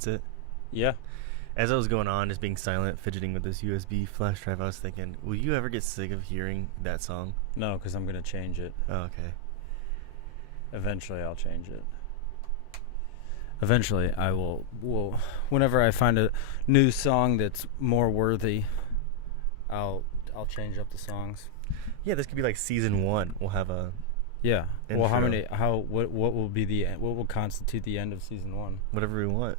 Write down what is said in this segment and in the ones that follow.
silence it. Yeah. As I was going on, just being silent, fidgeting with this USB flash drive, I was thinking, will you ever get sick of hearing that song? No, because I'm going to change it. Oh, okay. Eventually, I'll change it. Eventually, I will. Whenever I find a new song that's more worthy, I'll change up the songs. Yeah, this could be like season 1. We'll have a Yeah. intro. Well, what will be the what will constitute the end of season 1? Whatever we want.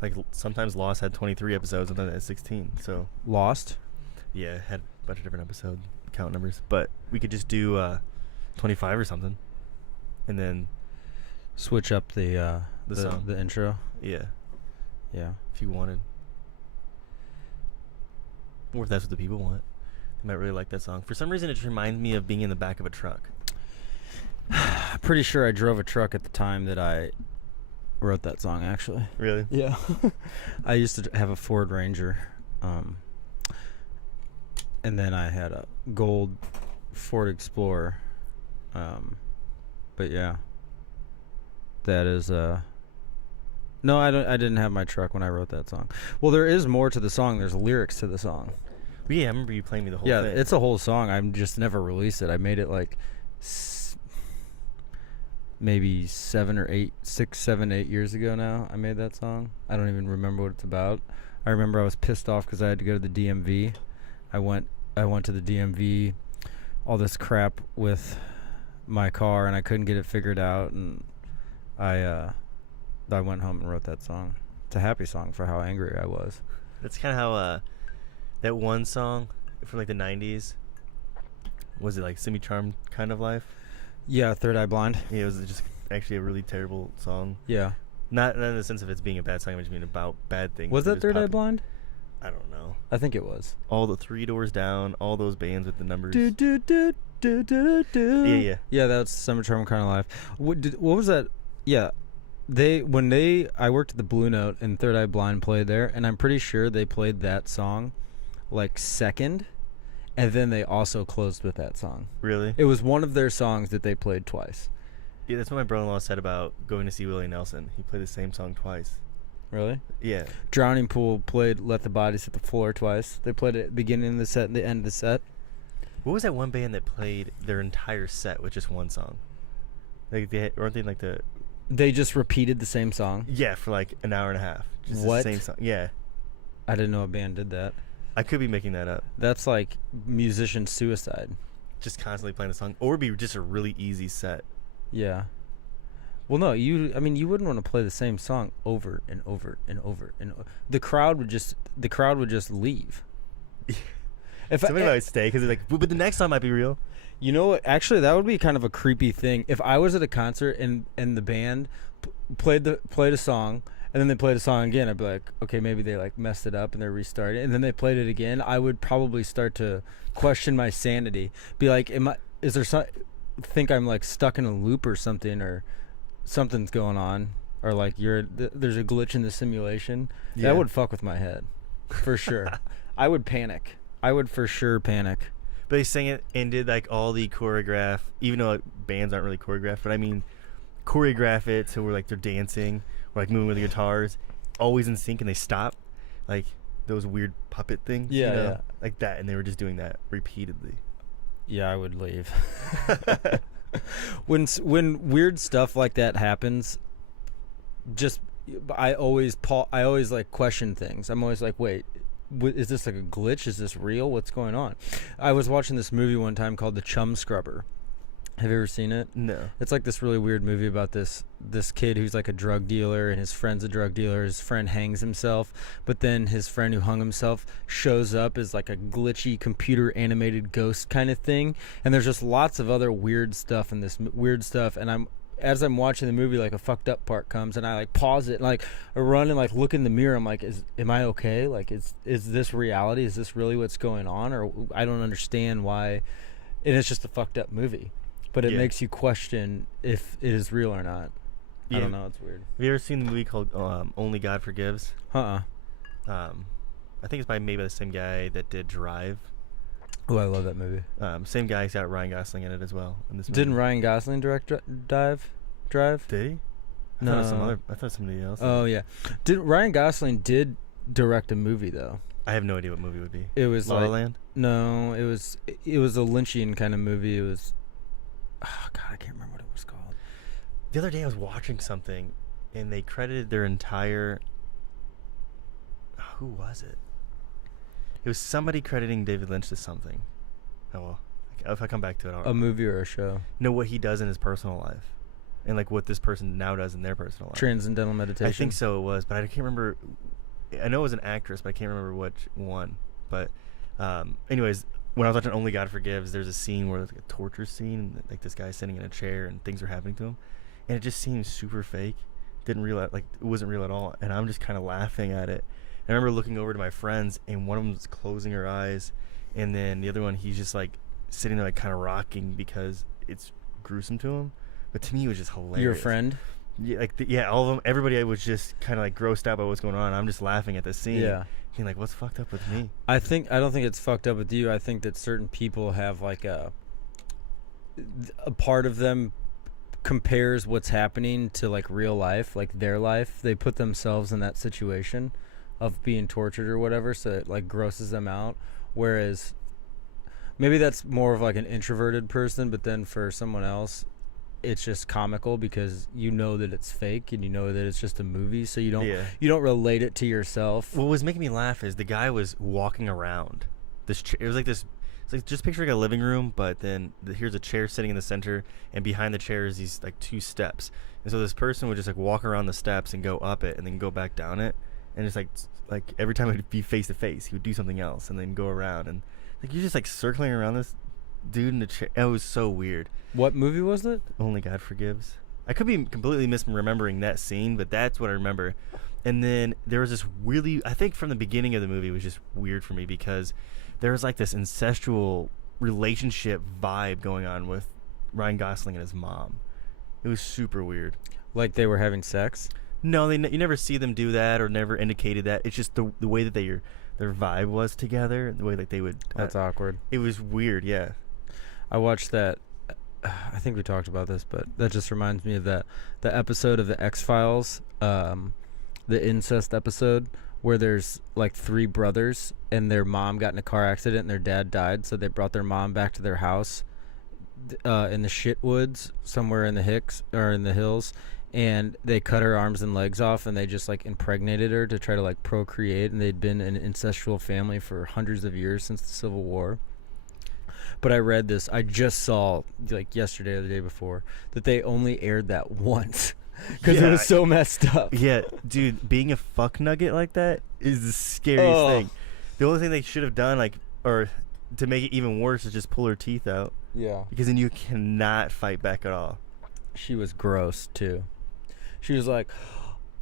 Like sometimes Lost had 23 episodes, and then it had 16. So Lost. yeah, it had a bunch of different episode count numbers. But we could just do 25 or something, and then Switch up the song. the intro. Yeah, Yeah. if you wanted, or if that's what the people want, they might really like that song. For some reason, it just reminds me of being in the back of a truck. I'm pretty sure I drove a truck at the time that I wrote that song, actually. Really? Yeah. I used to have a Ford Ranger, and then I had a gold Ford Explorer. But yeah, that is no, I didn't have my truck when I wrote that song. Well, there is more to the song. There's lyrics to the song. But yeah, I remember you playing me the whole Yeah, thing. it's a whole song. I've just never released it. I made it like maybe 6, 7, 8 years ago now. I made that song. I don't even remember what it's about. I remember I was pissed off because I had to go to the DMV. I went to the DMV, all this crap with my car, and I couldn't get it figured out, and I went home and wrote that song. It's a happy song for how angry I was. That's kind of how that one song from like the 90's, was it like Semi-Charmed Kind of Life? Yeah, Third Eye Blind. Yeah, it was just actually a really terrible song. Yeah. Not in the sense of it's being a bad song, I just mean about bad things. Was that Third Eye Blind? I don't know. I think it was. All the Three Doors Down, all those bands with the numbers. Do do do do do do. Yeah. Yeah, that's Semi-Charmed Kind of Life. What was that? Yeah. I worked at the Blue Note and Third Eye Blind played there, and I'm pretty sure they played that song like second, and then they also closed with that song. Really? It was one of their songs that they played twice. Yeah, that's what my brother-in-law said about going to see Willie Nelson. He played the same song twice. Really? Yeah. Drowning Pool played Let the Bodies Hit the Floor twice. They played it at the beginning of the set and the end of the set. What was that one band that played their entire set with just one song? Like weren't they like the? They just repeated the same song. Yeah, for like an hour and a half. Just What? The same song. Yeah. I didn't know a band did that. I could be making that up. That's like musician suicide. Just constantly playing the song, or be just a really easy set. Yeah. Well, no, you wouldn't want to play the same song over and over and over and over. The crowd would just leave. If Somebody might stay because they're like, but the next song might be real. You know what? Actually, that would be kind of a creepy thing. If I was at a concert and the band played a song and then they played a song again, I'd be like, okay, maybe they like messed it up and they're restarting, and then they played it again. I would probably start to question my sanity. Be like, think I'm like stuck in a loop or something, or something's going on, or like there's a glitch in the simulation. Yeah. That would fuck with my head, for sure. I would panic. I would for sure panic. But they sang it and did like all the choreograph, even though bands aren't really choreographed, but I mean choreograph it so we're like they're dancing or like moving with the guitars, always in sync, and they stop, like those weird puppet things. Yeah, you know? yeah. Like that, and they were just doing that repeatedly. Yeah, I would leave. When weird stuff like that happens, I always like question things. I'm always like, wait, is this like a glitch? Is this real? What's going on? I was watching this movie one time called The Chum Scrubber. Have you ever seen it? No. It's like this really weird movie about this kid who's like a drug dealer, and his friend's a drug dealer. His friend hangs himself, but then his friend who hung himself shows up as like a glitchy computer animated ghost kind of thing. And there's just lots of other weird stuff in this weird stuff. And as I'm watching the movie, like a fucked up part comes, and I like pause it and like I run and like look in the mirror. I'm like, am I okay? Like, is this reality? Is this really what's going on? Or I don't understand why. And it's just a fucked up movie. But it makes you question if it is real or not. Yeah. I don't know. It's weird. Have you ever seen the movie called Only God Forgives? I think it's maybe by the same guy that did Drive. Oh, I love that movie. Same guy's got Ryan Gosling in it as well. In this movie. Didn't Ryan Gosling direct Drive? Did he? I thought it was some other. I thought somebody else. Oh yeah, Ryan Gosling did direct a movie though? I have no idea what movie it would be. It was La La Land. No, it was a Lynchian kind of movie. It was. Oh God, I can't remember what it was called. The other day I was watching something, and they credited their entire. Who was it? It was somebody crediting David Lynch to something. Oh well, if I come back to it, a movie or a show. Know what he does in his personal life, and like what this person now does in their personal life. Transcendental meditation. I think so. It was, but I can't remember. I know it was an actress, but I can't remember which one. But, anyways, when I was watching Only God Forgives, there's a scene where there's like a torture scene, and like this guy's sitting in a chair and things are happening to him, and it just seems super fake. Didn't realize, like, it wasn't real at all, and I'm just kind of laughing at it. I remember looking over to my friends, and one of them was closing her eyes, and then the other one, he's just like sitting there, like kind of rocking because it's gruesome to him. But to me, it was just hilarious. Your friend? Yeah, like all of them, everybody was just kind of like grossed out by what's going on. I'm just laughing at the scene. Yeah. Being like, what's fucked up with me? I don't think it's fucked up with you. I think that certain people have like a part of them compares what's happening to like real life, like their life. They put themselves in that situation of being tortured or whatever, so it like grosses them out. Whereas maybe that's more of like an introverted person, but then for someone else, it's just comical because you know that it's fake and you know that it's just a movie, so you don't relate it to yourself. What was making me laugh is the guy was walking around this it was like this. It's like just picture like a living room, but then here's a chair sitting in the center, and behind the chair is these like 2 steps. And so this person would just like walk around the steps and go up it and then go back down it, and it's like every time it would be face to face, he would do something else and then go around, and like you're just like circling around this dude in the chair. It was so weird. What movie was it? Only God Forgives. I could be completely misremembering that scene, but that's what I remember. And then there was this really, I think from the beginning of the movie, it was just weird for me because there was like this incestual relationship vibe going on with Ryan Gosling and his mom. It was super weird. Like they were having sex? No, you never see them do that or never indicated that. It's just the way that their vibe was together, the way that they would. That's awkward. It was weird, yeah. I watched that. I think we talked about this, but that just reminds me of the episode of the X-Files, the incest episode, where there's like 3 brothers and their mom got in a car accident and their dad died, so they brought their mom back to their house in the shit woods somewhere in the hills, and they cut her arms and legs off and they just like impregnated her to try to like procreate, and they'd been an incestual family for hundreds of years since the Civil War. But I read this, I just saw like yesterday or the day before that they only aired that once because it was so messed up. Yeah, dude, being a fuck nugget like that is the scariest thing. The only thing they should have done, like, or to make it even worse, is just pull her teeth out. Yeah. Because then you cannot fight back at all. She was gross too. She was like,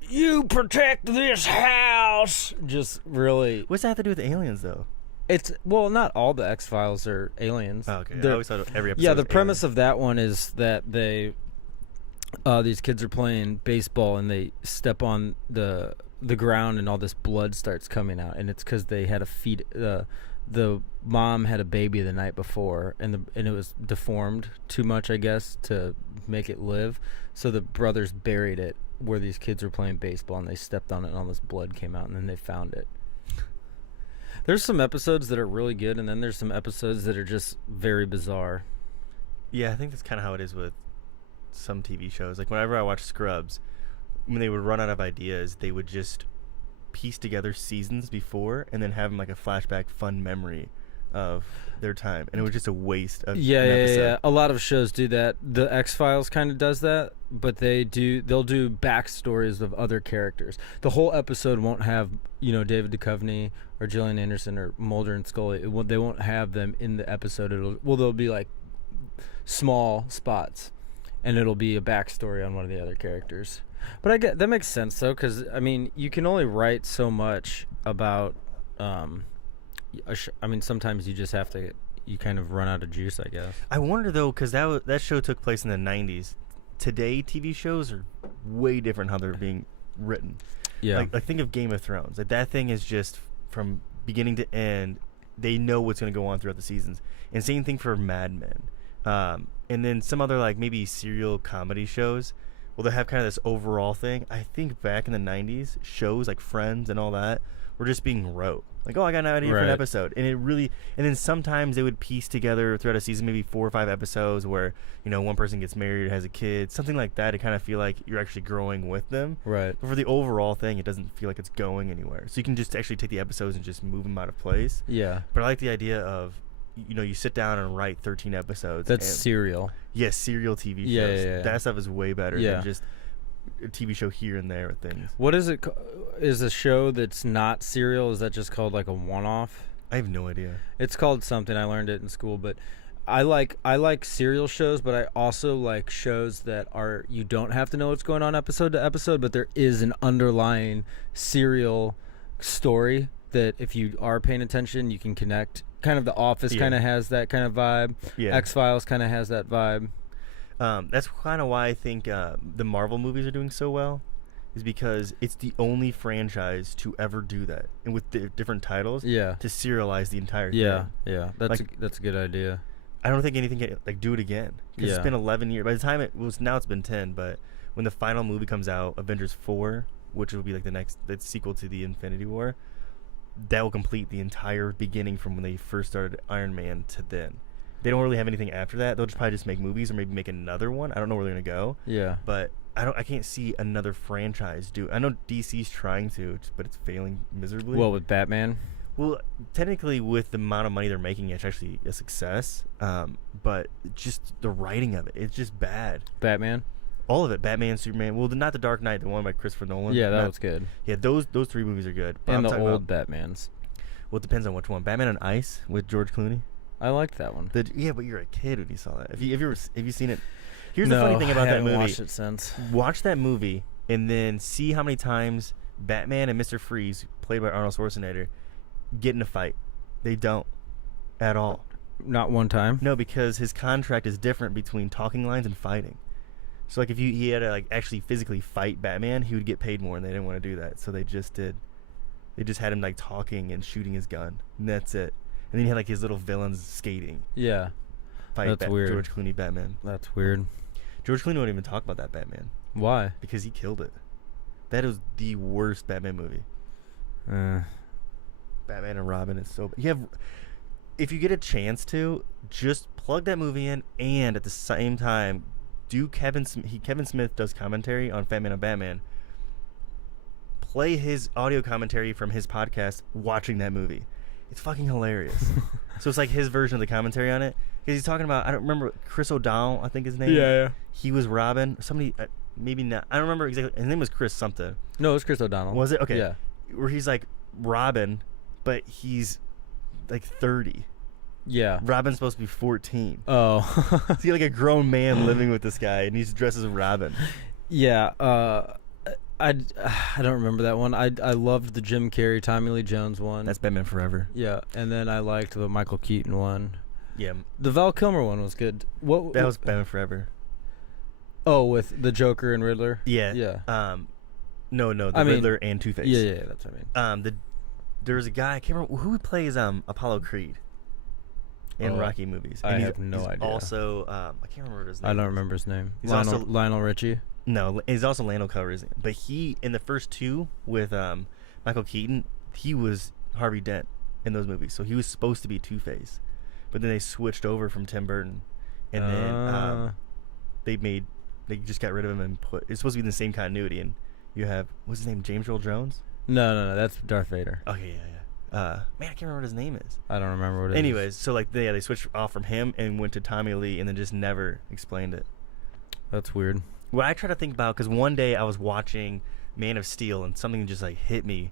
"You protect this house." Just really. What's that have to do with aliens, though? It's not all the X-Files are aliens. Oh, okay. I always thought every episode. Yeah, the premise of that one is that these kids are playing baseball and they step on the ground and all this blood starts coming out, and it's because they had the mom had a baby the night before, and it was deformed too much, I guess, to make it live. So the brothers buried it where these kids were playing baseball, and they stepped on it, and all this blood came out, and then they found it. There's some episodes that are really good, and then there's some episodes that are just very bizarre. Yeah, I think that's kind of how it is with some TV shows. Like whenever I watch Scrubs, when they would run out of ideas, they would just piece together seasons before and then have them like a flashback fun memory of their time, and it was just a waste of an episode. Yeah. A lot of shows do that. The X-Files kind of does that, but they'll do backstories of other characters. The whole episode won't have David Duchovny or Gillian Anderson or Mulder and Scully. They won't have them in the episode. There'll be like small spots, and it'll be a backstory on one of the other characters. But I get that makes sense though, because I mean you can only write so much about. Sometimes you just have to. You kind of run out of juice, I guess. I wonder though, because that show took place in the 90s. Today, TV shows are way different how they're being written. Yeah. Like think of Game of Thrones. Like that thing is just from beginning to end. They know what's going to go on throughout the seasons. And same thing for Mad Men. And then some other like maybe serial comedy shows Well, they have kind of this overall thing. I think back in the 90s, shows like Friends and all that were just being wrote. Like, oh, I got an idea for an Right. episode. And it really, and then sometimes they would piece together throughout a season, maybe 4 or 5 episodes where, one person gets married or has a kid, something like that, to kind of feel like you're actually growing with them. Right. But for the overall thing, it doesn't feel like it's going anywhere. So you can just actually take the episodes and just move them out of place. Yeah. But I like the idea of, you sit down and write 13 episodes. That's and, serial. yes, serial TV shows. Yeah, yeah, yeah. That stuff is way better Yeah. than just a TV show here and there with things. What is it? Is a show that's not serial? Is that just called like a one-off? I have no idea. It's called something. I learned it in school, but I like serial shows, but I also like shows that are you don't have to know what's going on episode to episode, but there is an underlying serial story that if you are paying attention, you can connect. Kind of The Office kind of has that kind of vibe. Yeah. X-Files kind of has that vibe. That's kind of why I think the Marvel movies are doing so well, is because it's the only franchise to ever do that, and with different titles, Yeah. to serialize the entire Yeah. thing. Yeah. That's a good idea. I don't think anything can do it again. 'Cause Yeah. it's been 11 years. By the time now it's been 10. But when the final movie comes out, Avengers 4, which will be like the sequel to the Infinity War, that will complete the entire beginning from when they first started Iron Man to then. They don't really have anything after that. They'll probably just make movies or maybe make another one. I don't know where they're gonna go. Yeah. But I can't see another franchise do. I know DC's trying to, but it's failing miserably. Well, with Batman. Well, technically, with the amount of money they're making, it's actually a success. But just the writing of it, it's just bad. Batman. All of it, Batman, Superman. Well, not the Dark Knight, the one by Christopher Nolan. Yeah, that was good. Yeah, those 3 movies are good. But And I'm the talking old about, Batmans. well, it depends on which one. Batman on Ice with George Clooney. I liked that one. Yeah, but you're a kid when you saw that. Have you seen it? Here's No, the funny thing about I that haven't movie. watched it since. Watch that movie and then see how many times Batman and Mr. Freeze, played by Arnold Schwarzenegger, get in a fight. They don't at all. Not one time. No, because his contract is different between talking lines and fighting. So like if he had to actually physically fight Batman, he would get paid more, and they didn't want to do that. So they just did. They just had him talking and shooting his gun, and that's it. And then he had his little villains skating. Yeah. Fight That's weird. George Clooney Batman. That's weird. George Clooney won't even talk about that Batman Why? because he killed it. That is the worst Batman movie. Batman and Robin is so. If you get a chance to, just plug that movie in, and at the same time, do Kevin Smith does commentary on Fat Man and Batman. Play his audio commentary from his podcast watching that movie. It's fucking hilarious. So it's like his version of the commentary on it, because he's talking about, I don't remember, Chris O'Donnell, I think his name. Yeah. He was Robin. Somebody, maybe not. I don't remember exactly. His name was Chris something. No, it was Chris O'Donnell. Was it? Okay. Yeah. Where he's like Robin, but he's 30. Yeah. Robin's supposed to be 14. Oh. So you're like a grown man living with this guy, and he's dressed as Robin. Yeah. I don't remember that one. I loved the Jim Carrey, Tommy Lee Jones one. That's Batman Forever. Yeah, and then I liked the Michael Keaton one. Yeah. The Val Kilmer one was good. That was Batman Forever. Oh, with the Joker and Riddler. Yeah. Yeah. No, the Riddler and Two-Face. Yeah, that's what I mean. There was a guy, I can't remember who plays Apollo Creed in Rocky movies. And I have no idea. Also, I can't remember his name. I don't remember his name. He's also Lionel Richie. No, he's also Lando Calrissian. But he, in the first 2 with Michael Keaton, he was Harvey Dent in those movies. So he was supposed to be Two-Face. But then they switched over from Tim Burton. And then they just got rid of him and it's supposed to be in the same continuity. And you have, what's his name, James Earl Jones? No, that's Darth Vader. Okay, yeah. Man, I can't remember what his name is. I don't remember what it is. Anyways, so they switched off from him and went to Tommy Lee and then just never explained it. That's weird. What I try to think about, because one day I was watching Man of Steel and something just hit me,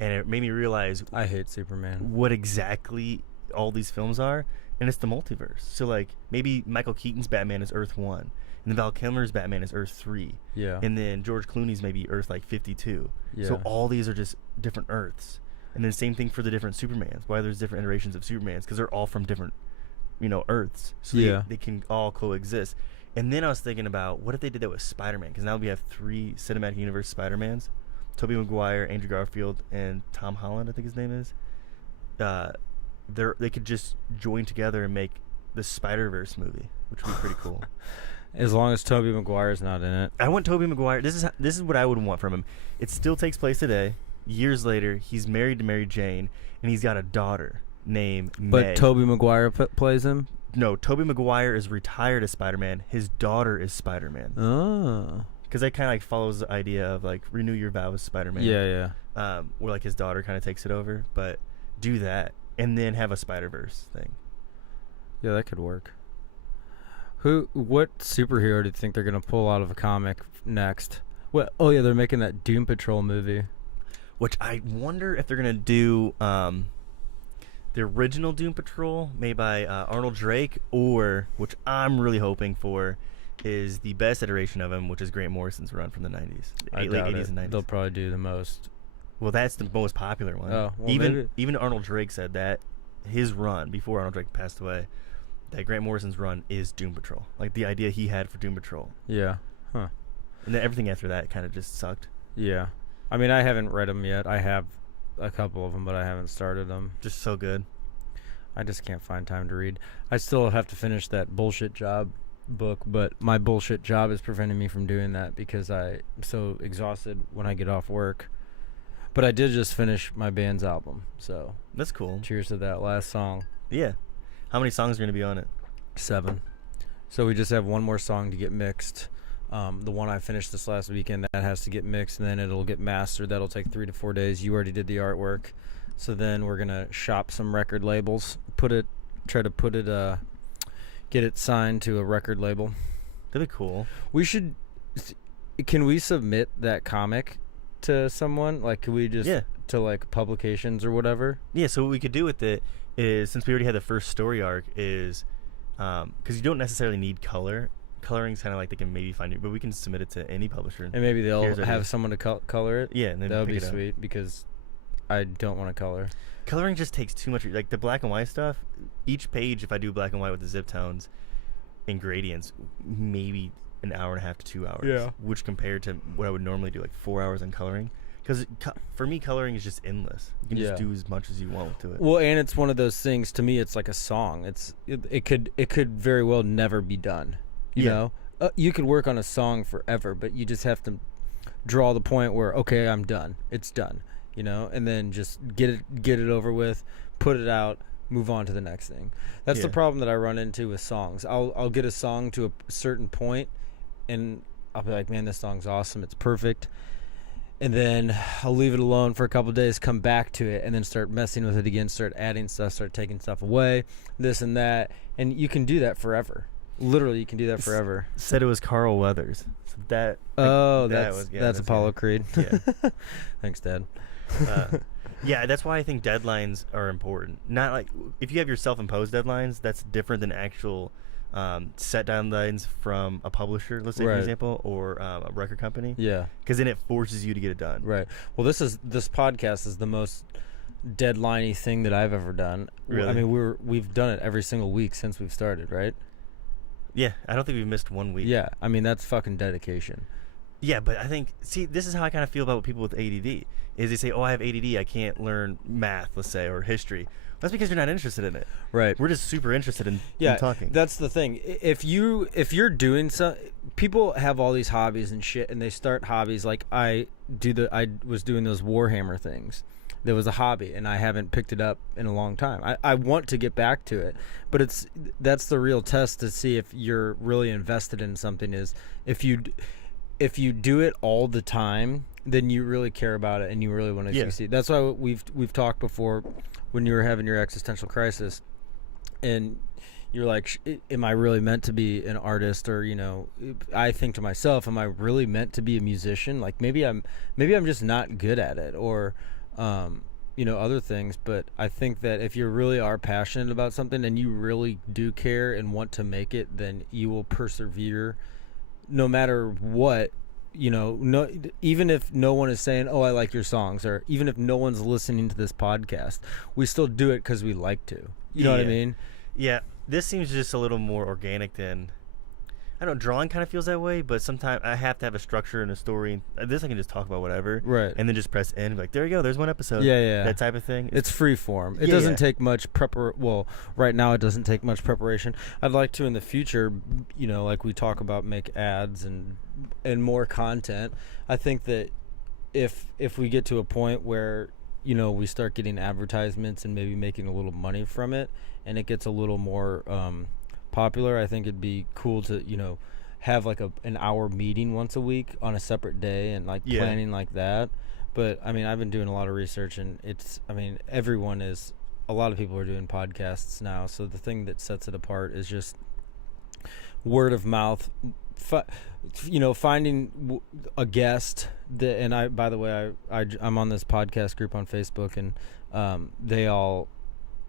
and it made me realize I hate Superman. what exactly all these films are, and it's the multiverse. So maybe Michael Keaton's Batman is Earth 1, and then Val Kilmer's Batman is Earth 3. Yeah. And then George Clooney's maybe Earth 52. Yeah. So all these are just different Earths. And then same thing for the different Supermans. Why there's different iterations of Supermans, because they're all from different, Earths. So they can all coexist. And then I was thinking about, what if they did that with Spider-Man? Because now we have 3 cinematic universe Spider-Mans. Tobey Maguire, Andrew Garfield, and Tom Holland, I think his name is. They could just join together and make the Spider-Verse movie, which would be pretty cool. As long as Tobey Maguire's not in it. I want Tobey Maguire. This is what I would want from him. It still takes place today. Years later, he's married to Mary Jane, and he's got a daughter named But Meg. Tobey Maguire plays him? No, Tobey Maguire is retired as Spider-Man. His daughter is Spider-Man. Oh. Because that kind of like follows the idea of like renew your vow as Spider-Man. Yeah. Where like his daughter kind of takes it over. But do that and then have a Spider-Verse thing. Yeah, that could work. What superhero do you think they're gonna pull out of a comic next? What? Oh yeah, they're making that Doom Patrol movie. Which I wonder if they're gonna do the original Doom Patrol made by Arnold Drake, or which I'm really hoping for is the best iteration of him, which is Grant Morrison's run from the 90s, late 80s and 90s. They'll probably do the most. Well, that's the most popular one. Oh, well, even Arnold Drake said that his run before Arnold Drake passed away, that Grant Morrison's run is Doom Patrol, like the idea he had for Doom Patrol. Yeah. Huh. And then everything after that kind of just sucked. Yeah. I mean, I haven't read them yet. I have a couple of them, but I haven't started them. Just so good. I just can't find time to read. I still have to finish that Bullshit Job book, but my bullshit job is preventing me from doing that because I'm so exhausted when I get off work. But I did just finish my band's album, so That's cool. cheers to that last song. Yeah. How many songs are going to be on it? 7. So we just have one more song to get mixed. The one I finished this last weekend, that has to get mixed, and then it'll get mastered. That'll take 3 to 4 days. You already did the artwork. So then we're going to shop some record labels, get it signed to a record label. That'd be cool. Can we submit that comic to someone? Like, could we just, to like publications or whatever? Yeah, so what we could do with it is, since we already had the first story arc, is, because you don't necessarily need color. Coloring's kind of like they can maybe find it, but we can submit it to any publisher. And maybe they'll have someone to color it? Yeah, and then that would be sweet, because I don't want to color. Coloring just takes too much. Like the black and white stuff, each page, if I do black and white with the zip tones and gradients, maybe an hour and a half to 2 hours. Yeah. Which compared to what I would normally do, like 4 hours on coloring. Because for me, coloring is just endless. You can just do as much as you want to it. Well, and it's one of those things, to me, it's like a song. It could very well never be done. You know? You could work on a song forever, but you just have to draw the point where, okay, I'm done. It's done. You know, and then just get it over with, put it out, move on to the next thing. That's the problem that I run into with songs. I'll get a song to a certain point, and I'll be like, man, this song's awesome, it's perfect. And then I'll leave it alone for a couple of days, come back to it, and then start messing with it again, start adding stuff, start taking stuff away, this and that. And you can do that forever. Literally, you can do that forever. Said it was Carl Weathers. So that. That's Apollo Creed. Yeah. Thanks, Dad. Yeah, that's why I think deadlines are important. Not like if you have your self-imposed deadlines, that's different than actual set deadlines from a publisher, let's say, for example, or a record company. Yeah. Because then it forces you to get it done. Right. Well, this podcast is the most deadline-y thing that I've ever done. Really? I mean, we've done it every single week since we've started, right? Yeah, I don't think we've missed 1 week. Yeah, I mean, that's fucking dedication. Yeah, but I think, this is how I kind of feel about people with ADD, is they say, oh, I have ADD, I can't learn math, let's say, or history. That's because you're not interested in it. Right. We're just super interested in talking. That's the thing. If you're doing people have all these hobbies and shit, and they start hobbies like I was doing those Warhammer things. There was a hobby, and I haven't picked it up in a long time. I want to get back to it, but that's the real test to see if you're really invested in something. Is if you do it all the time, then you really care about it and you really want to succeed. That's why we've talked before when you were having your existential crisis, and you're like, am I really meant to be an artist? Or, you know, I think to myself, am I really meant to be a musician? Like maybe I'm just not good at it, or you know, other things. But I think that if you really are passionate about something and you really do care and want to make it, then you will persevere no matter what. You know, even if no one is saying, oh, I like your songs, or even if no one's listening to this podcast, we still do it because we like to. You know what I mean? Yeah, this seems just a little more organic than, I don't know, drawing kind of feels that way, but sometimes I have to have a structure and a story. This I can just talk about whatever, Right. and then just press end, like there you go, there's one episode. Yeah. That type of thing. It's free form. It Yeah, doesn't yeah. take much well, right now it doesn't take much preparation. I'd like to in the future, like we talk about, make ads and more content. I think that if we get to a point where, we start getting advertisements and maybe making a little money from it, and it gets a little more popular, I think it'd be cool to, have like an hour meeting once a week on a separate day and like planning like that. But I mean, I've been doing a lot of research, and a lot of people are doing podcasts now. So the thing that sets it apart is just word of mouth, finding a guest and by the way, I'm on this podcast group on Facebook, and they all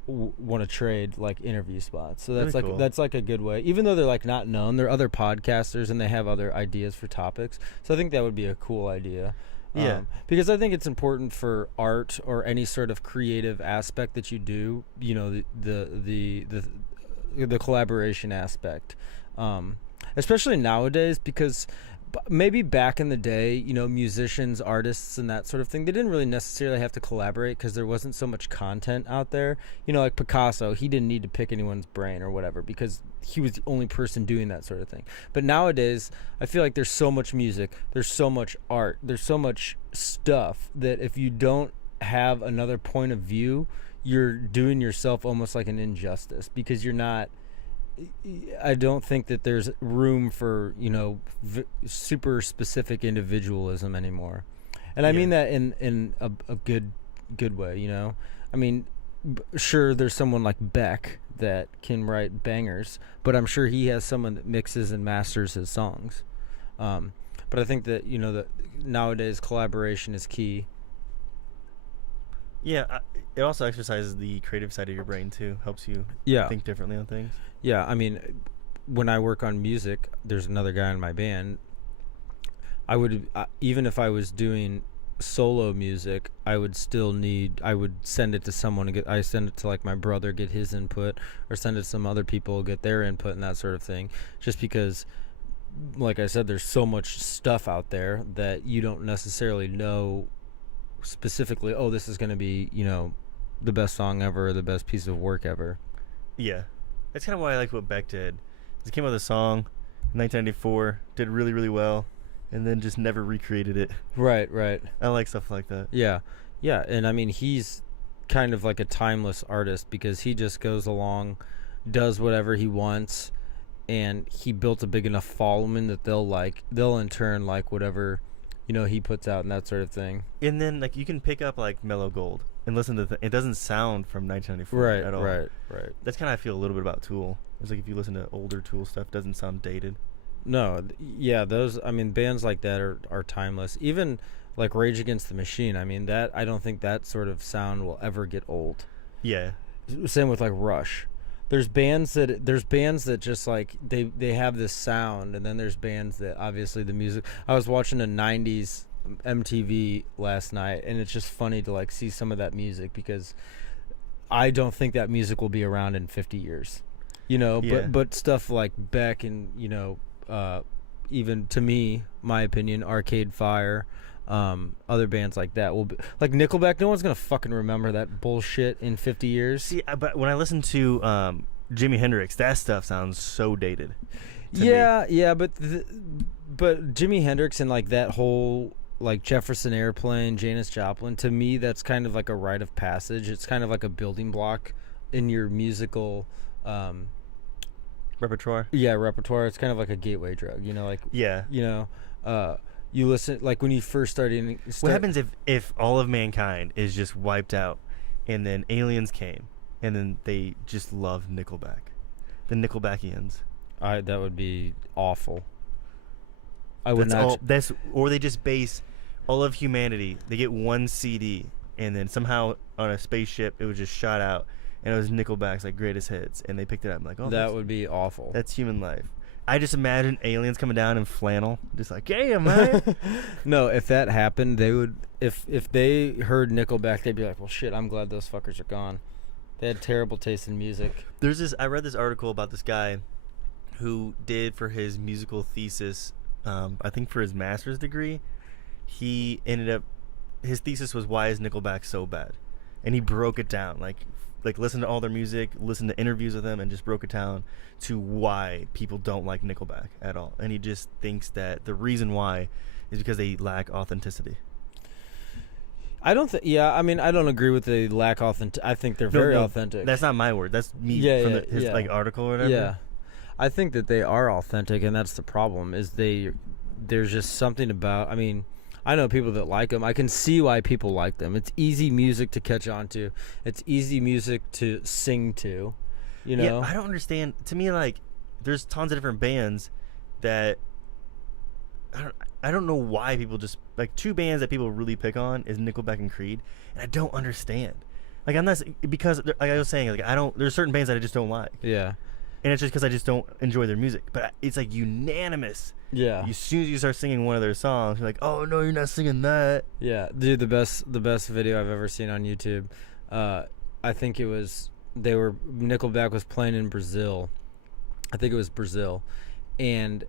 want to trade like interview spots. So that's really cool. That's like a good way, even though they're like not known, they're other podcasters and they have other ideas for topics. So I think that would be a cool idea. Yeah, because I think it's important for art or any sort of creative aspect that you do, the collaboration aspect, especially nowadays, because maybe back in the day, musicians, artists, and that sort of thing, they didn't really necessarily have to collaborate because there wasn't so much content out there. Like Picasso, he didn't need to pick anyone's brain or whatever because he was the only person doing that sort of thing. But nowadays, I feel like there's so much music, there's so much art, there's so much stuff that if you don't have another point of view, you're doing yourself almost like an injustice, because you're not. I don't think that there's room for super specific individualism anymore, and I mean that in a good way. I mean, sure, there's someone like Beck that can write bangers, but I'm sure he has someone that mixes and masters his songs. But I think that that nowadays collaboration is key. Yeah, it also exercises the creative side of your brain too. Helps you think differently on things. Yeah, I mean, when I work on music, there's another guy in my band. I would even if I was doing solo music, I would send it to someone I send it to like my brother, get his input, or send it to some other people, get their input and that sort of thing. Just because, like I said, there's so much stuff out there that you don't necessarily know specifically, this is going to be, the best song ever, or the best piece of work ever. Yeah. That's kind of why I like what Beck did. He came out with a song in 1994, did really, really well, and then just never recreated it. Right. I like stuff like that. Yeah, and I mean, he's kind of like a timeless artist because he just goes along, does whatever he wants, and he built a big enough following that they'll in turn like whatever he puts out and that sort of thing. And then like you can pick up like Mellow Gold and listen to it doesn't sound from 1994 at all. Right. That's kind of how I feel a little bit about Tool. It's like if you listen to older Tool stuff, it doesn't sound dated. No, those, I mean, bands like that are timeless. Even like Rage Against the Machine, I mean, that I don't think that sort of sound will ever get old. Yeah. Same with like Rush. There's bands that just like they have this sound, and then there's bands that obviously the music. I was watching a 90's MTV last night, and it's just funny to like see some of that music because I don't think that music will be around in 50 years. But stuff like Beck and even to me, my opinion, Arcade Fire, other bands like that will be like Nickleback. No one's gonna fucking remember that bullshit in 50 years. See, but when I listen to Jimi Hendrix, that stuff sounds so dated. Yeah, but Jimi Hendrix and like that whole like Jefferson Airplane, Janis Joplin, to me that's kind of like a rite of passage. It's kind of like a building block in your musical repertoire. Yeah, repertoire. It's kind of like a gateway drug, you listen, like when you first started. What happens if all of mankind is just wiped out, and then aliens came, and then they just love Nickelback, the Nickelbackians? That would be awful. Or they just base all of humanity. They get one CD, and then somehow on a spaceship it was just shot out, and it was Nickelback's like greatest hits, and they picked it up. I'm like, that would be awful. That's human life. I just imagine aliens coming down in flannel, just like, yeah, man. No, if that happened, they would. If they heard Nickelback, they'd be like, well, shit, I'm glad those fuckers are gone. They had terrible taste in music. I read this article about this guy who did for his musical thesis, I think for his master's degree, he ended up, his thesis was why is Nickelback so bad, and he broke it down, like listened to all their music, listened to interviews with them, and just broke it down to why people don't like Nickelback at all. And he just thinks that the reason why is because they lack authenticity. I don't think. Yeah, I mean, I don't agree with the lack authentic. I think they're very authentic. That's not my word. That's me from his like article or whatever. Yeah, I think that they are authentic, and that's the problem. Is there's just something about. I mean, I know people that like them. I can see why people like them. It's easy music to catch on to. It's easy music to sing to. You know. Yeah, I don't understand. To me, like, there's tons of different bands that. I don't know why people just like two bands that people really pick on is Nickelback and Creed, and I don't understand. Like I'm not because like I was saying, like I don't. There's certain bands that I just don't like. Yeah. And it's just because I just don't enjoy their music. But it's like unanimous. Yeah. As soon as you start singing one of their songs, you're like, oh no, you're not singing that. Yeah, dude, the best video I've ever seen on YouTube. I think it was Nickelback was playing in Brazil. I think it was Brazil, and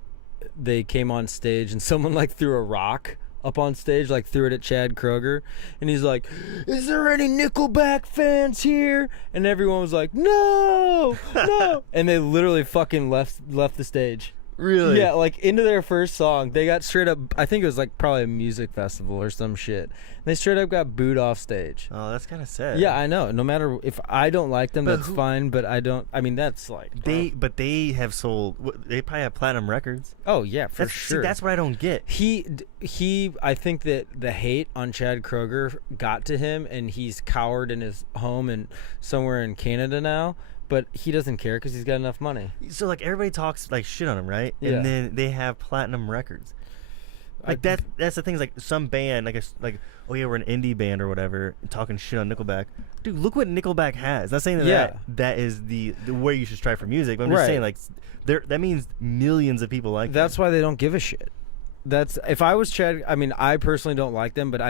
they came on stage and someone like threw a rock up on stage, like threw it at Chad Kroeger, and he's like, is there any Nickelback fans here? And everyone was like, no. And they literally fucking left the stage. Really? Yeah, like into their first song, they got straight up, I think it was like probably a music festival or some shit. They straight up got booed off stage. Oh, that's kind of sad. Yeah, I know. No matter if I don't like them, But that's fine, but I mean, that's like... But they have sold, they probably have platinum records. Oh, yeah, for sure. See, that's what I don't get. I think that the hate on Chad Kroeger got to him, and he's cowered in his home and somewhere in Canada now. But he doesn't care because he's got enough money. So like everybody talks like shit on him, right? Yeah. And then they have platinum records. Like that's the thing. Is like some band, like oh yeah, we're an indie band or whatever, talking shit on Nickelback. Dude, look what Nickelback has. Not saying that is the way you should strive for music. But I'm just saying like that means millions of people like. That's why they don't give a shit. That's if I was Chad. I mean, I personally don't like them, but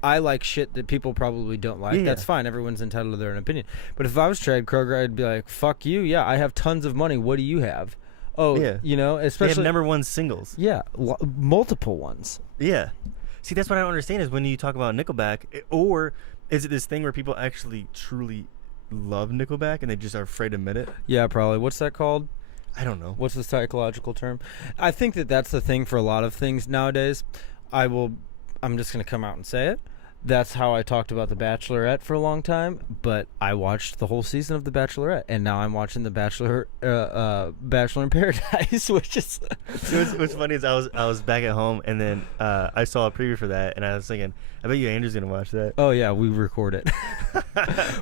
I like shit that people probably don't like. Yeah. That's fine. Everyone's entitled to their own opinion. But if I was Chad Kroeger, I'd be like, fuck you. Yeah, I have tons of money. What do you have? Oh, yeah. You know, especially... They have #1 singles. Yeah, multiple ones. Yeah. See, that's what I don't understand is when you talk about Nickelback, or is it this thing where people actually truly love Nickelback and they just are afraid to admit it? Yeah, probably. What's that called? I don't know. What's the psychological term? I think that's the thing for a lot of things nowadays. I'm just going to come out and say it. That's how I talked about The Bachelorette for a long time, but I watched the whole season of The Bachelorette, and now I'm watching The Bachelor in Paradise, which is... What's funny is I was back at home, and then I saw a preview for that, and I was thinking, I bet you Andrew's going to watch that. Oh, yeah, we record it.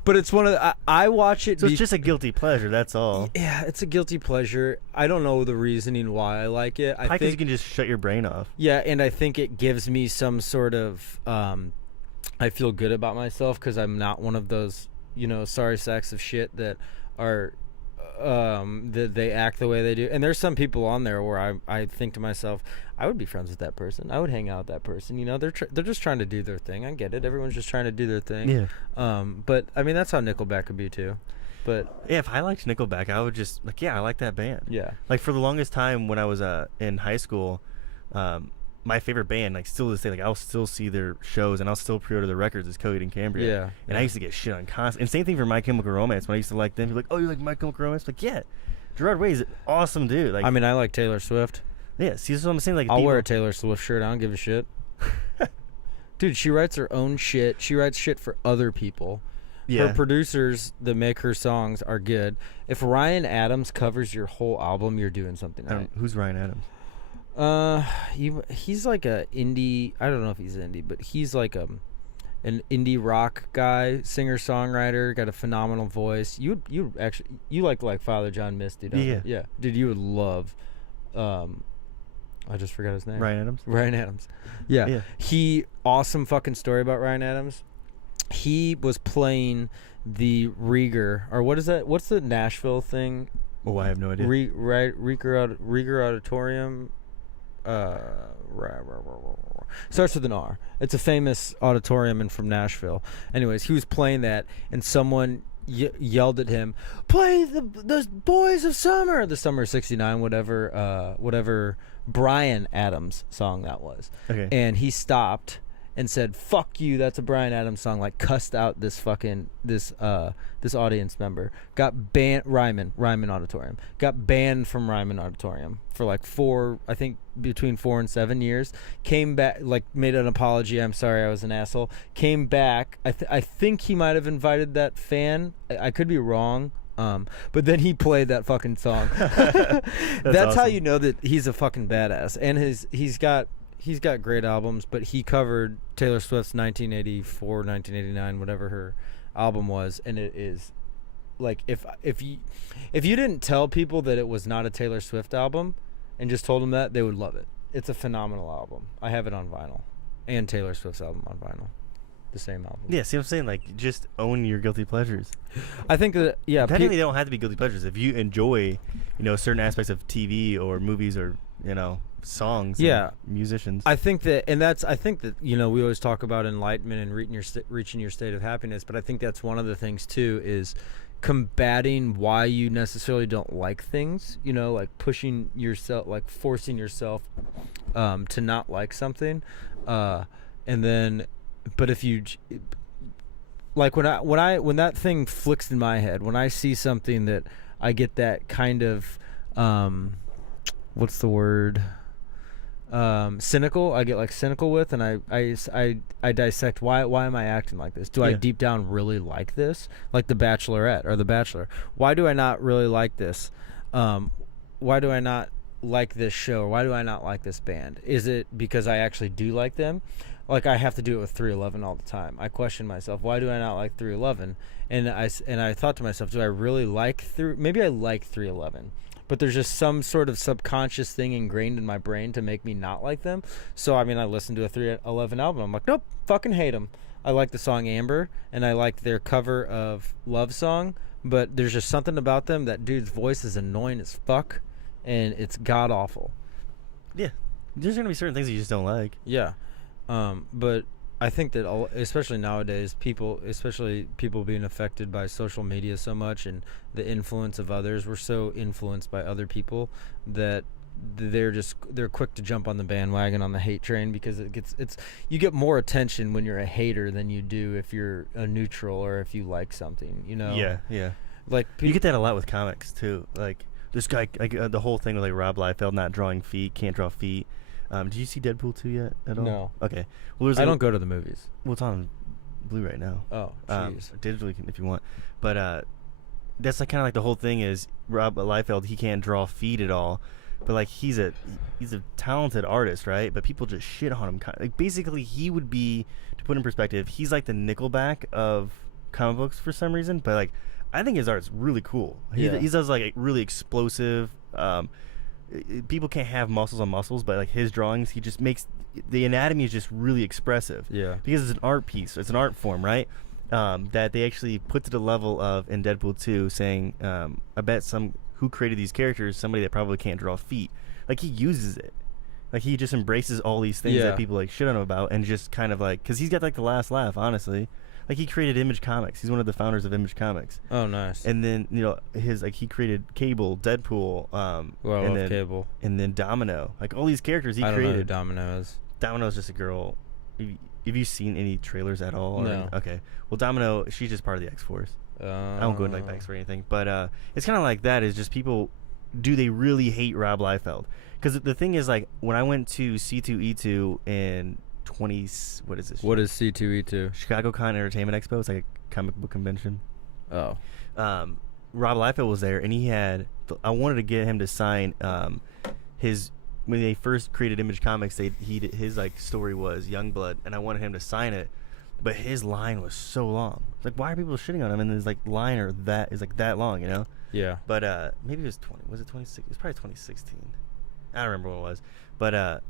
But it's one of the... I watch it... So it's just a guilty pleasure, that's all. Yeah, it's a guilty pleasure. I don't know the reasoning why I like it. I think you can just shut your brain off. Yeah, and I think it gives me some sort of... I feel good about myself because I'm not one of those, sorry sacks of shit that are, that they act the way they do. And there's some people on there where I think to myself, I would be friends with that person. I would hang out with that person. They're just trying to do their thing. I get it. Everyone's just trying to do their thing. Yeah. But I mean, that's how Nickelback could be too. But yeah, if I liked Nickelback, I would just I like that band. Yeah. Like for the longest time when I was in high school, my favorite band, like still to this day, like I'll still see their shows and I'll still pre-order their records is Coheed and Cambria. Yeah. And I used to get shit on constant. And same thing for My Chemical Romance. When I used to like them, people like, oh, you like My Chemical Romance? Like, yeah. Gerard Way is an awesome dude. Like, I mean, I like Taylor Swift. Yeah, see, that's what I'm saying. Like, I'll wear a Taylor Swift shirt. I don't give a shit. Dude, she writes her own shit. She writes shit for other people. Yeah. Her producers that make her songs are good. If Ryan Adams covers your whole album, you're doing something right. Who's Ryan Adams? He's like a indie. I don't know if he's indie, but he's like an indie rock guy, singer songwriter, got a phenomenal voice. You like Father John Misty, don't you? Yeah, dude, you would love. I just forgot his name. Ryan Adams. Yeah. He awesome fucking story about Ryan Adams. He was playing the Rieger, or what is that? What's the Nashville thing? Oh, I have no idea. Rieger Auditorium. Starts with an R. It's a famous auditorium from Nashville. Anyways, he was playing that, and someone yelled at him, play the Boys of Summer, the Summer '69, whatever Bryan Adams song that was. Okay. And he stopped and said, fuck you, that's a Bryan Adams song, like cussed out this audience member. Got banned, Ryman Auditorium. Got banned from Ryman Auditorium for like between 4 and 7 years. Came back, like made an apology, I'm sorry, I was an asshole. Came back, I think he might have invited that fan. I could be wrong. But then he played that fucking song. That's awesome. how you know that he's a fucking badass. And he's got great albums, but he covered Taylor Swift's 1984, 1989, whatever her album was, and it is like if you didn't tell people that it was not a Taylor Swift album and just told them that, they would love it. It's a phenomenal album. I have it on vinyl, and Taylor Swift's album on vinyl, the same album. Yeah, see what I'm saying? Like, just own your guilty pleasures. I think that Technically, they don't have to be guilty pleasures. If you enjoy, certain aspects of TV or movies or songs, and musicians. I think that we always talk about enlightenment and reaching your state of happiness, but I think that's one of the things too, is combating why you necessarily don't like things, like pushing yourself, like forcing yourself to not like something, and then but if you like when that thing flicks in my head, when I see something that I get that kind of what's the word, cynical, I get like cynical with, and I dissect why am I acting like this? Do I deep down really like this? Like The Bachelorette or The Bachelor. Why do I not really like this? Why do I not like this show? Or why do I not like this band? Is it because I actually do like them? Like, I have to do it with 311 all the time. I question myself, why do I not like 311? And I thought to myself, do I really like maybe I like 311, but there's just some sort of subconscious thing ingrained in my brain to make me not like them. So, I listened to a 311 album. I'm like, nope, fucking hate them. I like the song Amber, and I like their cover of Love Song, but there's just something about them. That dude's voice is annoying as fuck, and it's god-awful. Yeah. There's going to be certain things that you just don't like. Yeah. But I think that especially nowadays, especially people being affected by social media so much and the influence of others, we're so influenced by other people that they're quick to jump on the bandwagon on the hate train, because you get more attention when you're a hater than you do if you're a neutral or if you like something, Yeah. Like you get that a lot with comics too. Like this guy, the whole thing with like Rob Liefeld not drawing feet, can't draw feet. Did you see Deadpool 2 yet at all? No. Okay. Well, I don't go to the movies. Well, it's on Blu-ray now. Oh, jeez. Digitally if you want. But that's like kind of like the whole thing is Rob Liefeld, he can't draw feet at all. But like he's a talented artist, right? But people just shit on him. Like basically he would be, to put in perspective, he's like the Nickleback of comic books for some reason. But like I think his art's really cool. He does like a really explosive. People can't have muscles on muscles, but like his drawings, he just makes the anatomy is just really expressive. Yeah. Because it's an art piece, it's an art form, right? That they actually put to the level of in Deadpool 2, saying, I bet who created these characters, somebody that probably can't draw feet. Like he uses it. Like he just embraces all these things that people like shit on him about, and just kind of like, because he's got like the last laugh, honestly. Like he created Image Comics. He's one of the founders of Image Comics. Oh, nice. And then he created Cable, Deadpool, love Cable, and then Domino. Like all these characters he created. I don't know who Domino is. Domino's just a girl. Have you seen any trailers at all? No. Okay. Well, Domino, she's just part of the X-Force. I won't go into like the X or anything, but it's kind of like that. Is just people, do they really hate Rob Liefeld? Because the thing is, like when I went to C2E2 in what is this? What is C2E2? Chicago Con Entertainment Expo. It's like a comic book convention. Oh. Rob Liefeld was there, and he had. I wanted to get him to sign his. When they first created Image Comics, his like story was Youngblood, and I wanted him to sign it, but his line was so long. It's like, why are people shitting on him? And his like liner that is like that long, Yeah. But maybe it was 20. Was it 26? It was probably 2016. I don't remember what it was, but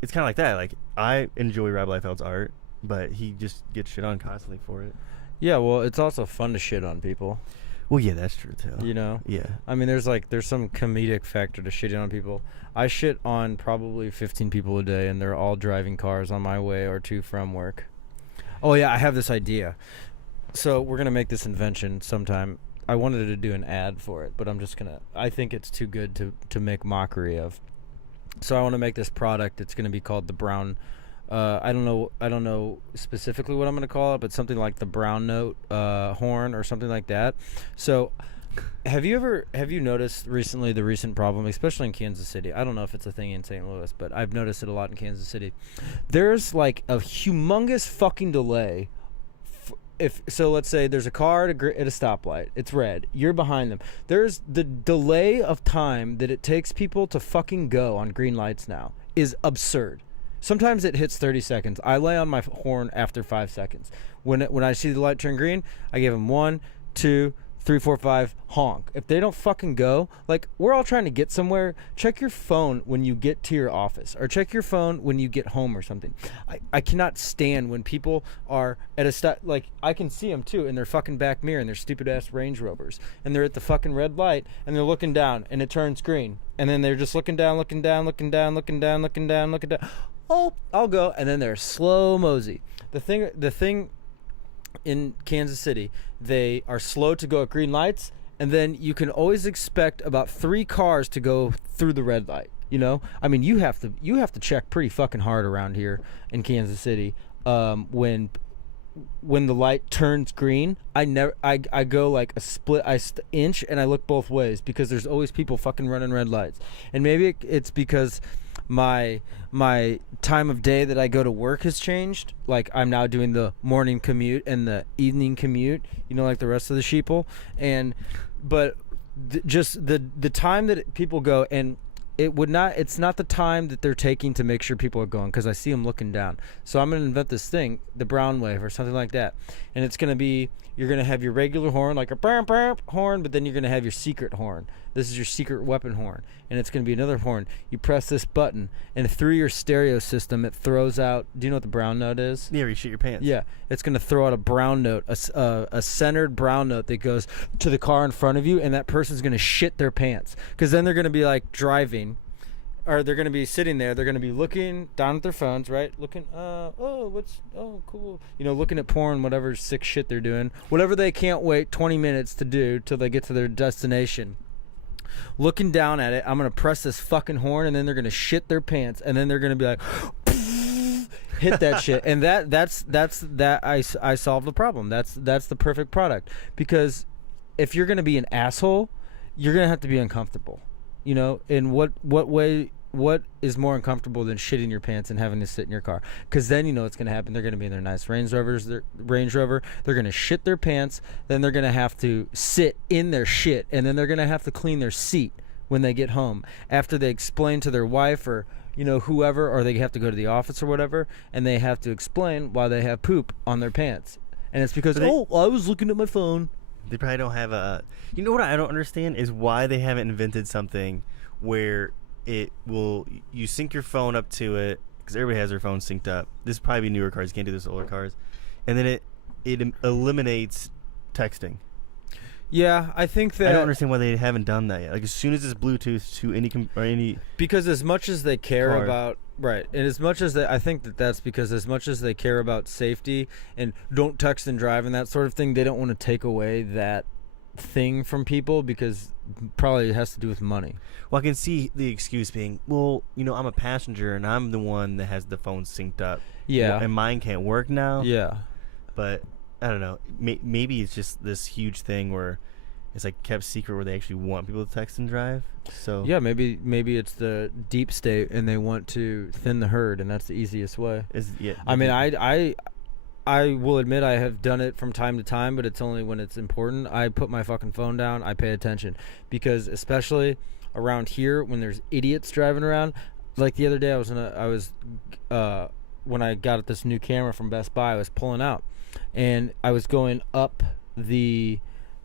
it's kind of like that. Like I enjoy Rob Liefeld's art, but he just gets shit on constantly for it. Yeah, well, it's also fun to shit on people. Well, yeah, that's true too. Yeah. I mean, there's some comedic factor to shitting on people. I shit on probably 15 people a day, and they're all driving cars on my way or to from work. Oh yeah, I have this idea. So we're gonna make this invention sometime. I wanted to do an ad for it, but I think it's too good to make mockery of. So I want to make this product. It's gonna be called the brown. I don't know specifically what I'm gonna call it, but something like the brown note horn or something like that. So have you noticed recently the recent problem, especially in Kansas City? I don't know if it's a thing in St. Louis, but I've noticed it a lot in Kansas City. There's like a humongous fucking delay. So let's say there's a car at a stoplight. It's red. You're behind them. There's the delay of time that it takes people to fucking go on green lights now is absurd. Sometimes it hits 30 seconds. I lay on my horn after 5 seconds. When I see the light turn green, I give them 1, 2, 3, 4, 5, honk. If they don't fucking go, like, we're all trying to get somewhere, check your phone when you get to your office, or check your phone when you get home or something. I cannot stand when people are at a stop, like, I can see them too in their fucking back mirror in their stupid ass Range Rovers, and they're at the fucking red light, and they're looking down, and it turns green, and then they're just looking down, oh, I'll go, and then they're slow mosey. The thing in Kansas City, they are slow to go at green lights, and then you can always expect about 3 cars to go through the red light. You know, I mean, you have to check pretty fucking hard around here in Kansas City when the light turns green. I go like a split inch, and I look both ways because there's always people fucking running red lights. And maybe it's because my time of day that I go to work has changed. Like, I'm now doing the morning commute and the evening commute, you know, like the rest of the sheeple. But just the time that people go, and it's not the time that they're taking to make sure people are going, because I see them looking down. So I'm going to invent this thing, the brown wave or something like that. And it's going to be, you're going to have your regular horn, like a burp, burp horn, but then you're going to have your secret horn. This is your secret weapon horn. And it's going to be another horn. You press this button, and through your stereo system, it throws out, do you know what the brown note is? Yeah, you shit your pants. Yeah, it's going to throw out a brown note, a centered brown note that goes to the car in front of you, and that person's going to shit their pants. Because then they're going to be like driving, or they're going to be sitting there, they're going to be looking down at their phones, right? Looking, cool. You know, looking at porn, whatever sick shit they're doing. Whatever they can't wait 20 minutes to do till they get to their destination. Looking down at it, I'm going to press this fucking horn, and then they're going to shit their pants, and then they're going to be like, hit that shit. And I solved the problem. That's the perfect product. Because if you're going to be an asshole, you're going to have to be uncomfortable. You know, in what is more uncomfortable than shitting your pants and having to sit in your car? Because then you know what's going to happen. They're going to be in their nice Range Rover. They're going to shit their pants. Then they're going to have to sit in their shit, and then they're going to have to clean their seat when they get home after they explain to their wife or, you know, whoever, or they have to go to the office or whatever, and they have to explain why they have poop on their pants. And it's because, I was looking at my phone. They probably don't have a... You know what I don't understand is why they haven't invented something where it will... You sync your phone up to it, because everybody has their phone synced up. This is probably newer cars. You can't do this with older cars. And then it eliminates texting. Yeah, I think that... I don't understand why they haven't done that yet. Like, as soon as it's Bluetooth to any... Because as much as they care car. about... Right. And as much as they... I think that's because as much as they care about safety and don't text and drive and that sort of thing, they don't want to take away that thing from people, because probably it has to do with money. Well, I can see the excuse being, well, you know, I'm a passenger and I'm the one that has the phone synced up. Yeah. Well, and mine can't work now. Yeah. But I don't know. Maybe it's just this huge thing where it's like kept secret where they actually want people to text and drive. So yeah, maybe it's the deep state and they want to thin the herd, and that's the easiest way. I mean, I will admit I have done it from time to time, but it's only when it's important. I put my fucking phone down. I pay attention, because especially around here when there's idiots driving around. Like the other day, when I got this new camera from Best Buy, I was pulling out, and I was going up the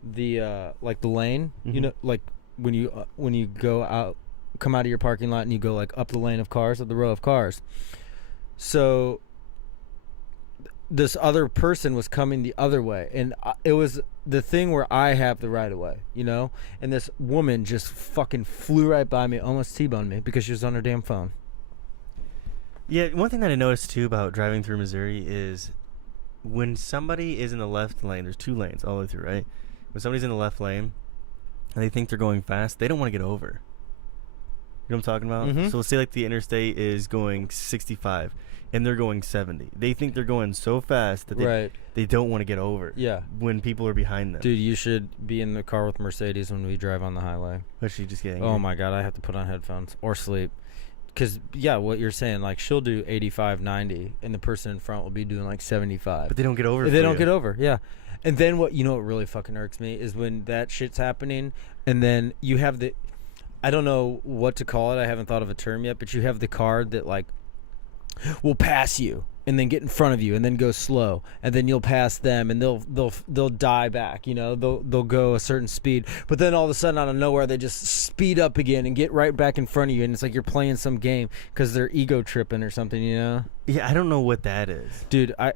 like the lane, mm-hmm. you know, like when you go out, come out of your parking lot and you go like up the lane of cars, up the row of cars. So this other person was coming the other way, and it was the thing where I have the right of way, you know, and this woman just fucking flew right by me, almost T-boned me because she was on her damn phone. Yeah, one thing that I noticed too about driving through Missouri is when somebody is in the left lane, there's 2 lanes all the way through, right? When somebody's in the left lane and they think they're going fast, they don't want to get over. You know what I'm talking about? Mhm. So let's say like the interstate is going 65 and they're going 70. They think they're going so fast that they don't want to get over. Yeah. When people are behind them. Dude, you should be in the car with Mercedes when we drive on the highway. But she just getting. Oh my God, I have to put on headphones or sleep. Because, yeah, what you're saying, like, she'll do 85, 90, and the person in front will be doing, like, 75. But they don't get over. They don't get over, yeah. And then what really fucking irks me is when that shit's happening, and then you have the, I don't know what to call it. I haven't thought of a term yet, but you have the car that, like, will pass you and then get in front of you and then go slow, and then you'll pass them and they'll die back, you know, they'll go a certain speed, but then all of a sudden out of nowhere they just speed up again and get right back in front of you, and it's like you're playing some game because they're ego tripping or something, you know? Yeah, I don't know what that is, dude. I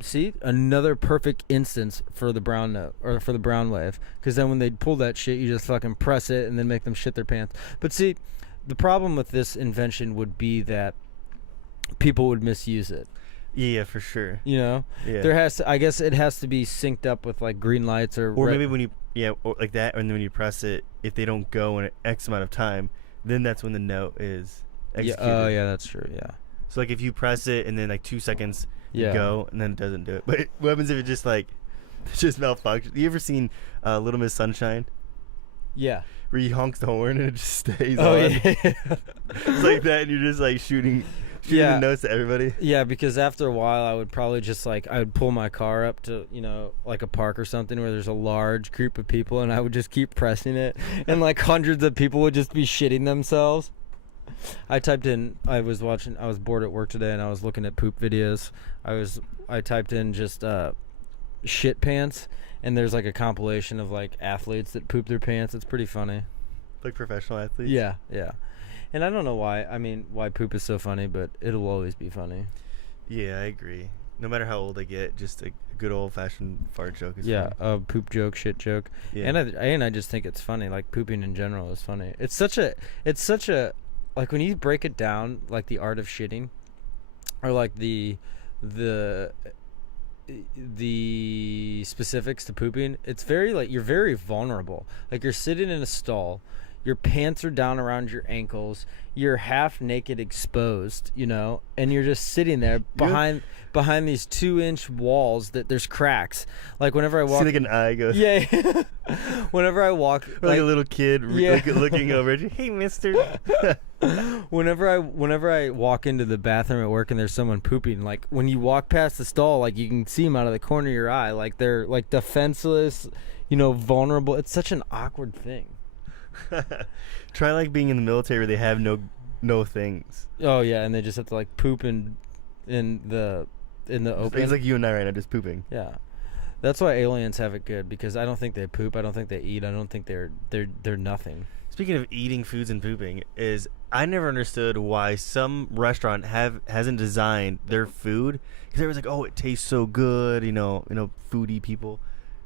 see another perfect instance for the brown note or for the brown wave, because then when they pull that shit, you just fucking press it and then make them shit their pants. But see, the problem with this invention would be that people would misuse it. Yeah, for sure. You know, yeah. I guess it has to be synced up with like green lights or maybe when you or like that, and then when you press it, if they don't go in an X amount of time, then that's when the note is executed. Yeah, oh yeah, that's true. Yeah. So like if you press it and then like 2 seconds you go and then it doesn't do it. But what happens if it just like malfunctions? You ever seen Little Miss Sunshine? Yeah. Where he honks the horn and it just stays on. Yeah. It's like that, and you're just like shooting the notes to everybody. Yeah, because after a while I would probably just like, I would pull my car up to, you know, like a park or something where there's a large group of people, and I would just keep pressing it, and like hundreds of people would just be shitting themselves. I was bored at work today and I was looking at poop videos. I typed in just shit pants, and there's like a compilation of like athletes that poop their pants. It's pretty funny. Like professional athletes? Yeah. And I don't know why poop is so funny, but it'll always be funny. Yeah, I agree. No matter how old I get, just a good old-fashioned fart joke is funny. A poop joke, shit joke. Yeah. And I just think it's funny. Like, pooping in general is funny. It's such a like, when you break it down, like the art of shitting, or like the specifics to pooping, it's very like, you're very vulnerable. Like, you're sitting in a stall, your pants are down around your ankles, you're half naked, exposed, you know, and you're just sitting there behind these 2-inch walls that there's cracks. Like, whenever I walk, see like an eye goes. Yeah. Whenever I walk, like a little kid, looking over at you. Hey, mister. Whenever I walk into the bathroom at work and there's someone pooping, like, when you walk past the stall, like, you can see them out of the corner of your eye, like they're like defenseless, you know, vulnerable. It's such an awkward thing. Try like being in the military where they have no things. Oh yeah, and they just have to like poop in the open. Things like you and I right now, just pooping. Yeah, that's why aliens have it good, because I don't think they poop. I don't think they eat. I don't think they're nothing. Speaking of eating foods and pooping, I never understood why some restaurant hasn't designed their food, because everyone's like, oh, it tastes so good, you know, foodie people,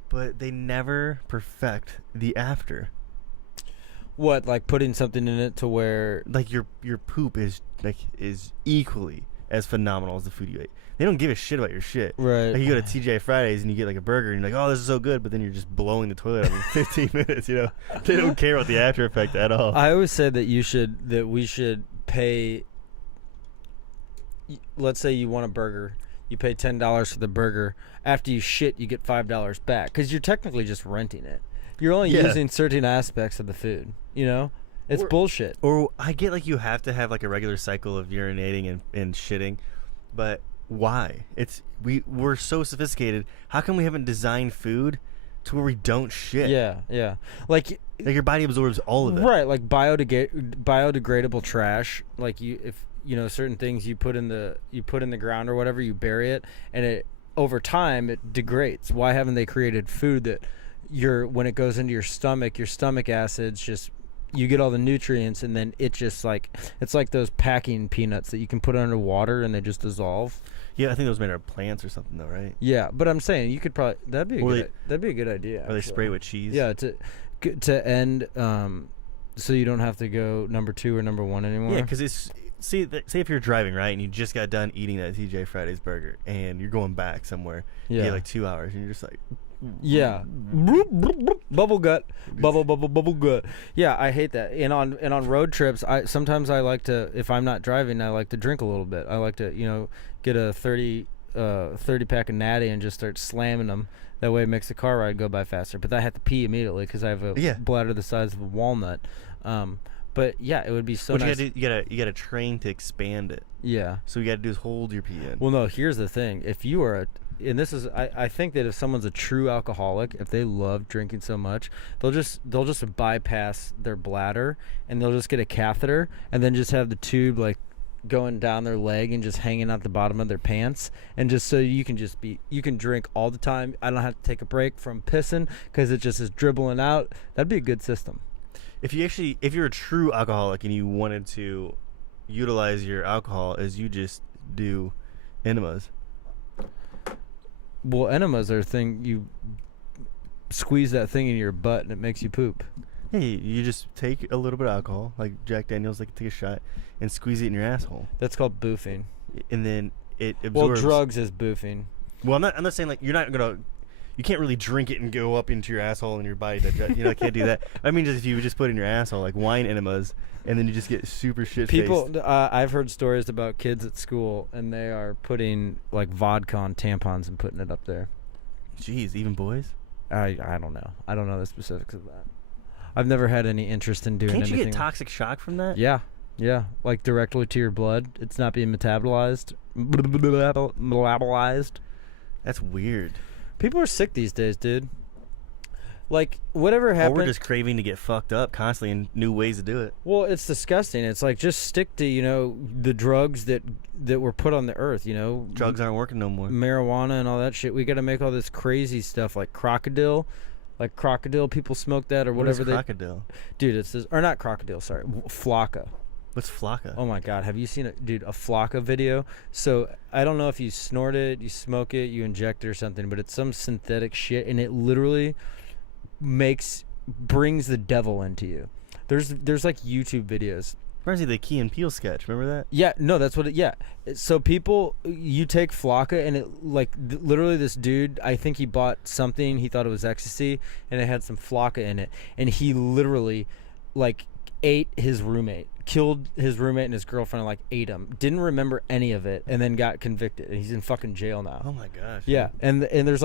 but they never perfect the after. What, like putting something in it to where like your poop is equally as phenomenal as the food you ate. They don't give a shit about your shit. Right. Like, you go to TGI Fridays and you get like a burger and you're like, oh, this is so good, but then you're just blowing the toilet out in 15 minutes. You know, they don't care about the after effect at all. I always said that we should pay. Let's say you want a burger, you pay $10 for the burger. After you shit, you get $5 back, because you're technically just renting it. You're only using certain aspects of the food, you know? It's bullshit. Or I get like you have to have like a regular cycle of urinating and shitting, but why? We're so sophisticated. How come we haven't designed food to where we don't shit? Yeah. Like your body absorbs all of it. Right, like biodegradable trash. Like, if you know, certain things you put in the ground or whatever, you bury it, and it over time it degrades. Why haven't they created food that when it goes into your stomach acids just, you get all the nutrients, and then it just like, it's like those packing peanuts that you can put under water and they just dissolve. Yeah, I think those made out of plants or something though, right? Yeah, but I'm saying you could probably, that'd be a good idea. Or they spray with cheese. Yeah, to end so you don't have to go number 2 or number 1 anymore. Yeah, because say if you're driving, right, and you just got done eating that TJ Friday's burger, and you're going back somewhere. You get like 2 hours, and you're just like. Yeah. Bubble gut. Bubble gut. Yeah, I hate that. And on road trips, sometimes I like to, if I'm not driving, I like to drink a little bit. I like to, get a 30 pack of Natty and just start slamming them. That way it makes the car ride go by faster. But I have to pee immediately because I have a bladder the size of a walnut. But yeah, it would be so nice. You gotta train to expand it. Yeah. So you gotta do is hold your pee in. Well, no, here's the thing. If you are and this is I think that if someone's a true alcoholic, if they love drinking so much, they'll just bypass their bladder and they'll just get a catheter and then just have the tube like going down their leg and just hanging out the bottom of their pants, and just so you can drink all the time. I don't have to take a break from pissing because it just is dribbling out. That'd be a good system. If you're a true alcoholic and you wanted to utilize your alcohol as you just do enemas. Well, enemas are a thing you squeeze that thing in your butt and it makes you poop. Hey, you just take a little bit of alcohol, like Jack Daniels, like take a shot, and squeeze it in your asshole. That's called boofing. And then it absorbs. Well, drugs is boofing. Well, I'm not saying like you can't really drink it and go up into your asshole and your body digest. You can't do that. I mean, just if you just put it in your asshole, like wine enemas, and then you just get super shit-faced. People, I've heard stories about kids at school, and they are putting like vodka on tampons and putting it up there. Jeez, even boys? I don't know. I don't know the specifics of that. I've never had any interest in doing anything. Can't you get toxic shock from that? Yeah, like directly to your blood. It's not being metabolized. Metabolized. That's weird. People are sick these days, dude. Like, whatever happened... Or we're just craving to get fucked up constantly and new ways to do it. Well, it's disgusting. It's like, just stick to, the drugs that were put on the earth, Drugs aren't working no more. Marijuana and all that shit. We got to make all this crazy stuff like crocodile. Like crocodile, people smoke that or whatever. What is crocodile? Dude, it's this... Or not crocodile, sorry. Flakka. What's Flakka? Oh my God, have you seen a Flakka video? So I don't know if you snort it, you smoke it, you inject it or something, but it's some synthetic shit, and it literally brings the devil into you. There's like YouTube videos. Reminds me of the Key and Peele sketch. Remember that? Yeah, no, that's what it. Yeah, so you take Flakka, and it literally this dude. I think he bought something. He thought it was ecstasy, and it had some Flakka in it, and he literally ate his roommate, killed his roommate and his girlfriend, and ate him. Didn't remember any of it, and then got convicted. And he's in fucking jail now. Oh my gosh. Yeah, and there's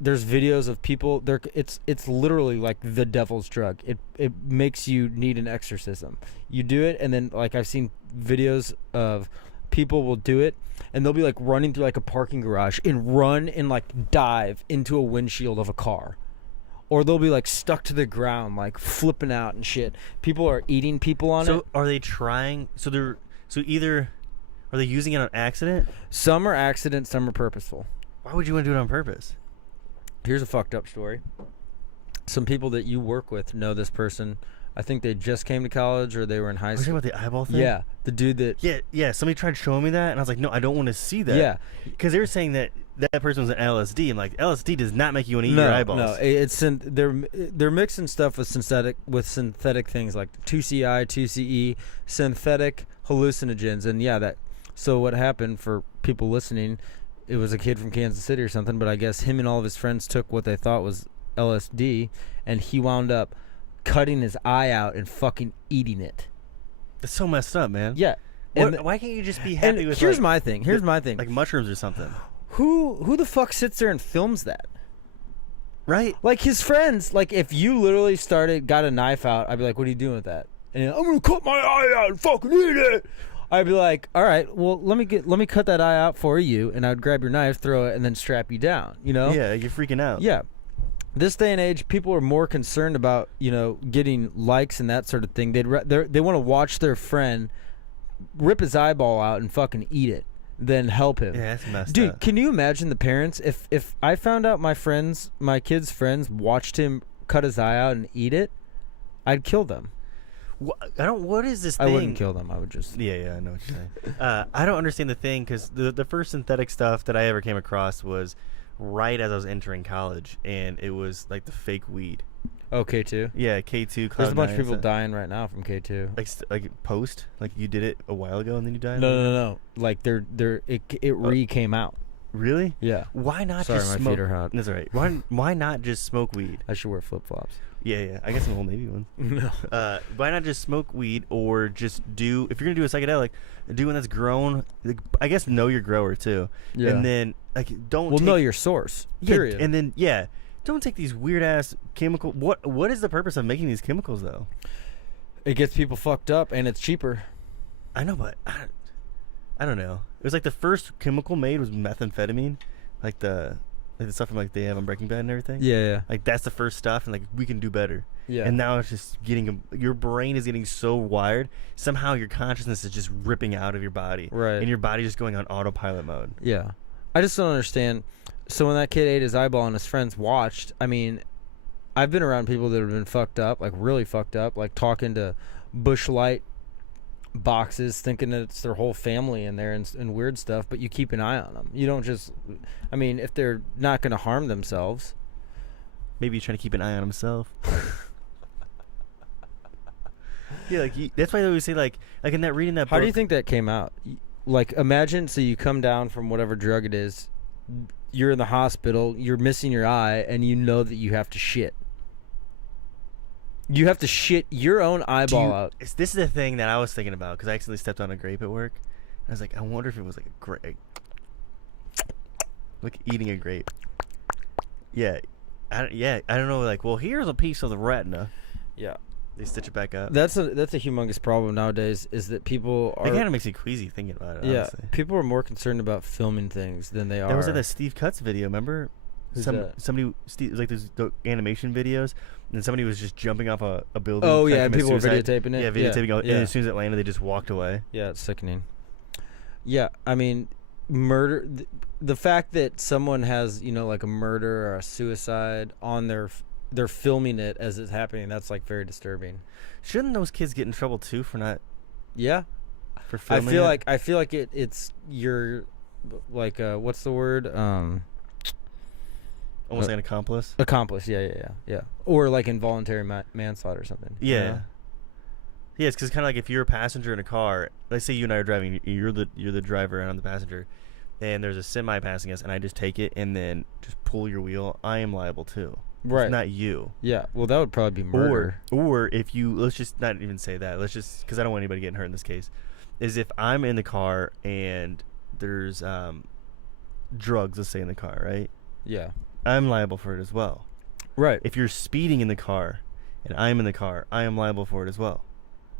there's videos of people. It's literally like the devil's drug. It makes you need an exorcism. You do it, and then I've seen videos of people will do it, and they'll be running through a parking garage and run and dive into a windshield of a car. Or they'll be stuck to the ground, flipping out and shit. People are eating people on it. So are they trying? Either are they using it on accident? Some are accident, some are purposeful. Why would you want to do it on purpose? Here's a fucked up story. Some people that you work with know this person. I think they just came to college or they were in high school. Are you talking about the eyeball thing? Yeah, the dude that... Yeah. Somebody tried showing me that, and I was like, no, I don't want to see that. Yeah. Because they were saying that person was an LSD. I'm like, LSD does not make you want to eat your eyeballs. No, it's they're mixing stuff with synthetic things like 2CI, 2CE, synthetic hallucinogens, and So what happened for people listening? It was a kid from Kansas City or something, but I guess him and all of his friends took what they thought was LSD, and he wound up cutting his eye out and fucking eating it. That's so messed up, man. Yeah. Why can't you just be happy with here's my thing. Like mushrooms or something. Who the fuck sits there and films that? Right? His friends, if you literally got a knife out, I'd be like, what are you doing with that? And I'm gonna cut my eye out and fucking eat it. I'd be like, all right, well, let me cut that eye out for you, and I'd grab your knife, throw it, and then strap you down, Yeah, you're freaking out. Yeah. This day and age, people are more concerned about, getting likes and that sort of thing. They want to watch their friend rip his eyeball out and fucking eat it, then help him. Yeah, that's messed up. Dude, can you imagine the parents? If I found out my kids' friends watched him cut his eye out and eat it, I'd kill them. What is this thing? I wouldn't kill them. I would just... Yeah, I know what you're saying. I don't understand the thing, because the first synthetic stuff that I ever came across was right as I was entering college, and it was the fake weed. Oh, K2. Yeah, K2. There's a bunch of Cloud9 people stuff. dying right now from K2. Like post, like you did it a while ago and then you died. No. Like it came out. Really? Yeah. Why not Sorry, just my smoke? feet are hot. That's all right. Why not just smoke weed? I should wear flip flops. Yeah. I got some Old Navy ones. No. Why not just smoke weed or just do, if you're gonna do a psychedelic, do one that's grown. Like, I guess know your grower too. Yeah. And then like don't. Well, know your source. Period. Yeah, and then don't take these weird ass chemical. What is the purpose of making these chemicals though? It gets people fucked up and it's cheaper. I know, but I don't know. It was like the first chemical made was methamphetamine, like the stuff from like they have on Breaking Bad and everything. Yeah. Like that's the first stuff, and like we can do better. Yeah. And now it's just getting your brain is getting so wired. Somehow your consciousness is just ripping out of your body. Right. And your body just going on autopilot mode. Yeah. I just don't understand. So when that kid ate his eyeball and his friends watched, I mean, I've been around people that have been fucked up, like really fucked up, like talking to Busch Light boxes thinking that it's their whole family in there and weird stuff, but you keep an eye on them. You don't just, I mean, if they're not going to harm themselves. Maybe he's trying to keep an eye on himself. Yeah, like that's why they always say like in that reading that book. How do you think that came out? Like imagine, so you come down from whatever drug it is, you're in the hospital, you're missing your eye, and you know that you have to shit. You have to shit your own eyeball out. This is the thing that I was thinking about because I accidentally stepped on a grape at work. I was like, I wonder if it was like a grape, like eating a grape. Yeah, I don't know. Like, well, here's a piece of the retina. Yeah, they stitch it back up. That's a humongous problem nowadays. Is that people are? It kind of makes me queasy thinking about it. Yeah, honestly. people are more concerned about filming things than they are. There was like that Steve Cutts video. Remember? Who's that? Somebody Steve, like the animation videos, and somebody was just jumping off a building. Oh yeah, and people were videotaping it. Yeah, videotaping. Yeah. And as soon as it landed, they just walked away. Yeah, it's sickening. Yeah, I mean, murder. The fact that someone has, like a murder or a suicide on they're filming it as it's happening. That's like very disturbing. Shouldn't those kids get in trouble too for not? Yeah, for filming. I feel like it's your, like what's the word? Almost like an accomplice. Accomplice, yeah. Or like involuntary manslaughter or something. Yeah. Yeah, it's because kind of like if you're a passenger in a car. Let's say you and I are driving. You're the driver and I'm the passenger, and there's a semi passing us, and I just take it and then just pull your wheel. I am liable too. Right. It's not you. Yeah. Well, that would probably be murder. Or if you, let's just not even say that. Let's just, because I don't want anybody getting hurt in this case, is if I'm in the car and there's drugs, let's say in the car, right? Yeah. I'm liable for it as well. Right. If you're speeding in the car and I'm in the car, I am liable for it as well.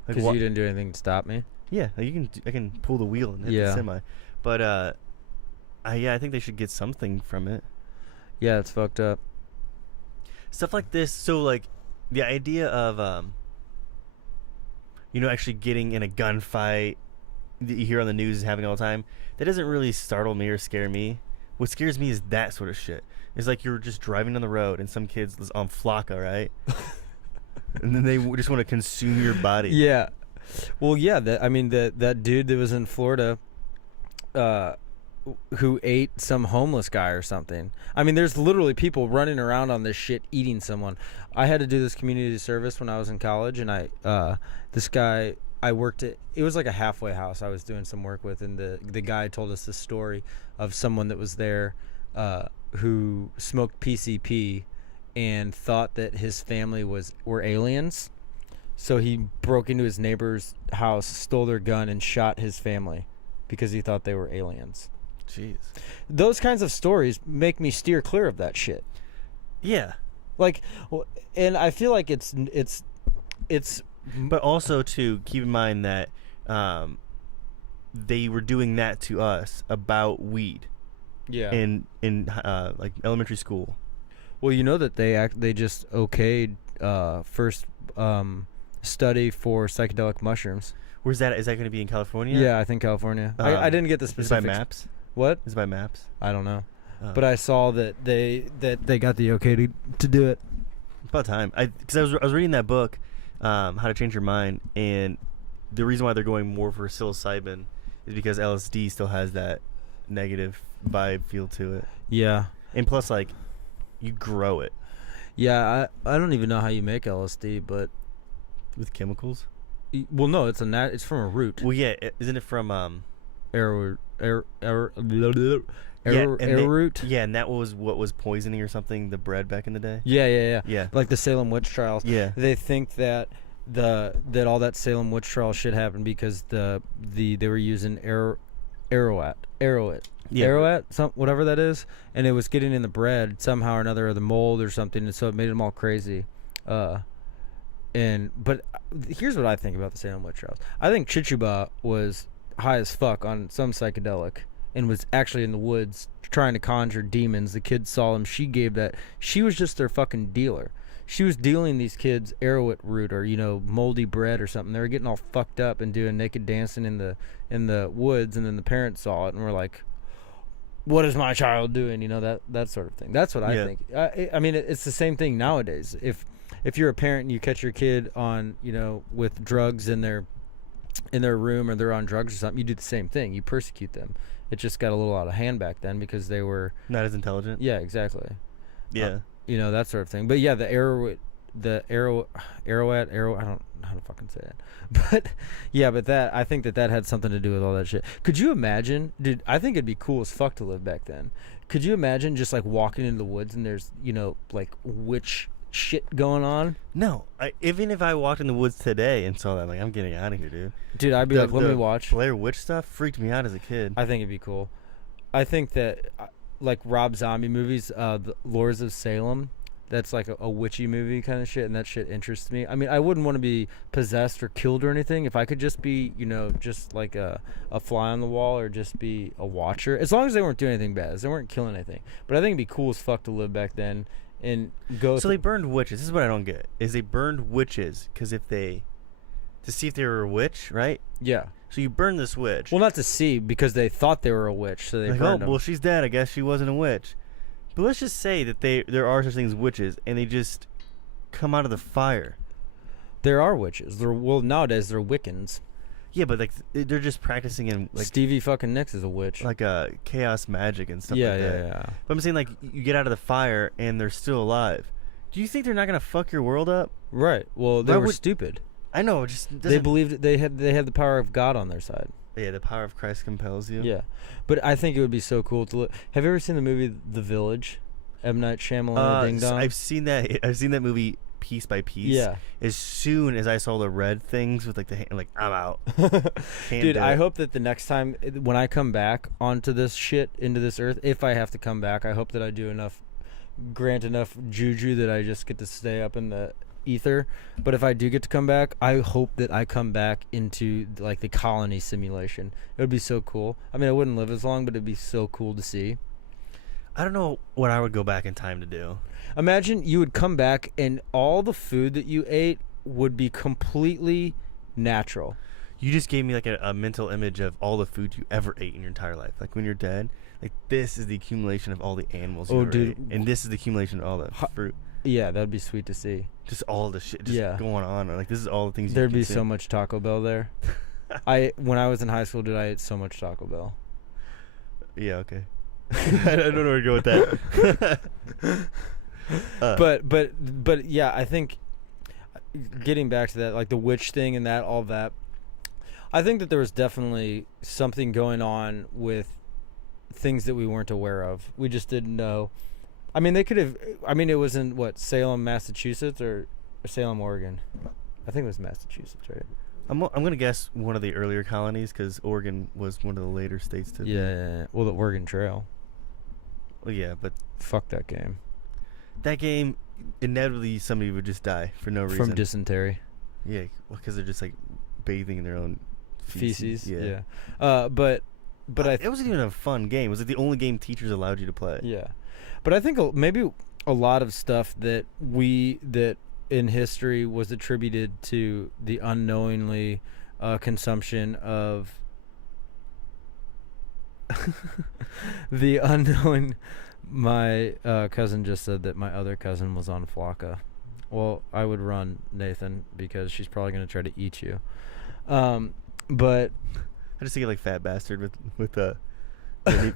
Because you didn't do anything to stop me. Yeah, I can pull the wheel and hit the semi, but I think they should get something from it. Yeah, it's fucked up. Stuff like this. So like, the idea of actually getting in a gunfight that you hear on the news is happening all the time. That doesn't really startle me or scare me. What scares me is that sort of shit. It's like you're just driving on the road and some kids on Flakka, right? And then they just want to consume your body. Yeah. Well, yeah. That dude that was in Florida, who ate some homeless guy or something. I mean, there's literally people running around on this shit eating someone. I had to do this community service when I was in college, and this guy I worked at. It was like a halfway house I was doing some work with, and the guy told us this story of someone that was there, who smoked PCP and thought that his family were aliens. So he broke into his neighbor's house, stole their gun, and shot his family because he thought they were aliens. Jeez. Those kinds of stories make me steer clear of that shit. Yeah. Like, and I feel like it's. But also to keep in mind that they were doing that to us about weed. Yeah. In like elementary school. Well, you know that they just okayed first study for psychedelic mushrooms. Where's that? Is that going to be in California? Yeah, I think California. I didn't get the specifics. Is it by maps? What? Is it by maps? I don't know. But I saw that they got the okay to do it. About time. Because I was reading that book, How to Change Your Mind, and the reason why they're going more for psilocybin is because LSD still has that negative vibe feel to it. Yeah. And plus, like, you grow it. Yeah, I don't even know how you make LSD, but with chemicals. well, no, it's it's from a root. Well, yeah, isn't it from Arrowroot. Yeah, and that was what was poisoning or something the bread back in the day. Yeah. Like the Salem Witch Trials. Yeah. They think that that all that Salem Witch Trial shit happened because they were using arrowat, whatever that is, and it was getting in the bread somehow or another, or the mold or something, and so it made them all crazy. But here's what I think about the Salem Witch Trials. I think Chichuba was high as fuck on some psychedelic and was actually in the woods trying to conjure demons. The kids saw him. She was just their fucking dealer. She was dealing these kids arrowroot root or moldy bread or something. They were getting all fucked up and doing naked dancing in the woods, and then the parents saw it and were like, "What is my child doing?" That sort of thing. That's what I think. I mean, it's the same thing nowadays. If you're a parent and you catch your kid on with drugs in their room, or they're on drugs or something, you do the same thing. You persecute them. It just got a little out of hand back then because they were not as intelligent. Yeah, exactly. Yeah. That sort of thing. But yeah, the arrowat, I don't know how to fucking say it. But yeah, but I think that had something to do with all that shit. Could you imagine, dude, I think it'd be cool as fuck to live back then. Could you imagine just like walking into the woods and there's, like witch shit going on? No, even if I walked in the woods today and saw that, like, I'm getting out of here, dude. Dude, I'd be like, let me watch. Blair Witch stuff freaked me out as a kid. I think it'd be cool. I think that, like Rob Zombie movies, the Lords of Salem, that's like a witchy movie kind of shit, and that shit interests me. I mean, I wouldn't want to be possessed or killed or anything. If I could just be, just like a fly on the wall, or just be a watcher, as long as they weren't doing anything bad, as they weren't killing anything. But I think it'd be cool as fuck to live back then and go. So they burned witches. This is what I don't get. Is they burned witches because to see if they were a witch, right? Yeah. So you burn this witch. Well, not to see, because they thought they were a witch, so they burned them. Well, she's dead. I guess she wasn't a witch. But let's just say that there are such things as witches, and they just come out of the fire. There are witches. Nowadays they're Wiccans. Yeah, but like they're just practicing in like Stevie fucking Nicks is a witch. Like chaos magic and stuff like that. Yeah. But I'm saying, like, you get out of the fire and they're still alive. Do you think they're not gonna fuck your world up? Right. Well, they were stupid. I know. It just they believed they had the power of God on their side. Yeah, the power of Christ compels you. Yeah, but I think it would be so cool to look. Have you ever seen the movie The Village? M. Night Shyamalan, Ding Dong. I've seen that. I've seen that movie piece by piece. Yeah. As soon as I saw the red things with like the hand, like, I'm out. Dude, I hope that the next time when I come back onto this shit, into this earth, if I have to come back, I hope that I do grant enough juju that I just get to stay up in the ether. But if I do get to come back, I hope that I come back into like the colony simulation. It would be so cool. I mean, I wouldn't live as long, but it'd be so cool to see. I don't know what I would go back in time to do. Imagine you would come back and all the food that you ate would be completely natural. You just gave me like a mental image of all the food you ever ate in your entire life. Like when you're dead, like this is the accumulation of all the animals you ever ate, and this is the accumulation of all the fruit. Yeah, that'd be sweet to see. Just all the shit going on. Like this is all the things. There'd be so much Taco Bell there. When I was in high school, I ate so much Taco Bell. Yeah. Okay. I don't know where to go with that. But yeah, I think getting back to that, like the witch thing and all that, I think that there was definitely something going on with things that we weren't aware of. We just didn't know. I mean, they could have. I mean, it was in Salem, Massachusetts, or Salem, Oregon. I think it was Massachusetts, right? I'm gonna guess one of the earlier colonies, because Oregon was one of the later states to. Yeah. Well, the Oregon Trail. Well, yeah, but fuck that game. That game, inevitably somebody would just die for no reason. From dysentery. Yeah, because they're just like bathing in their own feces. Yeah. But it wasn't even a fun game. It was like the only game teachers allowed you to play. Yeah, but I think maybe a lot of stuff that in history was attributed to the unknowingly consumption of the unknown. My cousin just said that my other cousin was on Flakka. Well, I would run, Nathan, because she's probably going to try to eat you. But I just think like fat bastard with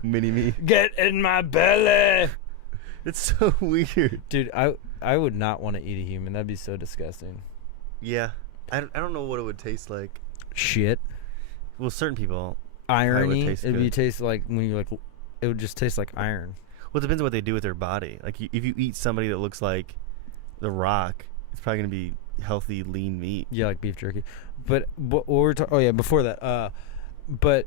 mini me. Get in my belly. It's so weird. Dude, I would not want to eat a human. That'd be so disgusting. Yeah. I don't know what it would taste like. Shit. Well, certain people. Irony. Taste It'd be good. taste like when you like. It would just taste like iron. Well, it depends on what they do with their body. Like, if you eat somebody that looks like The Rock, it's probably going to be healthy, lean meat. Yeah, like beef jerky. But what we're oh yeah, before that. But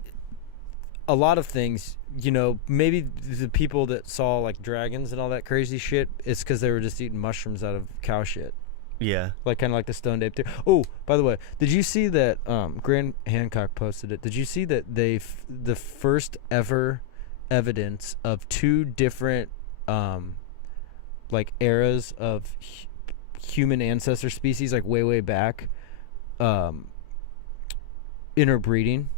a lot of things, you know, maybe the people that saw like dragons and all that crazy shit, it's because they were just eating mushrooms out of cow shit. Yeah. Like kind of like the stoned ape theory. Oh, by the way, did you see that? Grant Hancock posted it. Did you see that the first ever evidence of two different like eras of human ancestor species, like way back, interbreeding?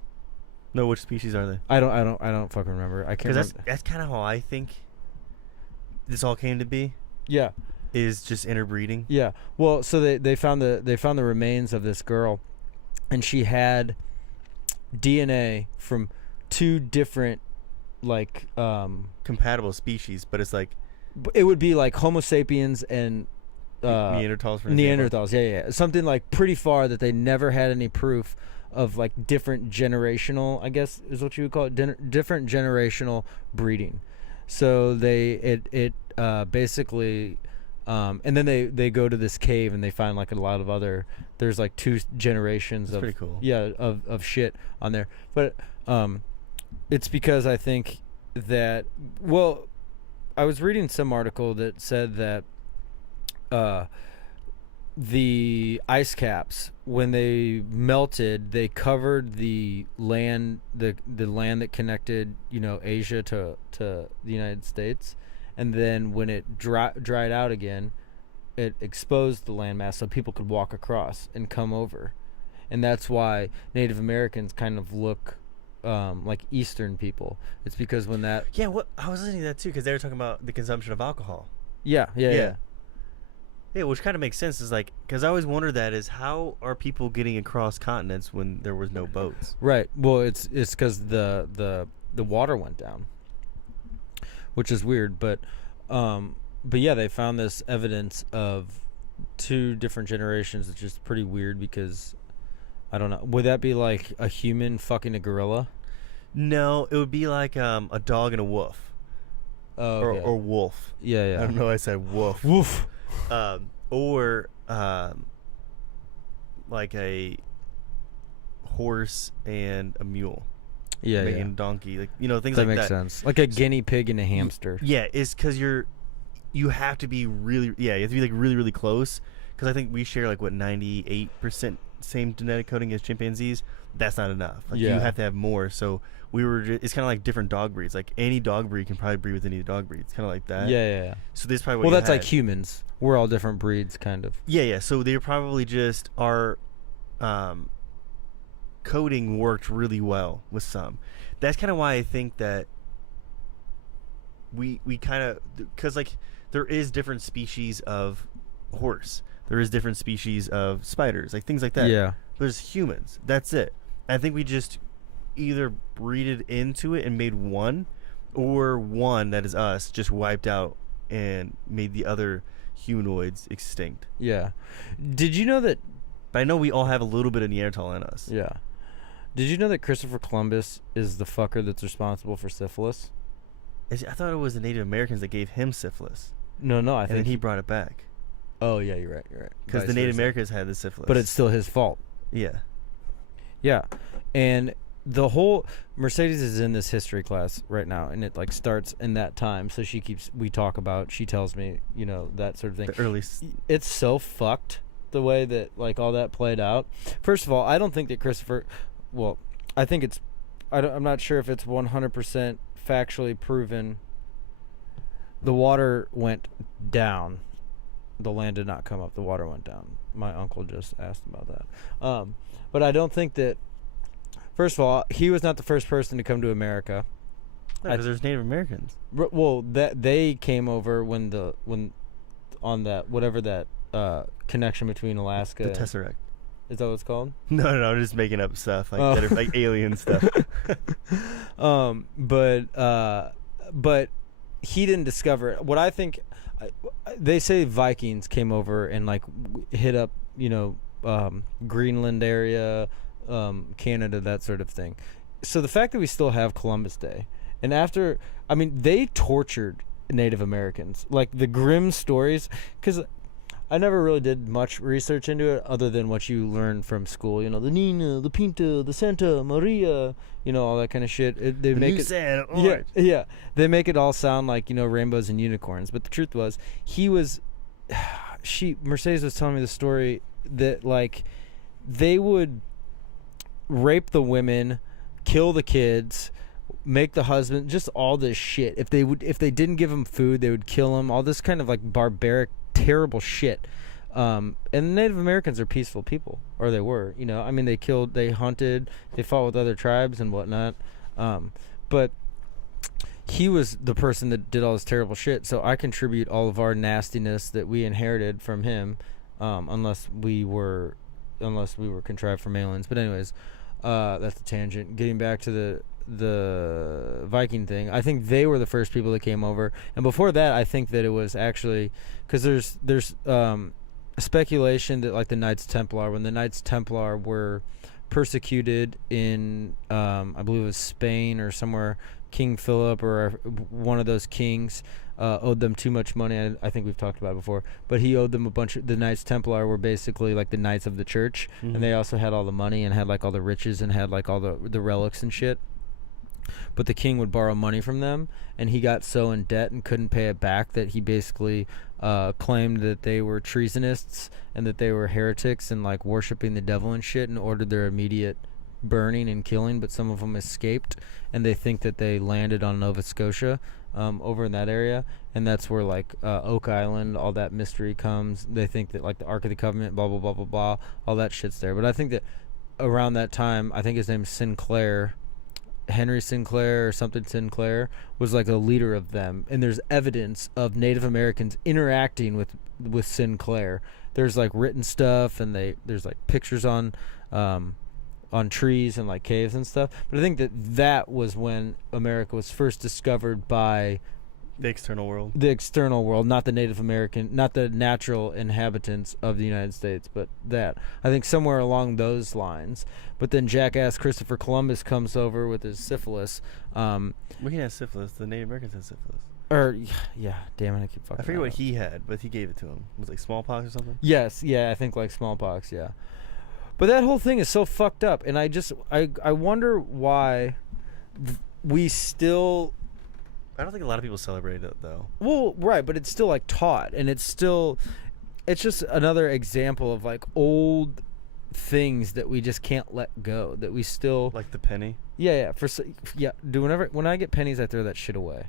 No, which species are they? I don't fucking remember. I can't. Because that's kind of how I think this all came to be. Yeah. Is just interbreeding. Yeah. Well, so they found the remains of this girl, and she had DNA from two different like compatible species, but it's like it would be like Homo sapiens and Neanderthals. For Neanderthals. Yeah. Something like pretty far that they never had any proof of, like different generational, I guess is what you would call it, different generational breeding. So it basically. And then they go to this cave and they find like a lot of other. There's like two generations. That's pretty cool. Yeah, of shit on there. But it's because I think that, well, I was reading some article that said that the ice caps, when they melted, they covered the land, the land that connected, you know, Asia to the United States. And then when it dried out again, it exposed the landmass so people could walk across and come over. And that's why Native Americans kind of look like Eastern people. It's because when that... Yeah, what I was listening to that too, because they were talking about the consumption of alcohol. Yeah. Yeah, which kind of makes sense. Is like, because I always wondered that is how are people getting across continents when there was no boats? Right. Well, it's because the water went down, which is weird, but yeah, they found this evidence of two different generations, which is pretty weird because I don't know. Would that be like a human fucking a gorilla? No, it would be like a dog and a wolf. Oh, okay. Or wolf. Yeah. I don't know. I said wolf. Woof. Or like a horse and a mule. Yeah. A donkey, like, you know, things that like that. That makes sense. Like a guinea pig and a hamster. Yeah, it's because you have to be really, you have to be like really close. Because I think we share like what 98% same genetic coding as chimpanzees. That's not enough. Like, you have to have more. So it's kind of like different dog breeds. Like any dog breed can probably breed with any dog breed. It's kind of like that. Yeah. So this is probably well, that's like humans. We're all different breeds, kind of. Yeah. So they probably just our coding worked really well with some. That's kind of why I think that we kind of, because like there is different species of horse, there is different species of spiders, like things like that. Yeah. There's humans. That's it. I think we just either breeded into it and made one, or one that is us just wiped out and made the other humanoids extinct. Yeah. Did you know that? But I know we all have a little bit of Neanderthal in us. Yeah. Did you know that Christopher Columbus is the fucker that's responsible for syphilis? I thought it was the Native Americans that gave him syphilis. No, I and think then he brought it back. Oh yeah, you're right. Because the Native Americans had the syphilis. But it's still his fault. Yeah. And the whole Mercedes is in this history class right now, and it like starts in that time. So she tells me, you know, that sort of thing. The early. It's so fucked the way that like all that played out. First of all, I don't think that Christopher. Well, I think it's. I'm not sure if it's 100% factually proven. The water went down. The land did not come up. The water went down. My uncle just asked about that. But I don't think that. First of all, he was not the first person to come to America. Because there's Native Americans. Well, that they came over when on that whatever that connection between Alaska. The Tesseract. Is that what it's called? No, I'm just making up stuff that are like alien stuff. But he didn't discover it. What I think, they say Vikings came over and like hit up, Greenland area, Canada, that sort of thing. So the fact that we still have Columbus Day, and they tortured Native Americans, like the grim stories, because I never really did much research into it other than what you learn from school. The Nina, the Pinta, the Santa Maria, all that kind of shit. They make it, yeah. They make it all sound like rainbows and unicorns. But the truth was, Mercedes was telling me the story that like they would rape the women, kill the kids, make the husband, just all this shit. If they didn't give him food, they would kill him. All this kind of like barbaric, terrible shit. And Native Americans are peaceful people, or they were. They killed, they hunted, they fought with other tribes and whatnot. But he was the person that did all this terrible shit. So I contribute all of our nastiness that we inherited from him, unless we were contrived from aliens. But anyways, that's a tangent. Getting back to the Viking thing, I think they were the first people that came over, and before that I think that it was actually, because there's speculation that like the Knights Templar, when the Knights Templar were persecuted in I believe it was Spain or somewhere, King Philip or one of those kings owed them too much money. I think we've talked about it before, but he owed them a bunch of, the Knights Templar were basically like the knights of the church, and they also had all the money and had like all the riches and had like all the relics and shit. But the king would borrow money from them, and he got so in debt and couldn't pay it back that he basically claimed that they were treasonists and that they were heretics and like worshiping the devil and shit, and ordered their immediate burning and killing. But some of them escaped, and they think that they landed on Nova Scotia, over in that area, and that's where like Oak Island, all that mystery comes. They think that like the Ark of the Covenant, blah blah blah blah blah, all that shit's there. But I think that around that time, I think his name's Sinclair, Henry Sinclair or something Sinclair, was like a leader of them, and there's evidence of Native Americans interacting with Sinclair. There's like written stuff, and there's like pictures on trees and like caves and stuff. But I think that was when America was first discovered by the external world. The external world, not the Native American, not the natural inhabitants of the United States, but that. I think somewhere along those lines. But then jackass Christopher Columbus comes over with his syphilis. We can have syphilis. The Native Americans had syphilis. Or, yeah, damn it, I keep fucking I forget what he had, but he gave it to him. Was it like smallpox or something? Yes, yeah, I think like smallpox, yeah. But that whole thing is so fucked up, and I wonder why we still... I don't think a lot of people celebrate it, though. Well, right, but it's still like taught, and it's just another example of like old things that we just can't let go, that we still... Like the penny? Yeah. When I get pennies, I throw that shit away.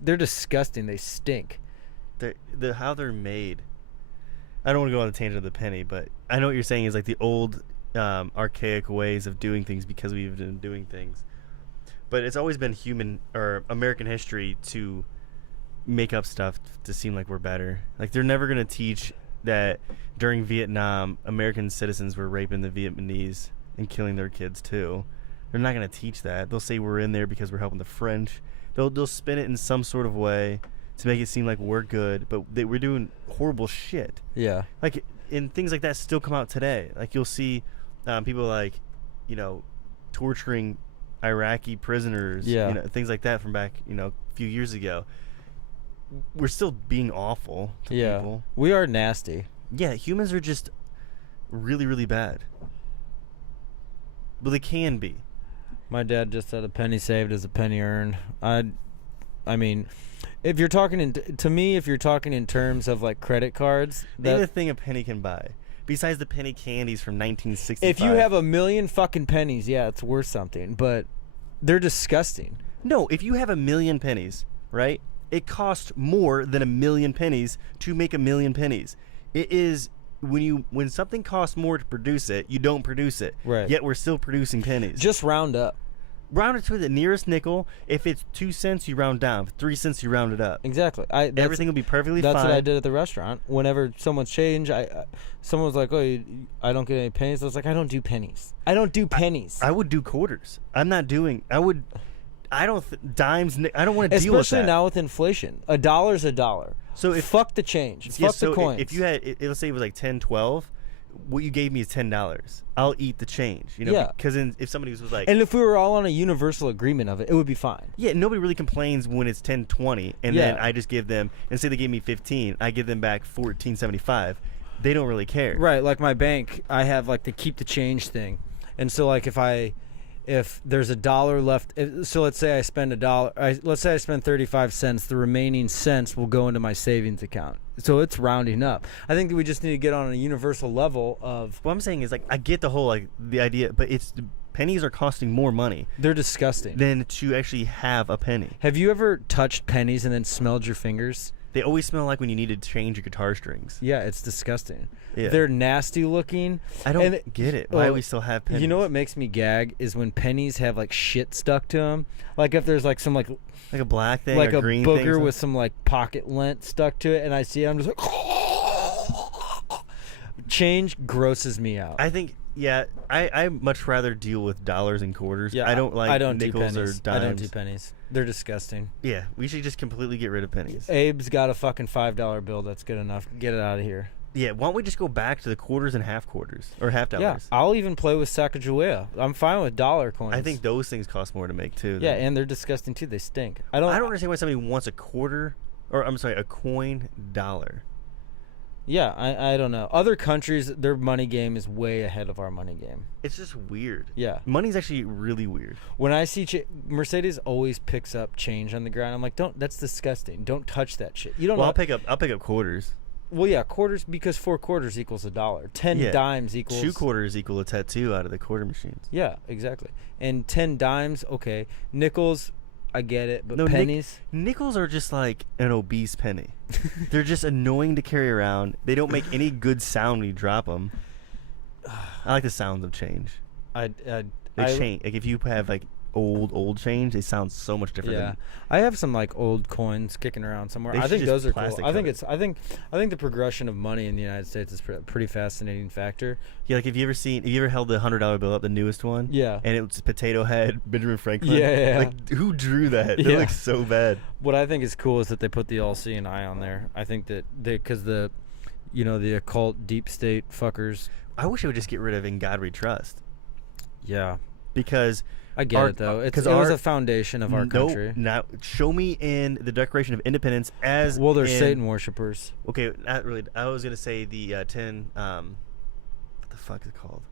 They're disgusting. They stink. How they're made. I don't want to go on a tangent of the penny, but I know what you're saying is like the old archaic ways of doing things because we've been doing things. But it's always been human or American history to make up stuff to seem like we're better. Like they're never going to teach that during Vietnam, American citizens were raping the Vietnamese and killing their kids too. They're not going to teach that. They'll say we're in there because we're helping the French. They'll spin it in some sort of way to make it seem like we're good, but we're doing horrible shit. Yeah. Like, and things like that still come out today. Like you'll see people like, torturing Iraqi prisoners, things like that from back, a few years ago. We're still being awful to people. We are nasty. Yeah, humans are just really, really bad. Well, they can be. My dad just said a penny saved is a penny earned. I mean, if you're talking in terms of like credit cards, name the thing a penny can buy. Besides the penny candies from 1965. If you have a million fucking pennies, yeah, it's worth something, but they're disgusting. No, if you have a million pennies, right? It costs more than a million pennies to make a million pennies. It is when something costs more to produce it, you don't produce it. Right. Yet we're still producing pennies. Just round up. Round it to the nearest nickel. If it's 2 cents, you round down. If 3 cents, you round it up. Exactly. Everything will be perfectly fine. That's what I did at the restaurant. Whenever someone's change, someone was like, "Oh, I don't get any pennies." I was like, "I don't do pennies. I don't do pennies." I would do quarters. I'm not doing. I would I don't dimes. I don't want to deal with that. Especially now with inflation. A dollar's a dollar. So fuck the change. Fuck the coins. If you had, let's say it was like 10, 12, what you gave me is $10. I'll eat the change. You know, Yeah. Because if somebody was like, and if we were all on a universal agreement of it, it would be fine. yeah, nobody really complains when it's 10, 20, and Yeah. then I just give them, and say they gave me 15, I give them back 14.75. They don't really care. Right, like my bank, I have like the keep the change thing, and so like if there's $1 left, so let's say I spend $1, let's say I spend 35 cents, the remaining cents will go into my savings account. So it's rounding up. I think that we just need to get on a universal level of. What I'm saying is, like, I get the whole, like, the idea, but pennies are costing more money They're disgusting. than to actually have a penny. Have you ever touched pennies and then smelled your fingers? They always smell like when you need to change your guitar strings. Yeah, it's disgusting. Yeah. They're nasty looking. I don't get it. Why do we still have pennies? You know what makes me gag is when pennies have like shit stuck to them. Like if there's like some like a black thing, like or a green thing, booger with some like pocket lint stuck to it, and I see it, I'm just like, change grosses me out. I think, yeah, I much rather deal with dollars and quarters. Yeah, I don't like I don't nickels do or pennies. dimes. I don't do pennies. They're disgusting. Yeah, we should just completely get rid of pennies. Abe's got a fucking $5 bill. That's good enough. Get it out of here. Yeah, why don't we just go back to the quarters and half quarters or $half? Yeah, I'll even play with Sacagawea. I'm fine with dollar coins. I think those things cost more to make too. Yeah, and they're disgusting too. They stink. I don't understand why somebody wants a quarter, or I'm sorry, a coin dollar. Yeah, I don't know. Other countries, their money game is way ahead of our money game. It's just weird. Yeah. Money's actually really weird. When I see Mercedes always picks up change on the ground, I'm like, don't. That's disgusting. Don't touch that shit. You don't. Well, know. I'll pick up quarters. Well, yeah, quarters, because 4 quarters equals $1. 10 dimes equals 2 quarters equal a tattoo out of the quarter machines. Yeah, exactly. And 10 dimes, okay. Nickels, I get it, but no, pennies. Nickels are just like an obese penny. They're just annoying to carry around. They don't make any good sound when you drop them. I like the sounds of change. I change. Like if you have like old change, they sound so much different. Yeah, I have some like old coins kicking around somewhere. They I think should those just are cool. plastic I think covered. I think the progression of money in the United States is a pretty fascinating factor. Yeah, like have you ever held the $100 bill up, the newest one? Yeah. And it was Potato Head, Benjamin Franklin. Yeah. Like who drew that? It Yeah. looks so bad. What I think is cool is that they put the LC and I on there. I think that because the occult deep state fuckers. I wish it would just get rid of "In God We Trust." Yeah. Because I get it though. It was a foundation of our country. Now show me in the Declaration of Independence as well. They're Satan worshippers. Okay, not really. I was gonna say the 10. What the fuck is it called?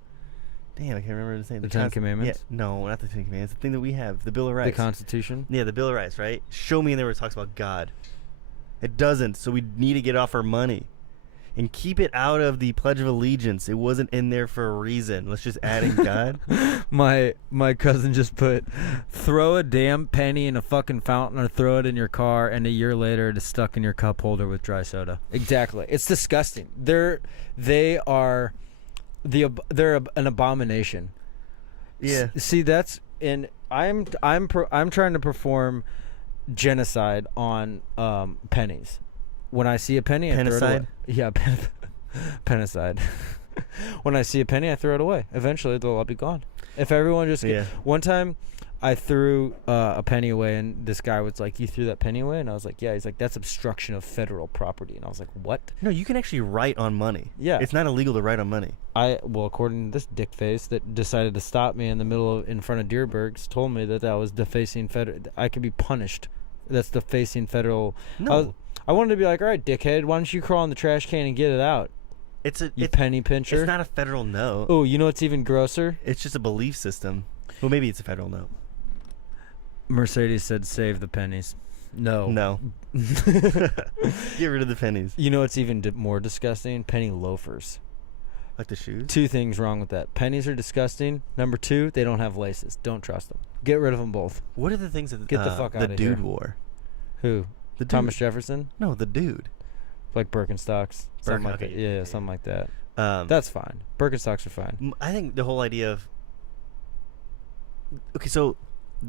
Damn, I can't remember the name. The 10 Commandments. Yeah, no, not the 10 Commandments. The thing that we have, the Bill of Rights. The Constitution. Yeah, the Bill of Rights. Right. Show me in there where it talks about God. It doesn't. So we need to get off our money. And keep it out of the Pledge of Allegiance. It wasn't in there for a reason. Let's just add in God. My cousin just put, throw a damn penny in a fucking fountain or throw it in your car, and a year later it is stuck in your cup holder with dry soda. Exactly. It's disgusting. They're an abomination. Yeah. See, that's and I'm trying to perform genocide on pennies. When I see a penny, I throw it away. Yeah, pennicide. When I see a penny, I throw it away. Eventually, they'll all be gone. If everyone just one time, I threw a penny away, and this guy was like, "You threw that penny away?" And I was like, "Yeah." He's like, "That's obstruction of federal property." And I was like, "What?" No, you can actually write on money. Yeah, it's not illegal to write on money. According to this dick face that decided to stop me in front of Deerbergs, told me that was defacing federal. I could be punished. That's defacing federal. No. I wanted to be like, all right, dickhead, why don't you crawl in the trash can and get it out? It's penny pincher. It's not a federal note. Oh, you know what's even grosser? It's just a belief system. Well, maybe it's a federal note. Mercedes said, "Save the pennies." No. Get rid of the pennies. You know what's even more disgusting? Penny loafers. Like the shoes? 2 things wrong with that. Pennies are disgusting. Number 2, they don't have laces. Don't trust them. Get rid of them both. What are the things that get the fuck out of the here? dude wore? Who? The dude. Thomas Jefferson? No, the dude. Like Birkenstocks. Something like that. Yeah, something like that. That's fine. Birkenstocks are fine. I think the whole idea of... Okay, so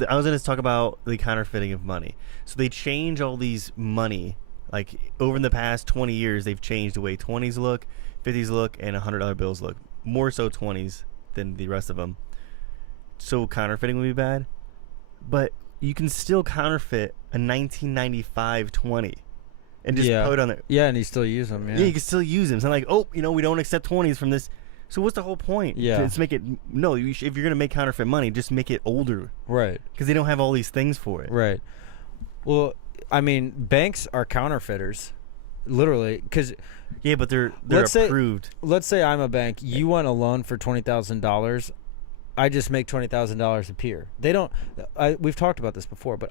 I was going to talk about the counterfeiting of money. So they change all these money. Like, over in the past 20 years, they've changed the way 20s look, 50s look, and $100 bills look. More so 20s than the rest of them. So counterfeiting would be bad. But you can still counterfeit a 1995 20 and just Yeah. put it on there. Yeah, and you still use them. Yeah, you can still use them. So I'm like, oh, we don't accept 20s from this. So what's the whole point? Yeah. Let's make it. No, if you're gonna make counterfeit money, just make it older. Right. Because they don't have all these things for it. Right. Well, I mean, banks are counterfeiters, literally. Because Yeah, but they're approved. let's say I'm a bank. You want a loan for $20,000. I just make $20,000 appear. They don't. We've talked about this before, but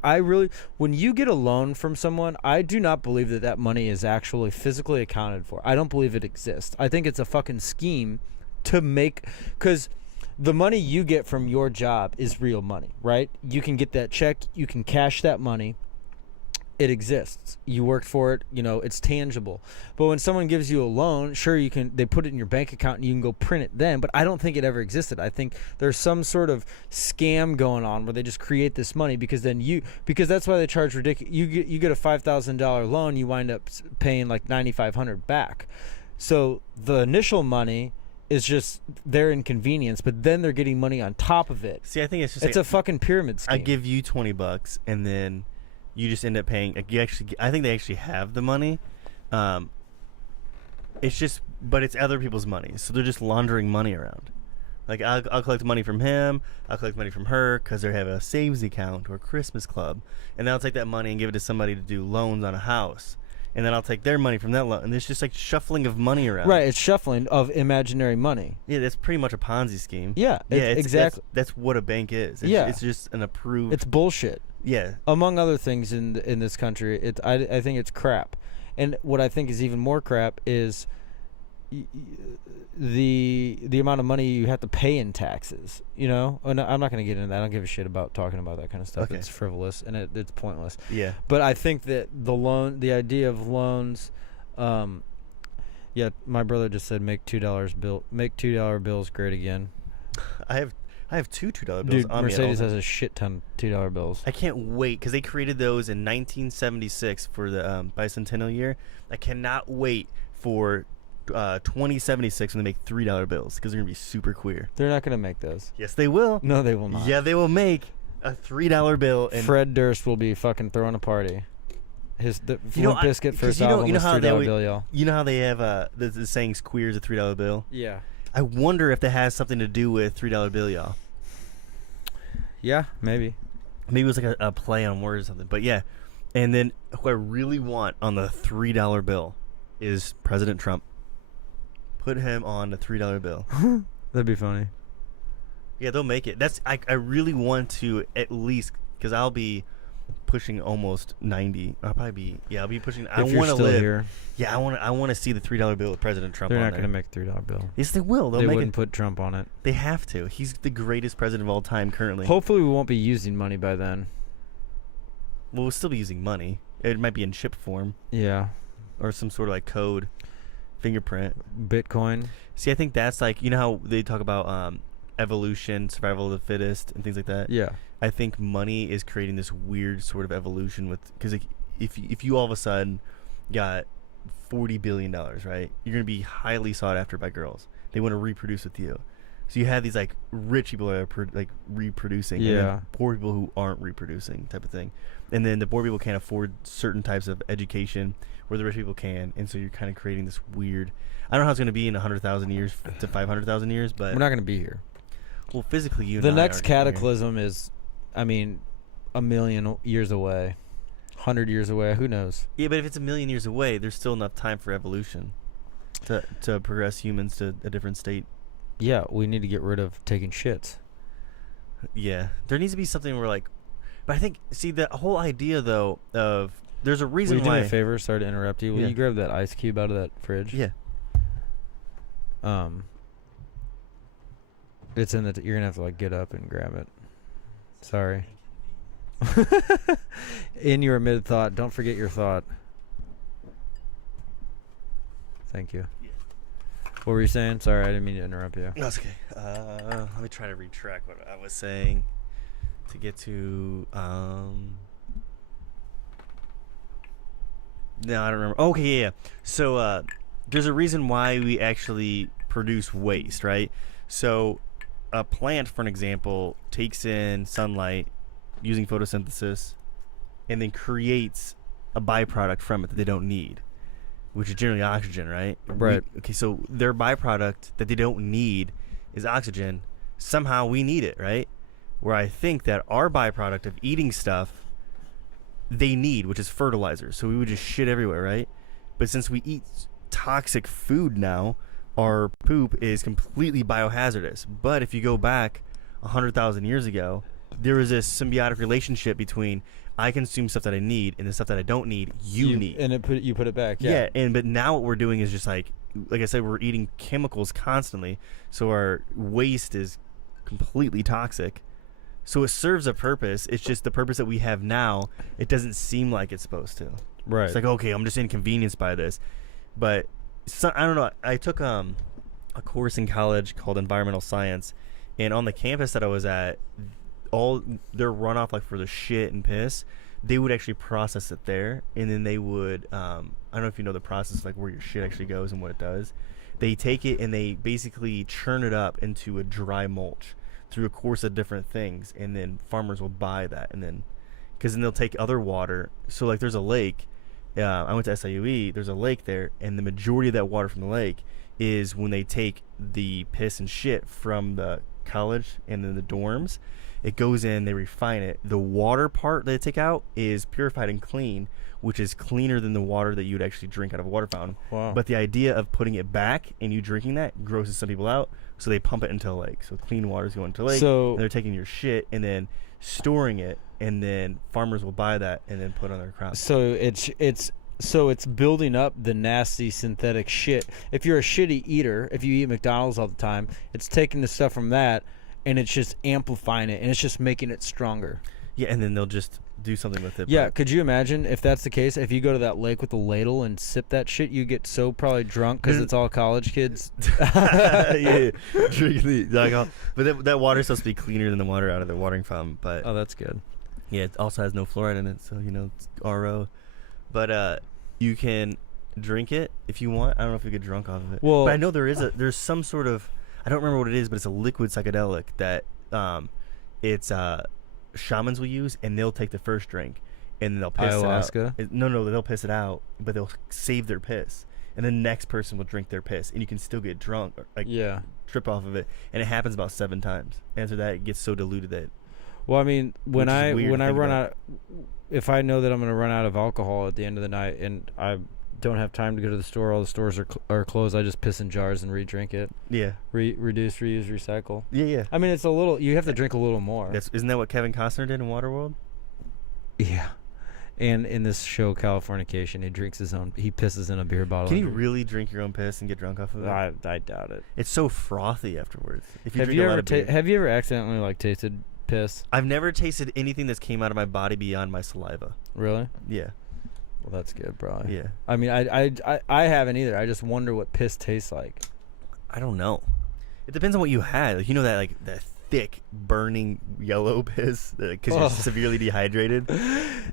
when you get a loan from someone, I do not believe that money is actually physically accounted for. I don't believe it exists. I think it's a fucking scheme to make, because the money you get from your job is real money, right? You can get that check, you can cash that money. It exists. You worked for it, it's tangible. But when someone gives you a loan, sure, they put it in your bank account and you can go print it then, but I don't think it ever existed. I think there's some sort of scam going on where they just create this money because that's why they charge ridiculous. You get a $5,000 loan, you wind up paying like $9,500 back. So the initial money is just their inconvenience, but then they're getting money on top of it. See, I think it's a fucking pyramid scheme. I give you $20 and then you just end up paying. Like I think they actually have the money. It's just, but it's other people's money, so they're just laundering money around. Like I'll collect money from him, I'll collect money from her because they have a savings account or a Christmas club, and then I'll take that money and give it to somebody to do loans on a house. And then I'll take their money from that loan. And it's just like shuffling of money around. Right, it's shuffling of imaginary money. Yeah, that's pretty much a Ponzi scheme. Yeah, exactly. That's what a bank is. It's just an approved. It's bullshit. Yeah. Among other things in this country, I think it's crap. And what I think is even more crap is the amount of money you have to pay in taxes, And I'm not going to get into that. I don't give a shit about talking about that kind of stuff. Okay. It's frivolous and it's pointless. Yeah. But I think that the idea of loans, my brother just said make $2 bills great again. I have two $2 bills. Dude, on Mercedes me has a shit ton of $2 bills. I can't wait because they created those in 1976 for the bicentennial year. I cannot wait for 2076 when they make $3 bills because they're gonna be super queer. They're not gonna make those. Yes, they will. No, they will not. Yeah, they will make a $3 bill. And Fred Durst will be fucking throwing a party. The Limp Bizkit first album was $3 bill, y'all. You know how they have the sayings "queer is a $3 bill." Yeah. I wonder if that has something to do with $3 bill, y'all. Yeah, maybe. Maybe it was like a play on words or something. But yeah, and then who I really want on the $3 bill is President Trump. Put him on the $3 bill. That'd be funny. Yeah, they'll make it. I really want to at least, because I'll be pushing almost 90. I'll be pushing. I want to live here. Yeah, I want to see the $3 bill with President Trump. They're on not there. going to make $3 bill. Yes, they will. They wouldn't put Trump on it. They have to. He's the greatest president of all time currently. Hopefully, we won't be using money by then. Well, we'll still be using money. It might be in chip form. Yeah. Or some sort of like code, fingerprint. Bitcoin. See, I think that's like, how they talk about evolution, survival of the fittest, and things like that. Yeah. I think money is creating this weird sort of evolution because if you all of a sudden got $40 billion, right, you're going to be highly sought after by girls. They want to reproduce with you. So you have these like rich people that are reproducing, and then poor people who aren't reproducing, type of thing. And then the poor people can't afford certain types of education where the rich people can, and so you're kind of creating this weird. I don't know how it's going to be in 100,000 years to 500,000 years, but we're not going to be here. Well, physically, the next cataclysm is, a million years away, 100 years away. Who knows? Yeah, but if it's a million years away, there's still enough time for evolution to progress humans to a different state. Yeah, we need to get rid of taking shits. Yeah, there needs to be something where like, but I think the whole idea though of there's a reason why. Will you do why. me a favor? Sorry to interrupt you. Will you grab that ice cube out of that fridge? Yeah. It's in the. You're gonna have to like get up and grab it. Sorry. In your mid thought, don't forget your thought. Thank you. Yeah. What were you saying? Sorry, I didn't mean to interrupt you. No, it's okay. Let me try to retract what I was saying to get to. No, I don't remember. Okay, yeah. So there's a reason why we actually produce waste, right? So a plant, for an example, takes in sunlight, using photosynthesis, and then creates a byproduct from it that they don't need, which is generally oxygen, right? Right. Okay, so their byproduct that they don't need is oxygen. Somehow we need it, right? Where I think that our byproduct of eating stuff they need, which is fertilizer. So we would just shit everywhere, right? But since we eat toxic food now, our poop is completely biohazardous. But if you go back 100,000 years ago, there was this symbiotic relationship between I consume stuff that I need and the stuff that I don't need you need. And you put it back. Yeah. But now what we're doing is just like I said, we're eating chemicals constantly, so our waste is completely toxic. So it serves a purpose. It's just the purpose that we have now, it doesn't seem like it's supposed to. Right. It's like, okay, I'm just inconvenienced by this. But I don't know. I took a course in college called environmental science, and on the campus that I was at, all their runoff, like for the shit and piss, they would actually process it there, and then they would I don't know if you know the process, like where your shit actually goes and what it does. They take it and they basically churn it up into a dry mulch through a course of different things, and then farmers will buy that, and then because then they'll take other water. So like there's a lake, I went to SIUE, there's a lake there, and the majority of that water from the lake is when they take the piss and shit from the college and then the dorms, it goes in, they refine it. The water part they take out is purified and clean, which is cleaner than the water that you'd actually drink out of a water fountain. Wow. But the idea of putting it back and you drinking that grosses some people out, so they pump it into a lake. So clean water's going to a lake, and they're taking your shit and then storing it, and then farmers will buy that and then put it on their crops. So it's building up the nasty synthetic shit. If you're a shitty eater, if you eat McDonald's all the time, it's taking the stuff from that and it's just amplifying it, and it's just making it stronger. Yeah, and then they'll just do something with it. Yeah, could you imagine if that's the case? If you go to that lake with a ladle and sip that shit, you get so probably drunk because it's all college kids. Yeah, drink the alcohol. But that water's supposed to be cleaner than the water out of the watering fountain. But oh, that's good. Yeah, it also has no fluoride in it, so it's RO. But you can drink it if you want. I don't know if you get drunk off of it. Well, but I know there's some sort of, I don't remember what it is, but it's a liquid psychedelic that it's shamans will use, and they'll take the first drink and then they'll piss ayahuasca? it out. No, they'll piss it out, but they'll save their piss, and the next person will drink their piss, and you can still get drunk, or trip off of it, and it happens about 7 times. After that, it gets so diluted that. Well, I mean, when I run out, if I know that I'm going to run out of alcohol at the end of the night and I don't have time to go to the store, all the stores are closed, I just piss in jars and re-drink it. Yeah. Reduce, reuse, recycle. Yeah. I mean, it's a little, you have to drink a little more. Isn't that what Kevin Costner did in Waterworld? Yeah. And in this show, Californication, he pisses in a beer bottle. Can you really drink your own piss and get drunk off of it? I doubt it. It's so frothy afterwards. Have you ever accidentally tasted piss? I've never tasted anything that's came out of my body beyond my saliva. Really? Yeah. Well, that's good, bro. Yeah. I mean, I haven't either. I just wonder what piss tastes like. I don't know. It depends on what you had. Like, that thick, burning yellow piss because you're severely dehydrated.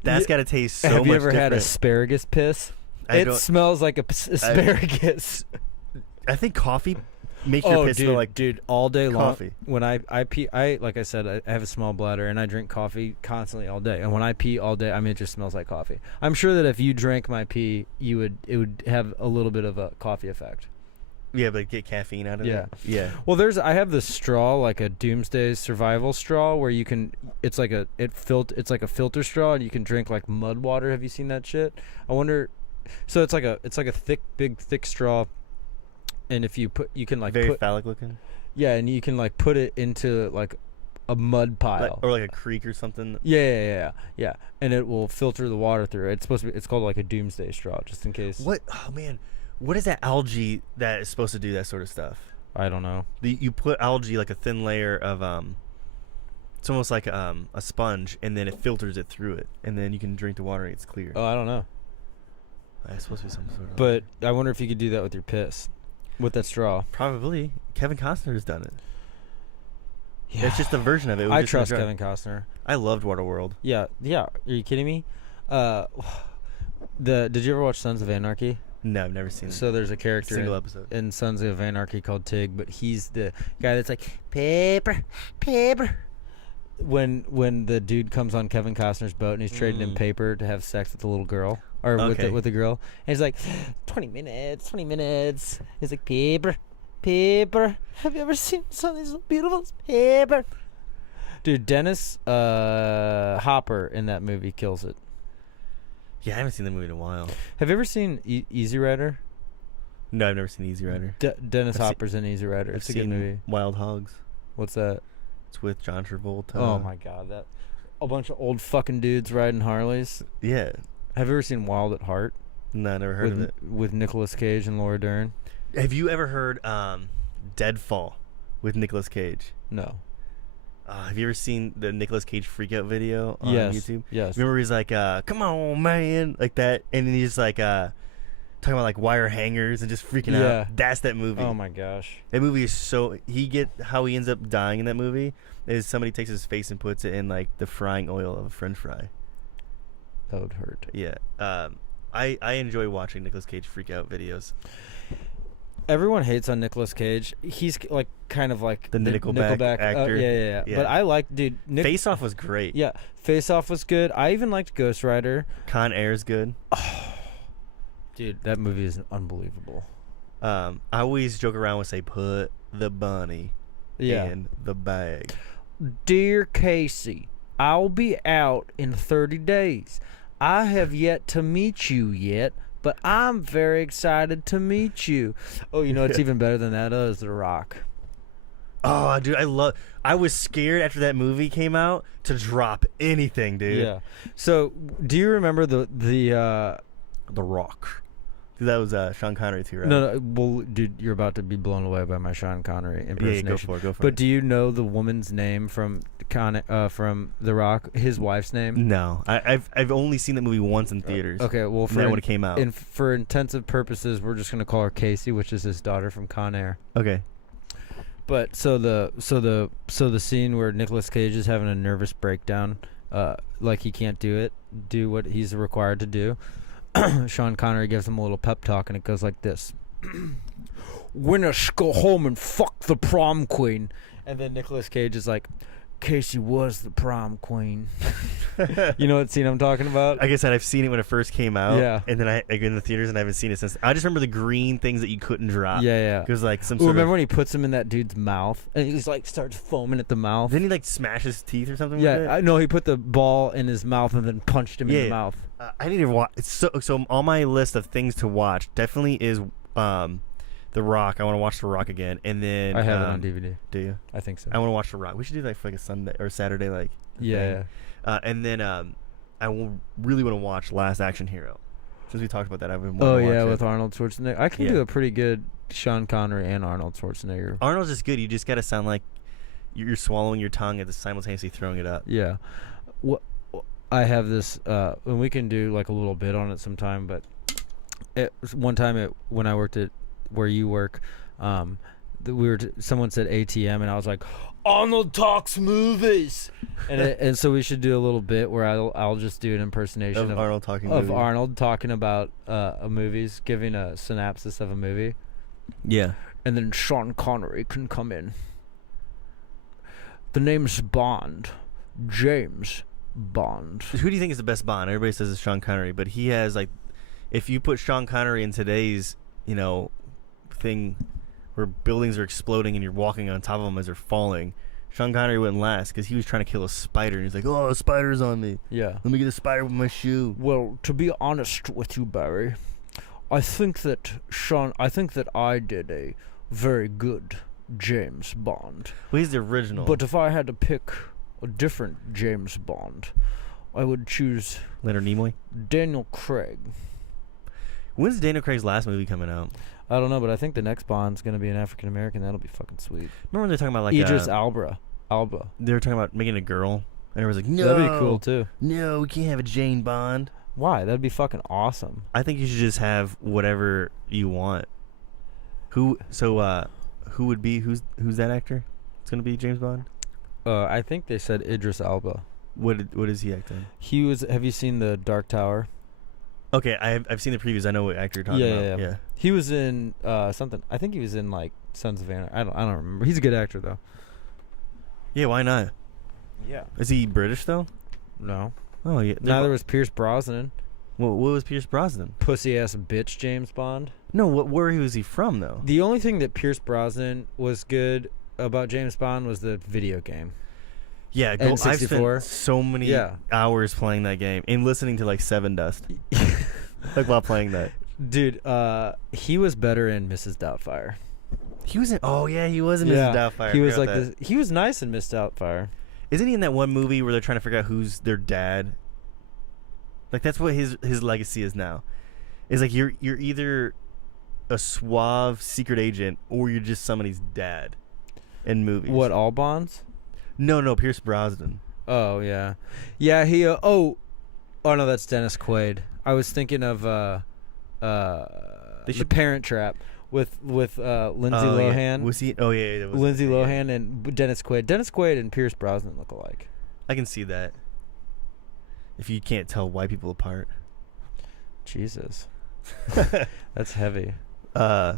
That's got to taste so much different. Have you ever had asparagus piss? It smells like asparagus. I think coffee makes your piss smell like dude, all day coffee. Long. When I pee, like I said, I have a small bladder and I drink coffee constantly all day. And when I pee all day, I mean, it just smells like coffee. I'm sure that if you drank my pee, it would have a little bit of a coffee effect. Yeah, but get caffeine out of it. Yeah. Well, I have this straw, like a Doomsday survival straw, where you can. It's like a filter straw, and you can drink like mud water. Have you seen that shit? I wonder. So it's like a big thick straw, and if you can very phallic looking. Yeah, and you can put it into like a mud pile or like a creek or something. Yeah, and it will filter the water through. It's supposed to be. It's called like a Doomsday straw, just in case. What? Oh man. What is that algae that is supposed to do that sort of stuff? I don't know. You put algae, like a thin layer of it's almost like a sponge, and then it filters it through it, and then you can drink the water and it's clear. Oh, I don't know. It's supposed to be some sort of. But I wonder if you could do that with your piss, with that straw. Probably. Kevin Costner has done it. Yeah. It's just a version of it. I trust Kevin Costner. I loved Waterworld. Yeah. Are you kidding me? Did you ever watch Sons of Anarchy? No, I've never seen it. So there's a character in Sons of Anarchy called Tig, but he's the guy that's like, paper. when the dude comes on Kevin Costner's boat and he's trading in paper to have sex with the little girl or with the girl, and he's like, 20 minutes. He's like, paper. Have you ever seen something so beautiful? Paper. Dude, Dennis Hopper in that movie kills it. Yeah, I haven't seen the movie in a while. Have you ever seen Easy Rider? No, I've never seen Easy Rider. Dennis Hopper's in Easy Rider. It's a good movie. Wild Hogs. What's that? It's with John Travolta. Oh my god, that a bunch of old fucking dudes riding Harleys. Yeah. Have you ever seen Wild at Heart? No, I never heard of it. With Nicolas Cage and Laura Dern. Have you ever heard Deadfall with Nicolas Cage? No. Have you ever seen the Nicolas Cage Freakout video on YouTube? Yes. Remember he's like, come on, man, like that, and then he's like talking about like wire hangers and just freaking out. That's that movie. Oh my gosh. That movie is so how he ends up dying in that movie is somebody takes his face and puts it in like the frying oil of a French fry. That would hurt. Yeah. I enjoy watching Nicolas Cage Freakout videos. Everyone hates on Nicolas Cage. He's like kind of like the Nickleback actor. Yeah. But I like, dude. Face Off was great. Yeah, Face Off was good. I even liked Ghost Rider. Con Air's good. Oh, dude, that movie is unbelievable. I always joke around with say, put the bunny in the bag. Dear Casey, I'll be out in 30 days. I have yet to meet you yet, but I'm very excited to meet you. Oh, you know, it's even better than that is The Rock. Oh, dude, I was scared after that movie came out to drop anything, dude. Yeah. So, do you remember the Rock? Dude, that was Sean Connery too, right? No, well, dude, you're about to be blown away by my Sean Connery impersonation. Yeah, go for it. But do you know the woman's name from The Rock? His wife's name? No, I've only seen that movie once in theaters. Okay, well, when it came out. For intensive purposes, we're just gonna call her Casey, which is his daughter from Con Air. Okay. But so the scene where Nicolas Cage is having a nervous breakdown, like he can't do what he's required to do. Sean Connery gives him a little pep talk, and it goes like this: "Winners go home and fuck the prom queen." And then Nicolas Cage is like, "Casey was the prom queen." You know what scene I'm talking about? Like I said, I've seen it when it first came out. Yeah. And then I go in the theaters and I haven't seen it since. I just remember the green things that you couldn't drop. Yeah. Because like some. Remember when he puts him in that dude's mouth and he's like starts foaming at the mouth? Then he like smashes his teeth or something. Yeah, with it? I know he put the ball in his mouth and then punched him in the mouth. I need to watch. So on my list of things to watch definitely is The Rock. I want to watch The Rock again, and then I have it on DVD. Do you? I think so. I want to watch The Rock. We should do that for like a Sunday or Saturday, like. Yeah. And then I really want to watch Last Action Hero. Since we talked about that, I've been. Oh yeah, with Arnold Schwarzenegger. I can do a pretty good Sean Connery and Arnold Schwarzenegger. Arnold's just good. You just got to sound like you're swallowing your tongue and simultaneously throwing it up. Yeah. I have this, and we can do like a little bit on it sometime. But one time when I worked at where you work, someone said ATM, and I was like, Arnold talks movies, and so we should do a little bit where I'll just do an impersonation of Arnold talking Arnold talking about movies, giving a synopsis of a movie. Yeah, and then Sean Connery can come in. The name's Bond, James Bond. Who do you think is the best Bond? Everybody says it's Sean Connery, but he has like, if you put Sean Connery in today's, thing where buildings are exploding and you're walking on top of them as they're falling, Sean Connery wouldn't last because he was trying to kill a spider and he's like, oh, a spider's on me. Yeah. Let me get a spider with my shoe. Well, to be honest with you, Barry, I think that I did a very good James Bond. Well, he's the original. But if I had to pick a different James Bond, I would choose Leonard Nimoy? Daniel Craig. When's Daniel Craig's last movie coming out? I don't know, but I think the next Bond's going to be an African American. That'll be fucking sweet. Remember when they were talking about like Idris Elba. They were talking about making a girl, and everyone's like, no, that'd be cool too. No, we can't have a Jane Bond. Why? That'd be fucking awesome. I think you should just have whatever you want. Who would be who's that actor? It's gonna be James Bond. I think they said Idris Elba. What is he acting? He was. Have you seen The Dark Tower? Okay, I've seen the previews. I know what actor you're talking about. Yeah. He was in something. I think he was in like Sons of Anarchy. I don't remember. He's a good actor though. Yeah, why not? Yeah. Is he British though? No. Oh yeah. Neither was Pierce Brosnan. What was Pierce Brosnan? Pussy ass bitch James Bond. No, where was he from though? The only thing that Pierce Brosnan was good about James Bond was the video game. Yeah, N64. I've spent so many hours playing that game and listening to like Seven Dust, like while playing that. Dude, he was better in Mrs. Doubtfire. He was in. Oh yeah, he was in Mrs. Doubtfire. He was like he was nice in Miss Doubtfire. Isn't he in that one movie where they're trying to figure out who's their dad? Like that's what his legacy is now. Is like you're either a suave secret agent or you're just somebody's dad in movies. What, all Bonds? No, Pierce Brosnan. Oh yeah, yeah. He oh no, that's Dennis Quaid. I was thinking of The Parent Trap with Lindsay Lohan. Yeah. Was he? Oh yeah, Lindsay Lohan and Dennis Quaid. Dennis Quaid and Pierce Brosnan look alike. I can see that. If you can't tell white people apart. Jesus. That's heavy. Yeah,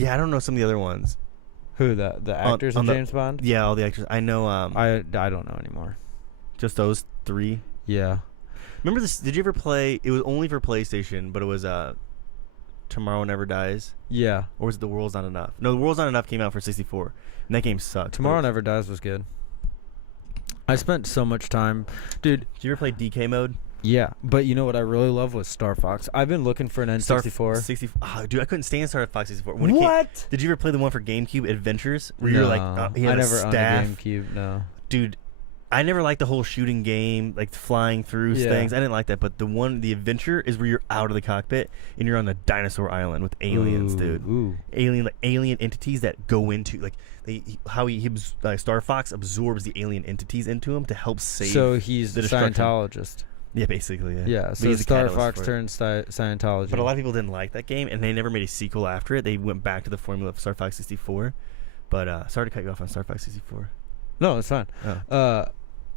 I don't know some of the other ones. Who, the actors in James Bond? Yeah, all the actors. I know. I don't know anymore. Just those three. Yeah. Remember this? Did you ever play? It was only for PlayStation, but it was Tomorrow Never Dies. Yeah. Or was it The World's Not Enough? No, The World's Not Enough came out for 64, and that game sucked. Tomorrow Never Dies was good. I spent so much time, dude. Did you ever play DK mode? Yeah, but you know what I really love was Star Fox. I've been looking for an N64. Oh, dude, I couldn't stand Star Fox 64. What? Did you ever play the one for GameCube, Adventures? Where you were like, he had I never a owned staff. a GameCube. No, dude. I never liked the whole shooting game, like flying through things. I didn't like that. But the adventure is where you're out of the cockpit and you're on a dinosaur island with aliens, dude. Ooh. Alien entities that go into Star Fox absorbs the alien entities into him to help save. So he's the a Scientologist. Yeah, basically. Yeah. Yeah. So Star Fox turned Scientology. But a lot of people didn't like that game, and they never made a sequel after it. They went back to the formula of Star Fox 64. But sorry to cut you off on Star Fox 64. No, it's fine. Oh.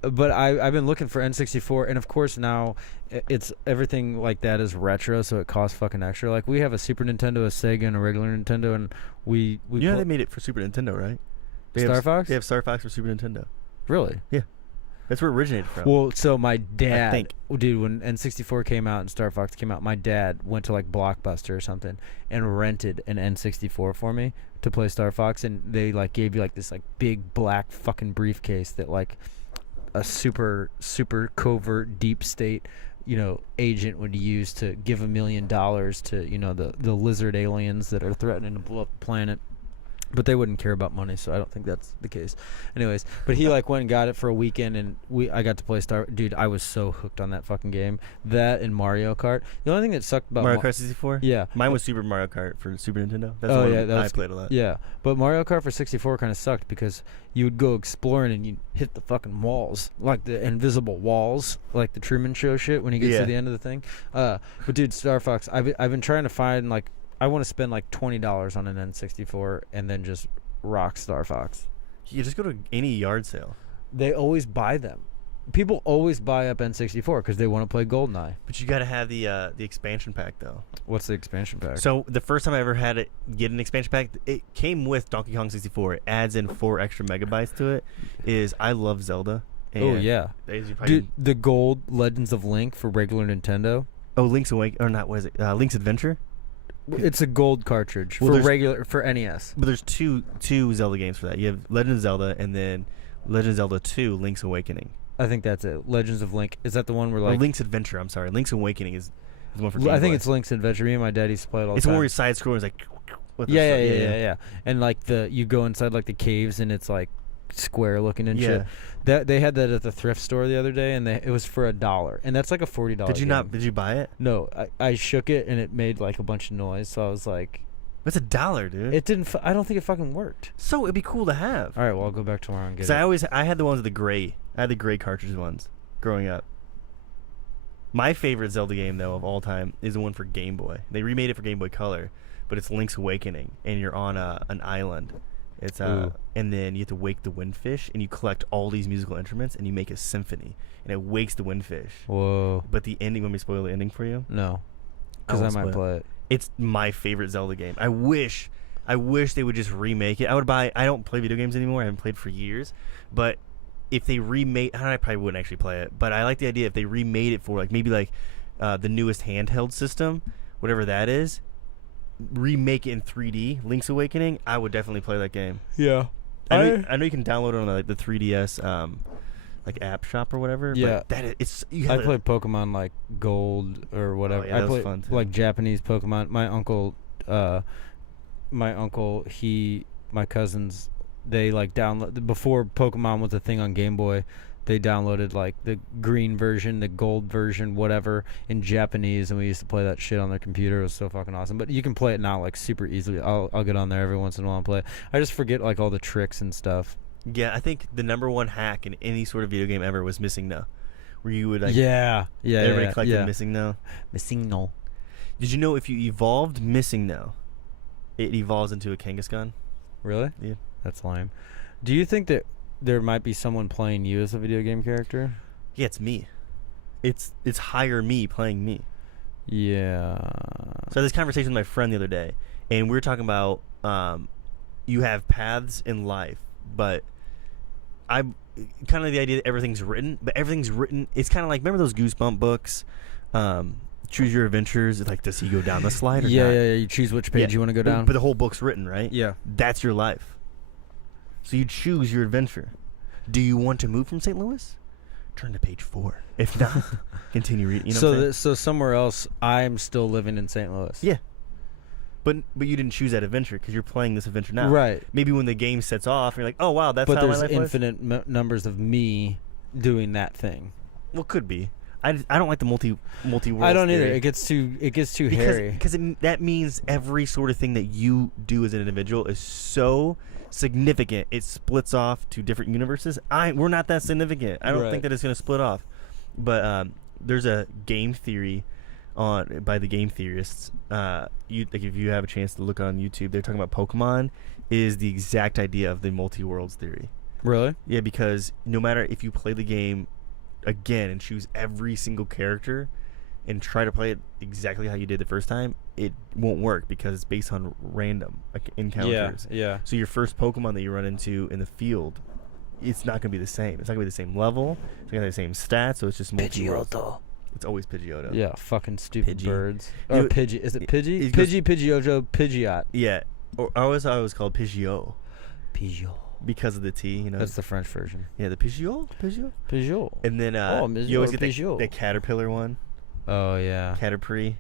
But I've been looking for N64, and of course now it's everything like that is retro, so it costs fucking extra. Like we have a Super Nintendo, a Sega, and a regular Nintendo, and we they made it for Super Nintendo, right? Star Fox? They have Star Fox for Super Nintendo. Really? Yeah. That's where it originated from. Well, so my dad, I think. Dude, when N64 came out and Star Fox came out, my dad went to like Blockbuster or something and rented an N64 for me to play Star Fox, and they like gave you like this like big black fucking briefcase that like a super covert deep state agent would use to give $1 million to the lizard aliens that are threatening to blow up the planet. But they wouldn't care about money, so I don't think that's the case. Anyways, but he like went and got it for a weekend, and I got to play Dude, I was so hooked on that fucking game. That and Mario Kart. The only thing that sucked about Mario Kart 64? Yeah. Mine was Super Mario Kart for Super Nintendo. That's the one I played a lot. Yeah, but Mario Kart for 64 kind of sucked because you would go exploring and you'd hit the fucking walls, like the invisible walls, like the Truman Show shit when you get to the end of the thing. But dude, Star Fox, I've been trying to find like, I want to spend like $20 on an N64 and then just rock Star Fox. You just go to any yard sale. They always buy them. People always buy up N64 because they want to play GoldenEye. But you got to have the expansion pack, though. What's the expansion pack? So the first time I ever had it get an expansion pack, it came with Donkey Kong 64. It adds in 4 extra megabytes to it. I love Zelda. Oh, yeah. Dude, the gold Legends of Link for regular Nintendo. Oh, Link's Awakening. Or not, what is it? Link's Adventure? It's a gold cartridge for NES. But there's two Zelda games for that. You have Legend of Zelda and then Legend of Zelda 2: Link's Awakening. I think that's it. Legends of Link. Is that the one where like Link's Adventure? I'm sorry, Link's Awakening is the one for Game I think Boy. It's Link's Adventure. Me and my dad used to play it all the time. It's one where you side scroll. It's like yeah. And like you go inside like the caves and it's like square looking and shit. They had that at the thrift store the other day, and it was for $1, and that's like a $40. Did you buy it? No, I shook it and it made like a bunch of noise. So I was like, "That's $1, dude." It didn't. I don't think it fucking worked. So it'd be cool to have. All right, well I'll go back tomorrow and get it. Because I had the ones with the gray. I had the gray cartridge ones growing up. My favorite Zelda game though of all time is the one for Game Boy. They remade it for Game Boy Color, but it's Link's Awakening, and you're on an island. It's and then you have to wake the windfish, and you collect all these musical instruments, and you make a symphony, and it wakes the windfish. Whoa! But the ending, want me to spoil the ending for you? No, because I might play it. It's my favorite Zelda game. I wish they would just remake it. I would buy. I don't play video games anymore. I haven't played for years, but if they remade, I probably wouldn't actually play it, but I like the idea if they remade it for like maybe like the newest handheld system, whatever that is, remake it in 3D, Link's Awakening. I would definitely play that game. Yeah. I know you can download it on the 3DS like app shop or whatever. Yeah. But I played Pokemon like Gold or whatever. Oh, yeah, I that was played fun, too. like Japanese Pokemon. My uncle, my cousins, they like download before Pokemon was a thing on Game Boy. They downloaded like the green version, the gold version, whatever, in Japanese, and we used to play that shit on their computer. It was so fucking awesome. But you can play it now like super easily. I'll get on there every once in a while and play it. I just forget like all the tricks and stuff. Yeah, I think the number one hack in any sort of video game ever was Missing No, where you would like everybody collected Missing No. Missing No. Did you know if you evolved Missing No, it evolves into a Kangaskhan? Really? Yeah. That's lame. Do you think that there might be someone playing you as a video game character? Yeah, it's me. It's higher me playing me. Yeah. So I had this conversation with my friend the other day, and we were talking about you have paths in life, but I kind of the idea that everything's written, but everything's written. It's kind of like, remember those Goosebump books? Choose Your Adventures. It's like, does he go down the slide or not? Yeah. You choose which page you want to go down. But the whole book's written, right? Yeah. That's your life. So you choose your adventure. Do you want to move from St. Louis? Turn to page 4. If not, continue reading. You know what I'm saying? So somewhere else, I'm still living in St. Louis. Yeah. But you didn't choose that adventure because you're playing this adventure now. Right. Maybe when the game sets off, you're like, oh, wow, that's but how my there's life was. infinite numbers of me doing that thing. Well, could be. I don't like the multi world. I don't either. It gets too hairy. Because that means every sort of thing that you do as an individual is so significant. It splits off to different universes. We're not that significant. I don't think that it's going to split off. But there's a game theory by the game theorists. If you have a chance to look on YouTube, they're talking about Pokemon is the exact idea of the multi-worlds theory. Really? Yeah, because no matter if you play the game again and choose every single character and try to play it exactly how you did the first time, it won't work because it's based on random encounters. Yeah. So your first Pokemon that you run into in the field, it's not going to be the same. It's not going to be the same level. It's not going to be the same stats. So it's just multi-worlds. It's always Pidgeotto. Yeah, fucking stupid Pidgey. Birds. Or Pidgey. Is it Pidgey? Pidgeotto, Pidgeot. Yeah. Or I always thought it was called Pidgeot. Pidgeot. Because of the T, you know. That's the French version. Yeah, the Pidgeot. Pidgeot. And then you always get the caterpillar one. Oh, yeah. Caterpie.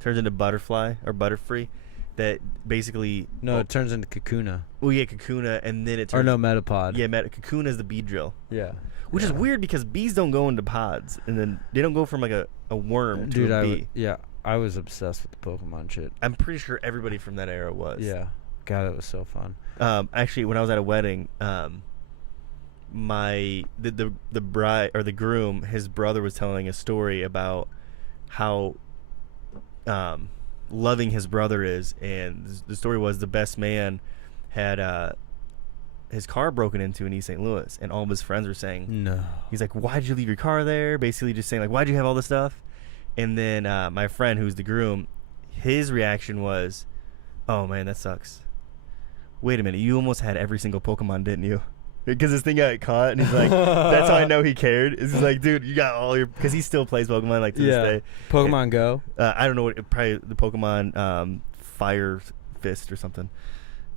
Turns into Butterfly or Butterfree. That basically... No, it turns into Kakuna. Well, yeah, Kakuna, and then it turns... Or no, Metapod. Yeah, Kakuna is the bee drill. Yeah. Which is weird because bees don't go into pods. And then they don't go from like a worm to a bee. I was obsessed with the Pokemon shit. I'm pretty sure everybody from that era was. Yeah. God, that was so fun. Actually, when I was at a wedding, the bride or the groom, his brother was telling a story about how loving his brother is, and the story was the best man had his car broken into in East St. Louis, and all of his friends were saying, no. He's like, why'd you leave your car there? Basically just saying like, why'd you have all this stuff? And then my friend, who's the groom, his reaction was, oh man, that sucks. Wait a minute, you almost had every single Pokemon, didn't you? Because this thing got caught, and he's like, that's how I know he cared. He's like, dude, you got all your... Because he still plays Pokemon, like, to this day. Pokemon Go? I don't know, probably the Pokemon Fire Fist or something.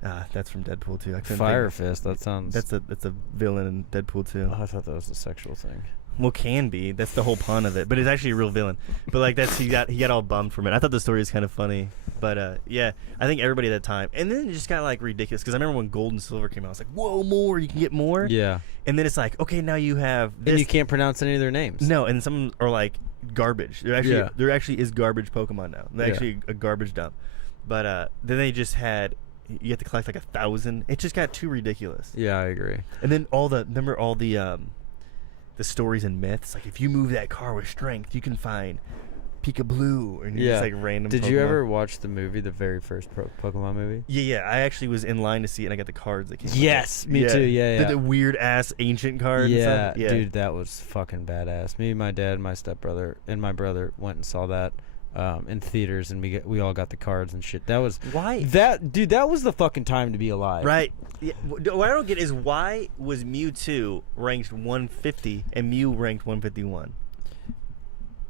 That's from Deadpool, too. Fire Fist, that sounds... That's a villain in Deadpool, too. Oh, I thought that was a sexual thing. Well, can be. That's the whole pun of it. But it's actually a real villain. But, like, he got all bummed from it. I thought the story was kind of funny. But, yeah, I think everybody at that time. And then it just got, like, ridiculous. Because I remember when Gold and Silver came out, I was like, whoa, more. You can get more. Yeah. And then it's like, okay, now you have this. And you can't pronounce any of their names. No, and some are, like, garbage. There actually is garbage Pokemon now. They're actually a garbage dump. But then they just had... You have to collect, like, 1,000. It just got too ridiculous. Yeah, I agree. And then remember all the stories and myths, like if you move that car with strength, you can find Pika-Blue, and just like random. Did Pokemon. you ever watch the movie, the very first Pokemon movie? Yeah. I actually was in line to see it, and I got the cards that came. Yes, me too. Yeah. The weird ass ancient card. Yeah, and stuff. dude, that was fucking badass. Me, my dad, my stepbrother, and my brother went and saw that in theaters, and we all got the cards and shit. That was why dude. That was the fucking time to be alive. right. Yeah, what I don't get is why was Mewtwo ranked 150 and Mew ranked 151?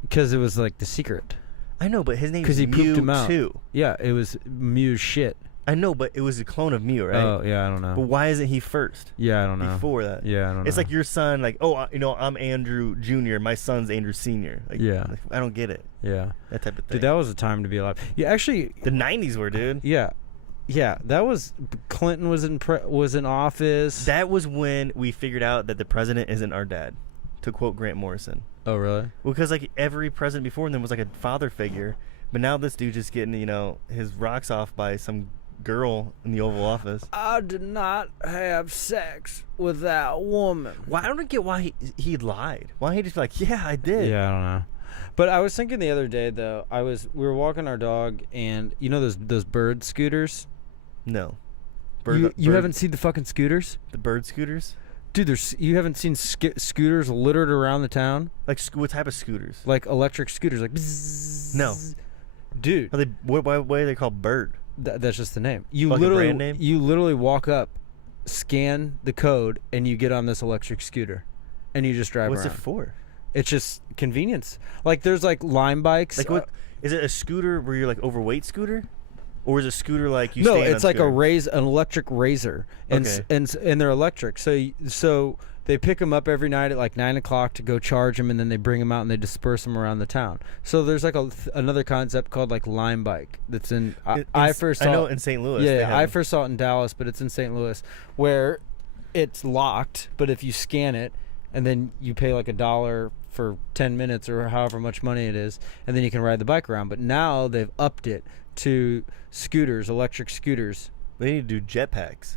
Because it was like the secret. I know, but his name Because is he pooped him out. Mewtwo. Yeah, it was Mew's shit. I know, but it was a clone of Mew, right? Oh yeah, I don't know. But why isn't he first? Yeah, I don't know. Before that, Yeah, I don't know. it's like your son, like, oh, I'm Andrew Jr. My son's Andrew Sr. Like, Yeah. like, I don't get it. Yeah, That type of thing. dude, that was a time to be alive. Yeah, actually, The 90s were, dude. yeah, that was Clinton was in office. That was when we figured out that the president isn't our dad, to quote Grant Morrison. Oh really? Well, because like every president before them was like a father figure, but now this dude just getting his rocks off by some girl in the Oval Office. I did not have sex with that woman. Why I don't get why he lied. Why he just be like, yeah, I did. Yeah, I don't know. But I was thinking the other day though, we were walking our dog, and you know those bird scooters? No. You haven't seen the fucking scooters? The bird scooters? Dude, you haven't seen scooters littered around the town? Like what type of scooters? Like electric scooters, like bzzz. No. Dude. Are they why are they called bird? That's just the name. Like a brand name? You literally walk up, scan the code, and you get on this electric scooter, and you just drive What's around. it for? It's just convenience. Like there's like Lime bikes. Like what is it, a scooter where you're like overweight scooter? Or is a scooter like you No, stand it's on like scooter? an electric razor, and Okay. and they're electric. So they pick them up every night at like 9 o'clock to go charge them, and then they bring them out and they disperse them around the town. So there's like another concept called like Lime Bike that's in. I first saw I know in St. Louis. Yeah, they have I them. first saw it in Dallas, but it's in St. Louis, where it's locked. But if you scan it, and then you pay like $1 for 10 minutes or however much money it is, and then you can ride the bike around. But now they've upped it to scooters, electric scooters. They need to do jetpacks.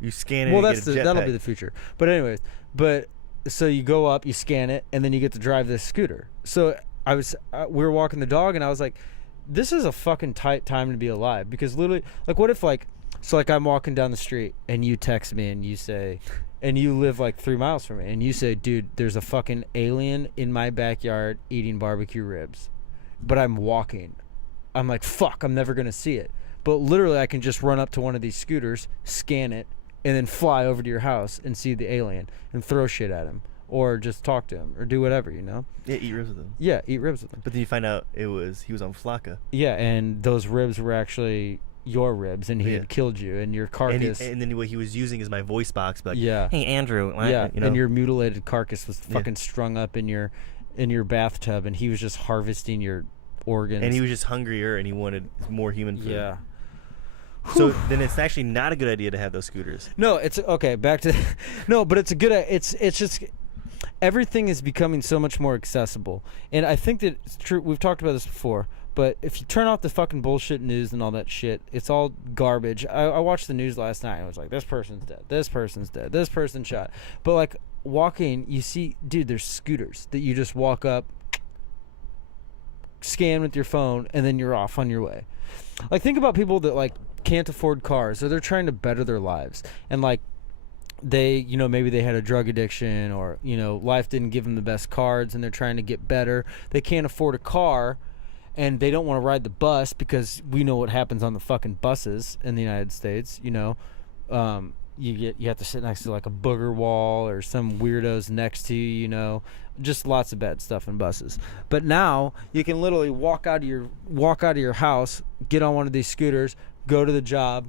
You scan it. Well, and get a that'll jetpack. be the future. But anyways, so you go up, you scan it, and then you get to drive this scooter. So we were walking the dog, and I was like, this is a fucking tight time to be alive, because literally, like, what if like I'm walking down the street and you text me and you say, and you live like 3 miles from me, and you say, dude, there's a fucking alien in my backyard eating barbecue ribs, but I'm walking. I'm like, fuck, I'm never gonna see it. But literally, I can just run up to one of these scooters, scan it, and then fly over to your house and see the alien and throw shit at him, or just talk to him, or do whatever, you know? Yeah, eat ribs with them. Yeah, eat ribs with him. But then you find out he was on Flakka. Yeah, and those ribs were actually your ribs, and he had killed you, and your carcass. And then what he was using is my voice box. Like, yeah. Hey Andrew. Yeah, you know? and your mutilated carcass was fucking strung up in your bathtub, and he was just harvesting your organs. And he was just hungrier, and he wanted more human food. Yeah. So then it's actually not a good idea to have those scooters. No, it's okay. Back to no, but it's a good. It's just everything is becoming so much more accessible, and I think that it's true. We've talked about this before, but if you turn off the fucking bullshit news and all that shit, it's all garbage. I watched the news last night. And I was like, this person's dead. This person's dead. This person shot. But like walking, you see, dude, there's scooters that you just walk up, scan with your phone, and then you're off on your way. Like, think about people that like can't afford cars, or they're trying to better their lives, and like they, maybe they had a drug addiction, or life didn't give them the best cards, and they're trying to get better. They can't afford a car, and they don't want to ride the bus, because we know what happens on the fucking buses in the United States. You have to sit next to like a booger wall, or some weirdos next to you, just lots of bad stuff in buses. But now you can literally walk out of your house, get on one of these scooters, go to the job,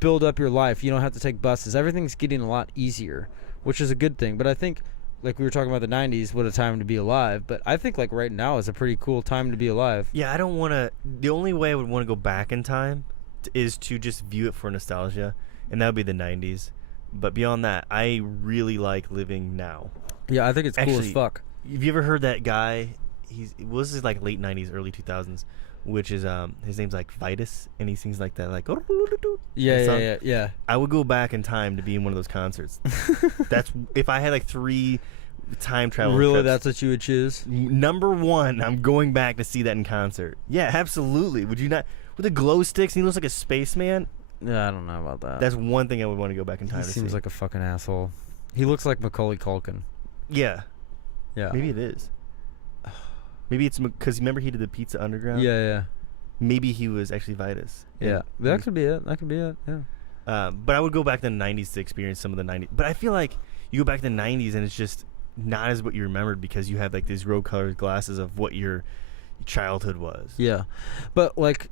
build up your life. You don't have to take buses. Everything's getting a lot easier, which is a good thing. But I think, like we were talking about the 90s, what a time to be alive. But I think like right now is a pretty cool time to be alive. Yeah, I don't want to. The only way I would want to go back in time is to just view it for nostalgia, and that would be the 90s. But beyond that, I really like living now. Yeah, I think it's cool as fuck. Have you ever heard that guy? This is like late 90s, early 2000s, which is his name's like Vitus, and he sings like that, like Yeah. I would go back in time to be in one of those concerts. That's if I had like 3 time travel Really, trips. that's what you would choose? Number 1, I'm going back to see that in concert. Yeah, absolutely. Would you not? With the glow sticks, and he looks like a spaceman. Yeah, I don't know about that. That's one thing I would want to go back in time to see. He seems like a fucking asshole. He looks like Macaulay Culkin. Yeah. Yeah. Maybe it is. Maybe it's because remember he did the Pizza Underground. Yeah. Maybe he was actually Vitus. Yeah, that could be it. Yeah. But I would go back to the 90s to experience some of the 90s. But I feel like you go back to the 90s and it's just not as what you remembered because you have like these rose-colored glasses of what your childhood was. Yeah, but like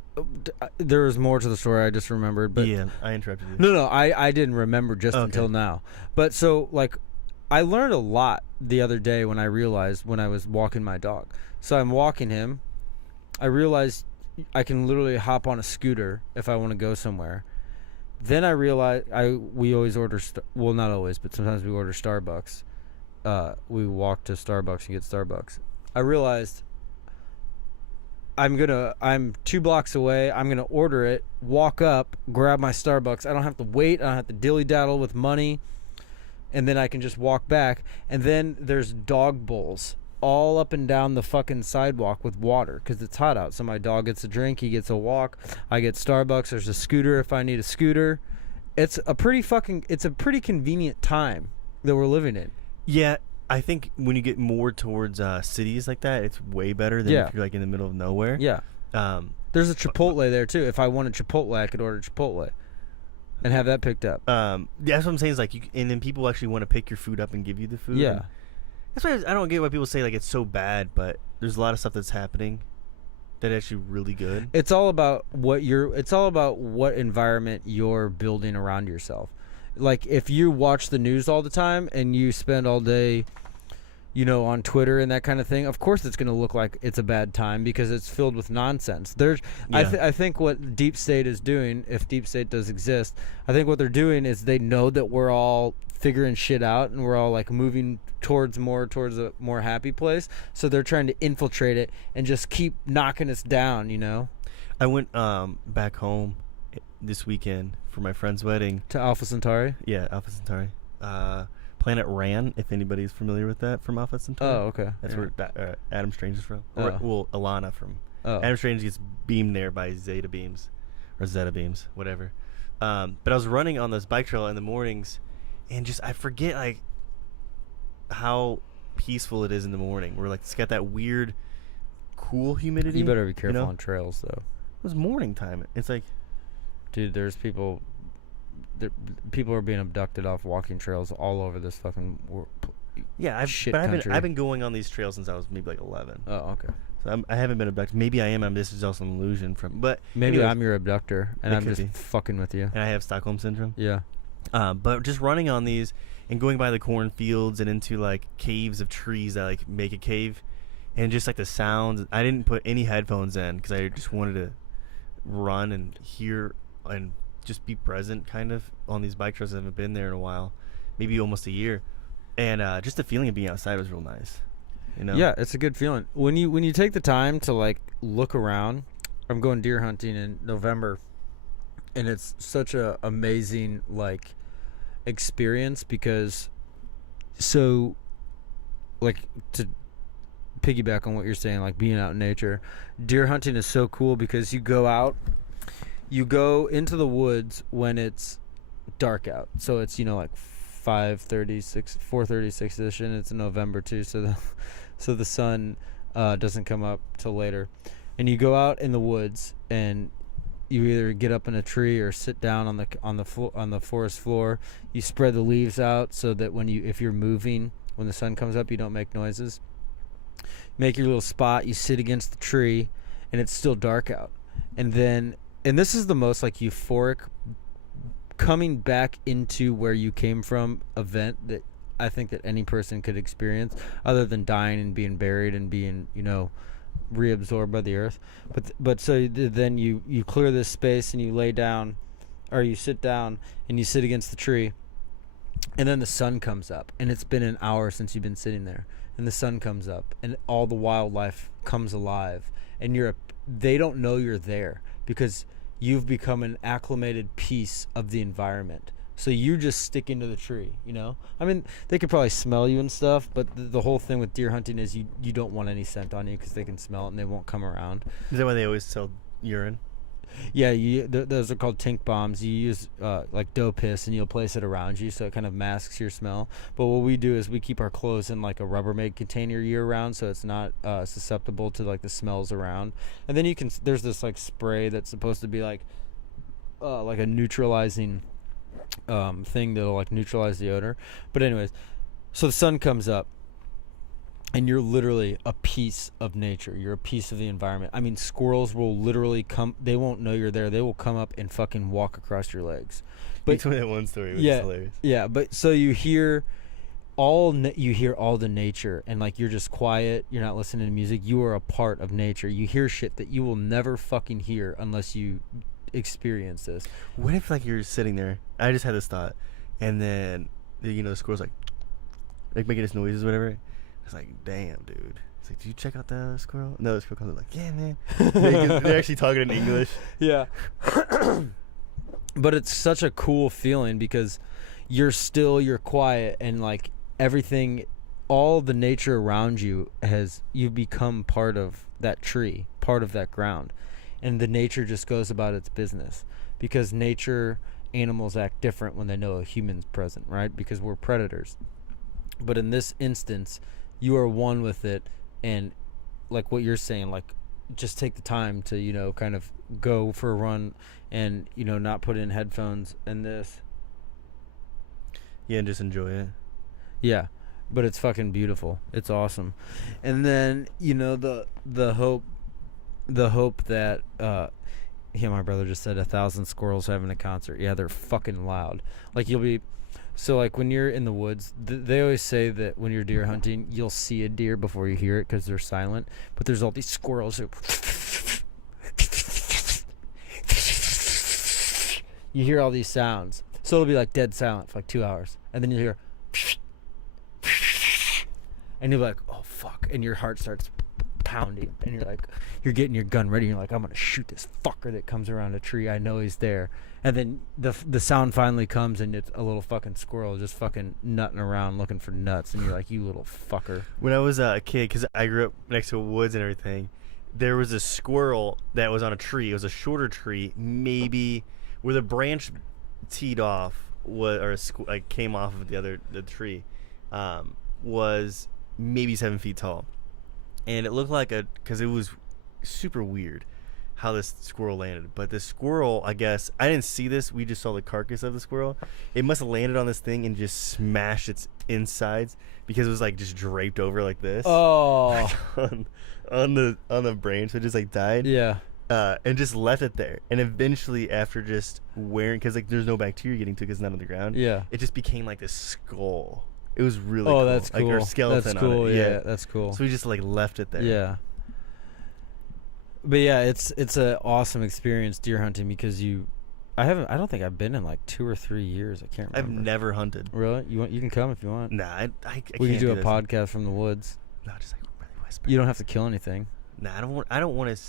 there was more to the story I just remembered. But yeah, I interrupted you. No, I didn't remember just until now. But so like I learned a lot the other day when I realized when I was walking my dog. So I'm walking him. I realized I can literally hop on a scooter if I want to go somewhere. Then I realized we always order well, not always, but sometimes we order Starbucks. We walk to Starbucks and get Starbucks. I realized I'm 2 blocks away. I'm gonna order it, walk up, grab my Starbucks. I don't have to wait. I don't have to dilly-daddle with money, and then I can just walk back. And then there's dog bowls all up and down the fucking sidewalk with water because it's hot out. So my dog gets a drink, he gets a walk. I get Starbucks. There's a scooter if I need a scooter. It's a pretty convenient time that we're living in. Yeah, I think when you get more towards cities like that, it's way better than if you're like in the middle of nowhere. Yeah. There's a Chipotle there too. If I wanted Chipotle, I could order Chipotle and have that picked up. That's what I'm saying is like, and then people actually want to pick your food up and give you the food. Yeah. That's why I don't get why people say like it's so bad, but there's a lot of stuff that's happening that actually really good. It's all about what environment you're building around yourself. Like if you watch the news all the time and you spend all day, on Twitter and that kind of thing, of course it's going to look like it's a bad time because it's filled with nonsense. I think what Deep State is doing, if Deep State does exist, I think what they're doing is they know that we're all figuring shit out and we're all like moving towards a more happy place. So they're trying to infiltrate it and just keep knocking us down, I went back home this weekend for my friend's wedding. To Alpha Centauri? Yeah, Alpha Centauri. Planet Ran, if anybody's familiar with that from Alpha Centauri. Oh, okay. That's where Adam Strange is from. Oh. Well, Alana from. Oh. Adam Strange gets beamed there by Zeta beams. Or Zeta beams, whatever. But I was running on this bike trail in the mornings, and just, I forget, like, how peaceful it is in the morning. Where, like, it's got that weird, cool humidity. You better be careful on trails, though. It was morning time. It's like... Dude, there's people... people are being abducted off walking trails all over this fucking country. I've been going on these trails since I was maybe like 11. Oh, okay. So I haven't been abducted. Maybe I am. This is also an illusion but maybe anyways, I'm your abductor and I'm just fucking with you. And I have Stockholm syndrome. Yeah. But just running on these and going by the cornfields and into like caves of trees that like make a cave, and just like the sounds. I didn't put any headphones in because I just wanted to run and hear and just be present kind of on these bike trails. I haven't been there in a while, maybe almost a year, and just the feeling of being outside was real nice. Yeah, it's a good feeling when you take the time to like look around. I'm going deer hunting in November, and it's such a amazing like experience because so like to piggyback on what you're saying, like being out in nature, deer hunting is so cool because you go into the woods when it's dark out. So it's, like 4:36ish, and it's in November too. So the sun doesn't come up till later. And you go out in the woods and you either get up in a tree or sit down on the forest floor. You spread the leaves out so that if you're moving, when the sun comes up, you don't make noises. Make your little spot, you sit against the tree, and it's still dark out. And this is the most like euphoric coming back into where you came from event that I think that any person could experience, other than dying and being buried and being, reabsorbed by the earth. But so then you clear this space and you lay down, or you sit down and you sit against the tree, and then the sun comes up, and it's been an hour since you've been sitting there, and the sun comes up and all the wildlife comes alive, and they don't know you're there because you've become an acclimated piece of the environment. So you just stick into the tree, I mean, they could probably smell you and stuff, but the whole thing with deer hunting is you don't want any scent on you because they can smell it and they won't come around. Is that why they always sell urine? Yeah, those are called tink bombs. You use like dough piss, and you'll place it around you, so it kind of masks your smell. But what we do is we keep our clothes in like a Rubbermaid container year round, so it's not susceptible to like the smells around. And then there's this like spray that's supposed to be like a neutralizing thing that'll like neutralize the odor. But anyways, so the sun comes up. And you're literally a piece of nature. You're a piece of the environment. I mean, squirrels will literally come. They won't know you're there. They will come up and fucking walk across your legs. But you told me that one story. Which is hilarious. Yeah. But so you hear all the nature, and like you're just quiet. You're not listening to music. You are a part of nature. You hear shit that you will never fucking hear unless you experience this. What if like you're sitting there? I just had this thought, and then the squirrel's like making its noises, or whatever. It's like, damn, dude. It's like, do you check out the squirrel? No, the squirrel comes up like, yeah, man. They're actually talking in English. Yeah. But it's such a cool feeling because you're quiet, and like everything, all the nature around you you've become part of that tree, part of that ground. And the nature just goes about its business because animals act different when they know a human's present, right? Because we're predators. But in this instance, you are one with it, and like what you're saying, like just take the time to kind of go for a run and not put in headphones and this. Yeah, and just enjoy it. Yeah, but it's fucking beautiful. It's awesome. And then the hope that my brother just said 1,000 squirrels having a concert. Yeah, they're fucking loud. Like so like when you're in the woods, they always say that when you're deer hunting, you'll see a deer before you hear it because they're silent. But there's all these squirrels who you hear all these sounds. So it'll be like dead silent for like 2 hours, and then you hear and you're like, oh fuck, and your heart starts pounding, and you're getting your gun ready, and you're like, I'm gonna shoot this fucker that comes around a tree. I know he's there. And then the sound finally comes, and it's a little fucking squirrel just fucking nutting around looking for nuts, and you're like, you little fucker. When I was a kid, because I grew up next to woods and everything, there was a squirrel that was on a tree. It was a shorter tree, maybe where the branch teed off came off of the tree, was maybe 7 feet tall, and it looked like because it was super weird how this squirrel landed. But the squirrel, I guess, I didn't see this. We just saw the carcass of the squirrel. It must have landed on this thing and just smashed its insides because it was like just draped over like this. Oh, on the brain, so it just like died. Yeah. And just left it there. And eventually, after just because like there's no bacteria getting to it because it's not on the ground. Yeah. It just became like this skull. It was really cool. Oh, that's cool. Like our skeleton that's cool. on it. Yeah, that's cool. So we just like left it there. Yeah. But yeah, it's an awesome experience deer hunting because I don't think I've been in like 2 or 3 years. I can't remember. I've never hunted. Really? You can come if you want. Nah, I can't. We can do a this. podcast from the woods. No, just like really whisper. You don't have to kill anything. Nah, I don't want to.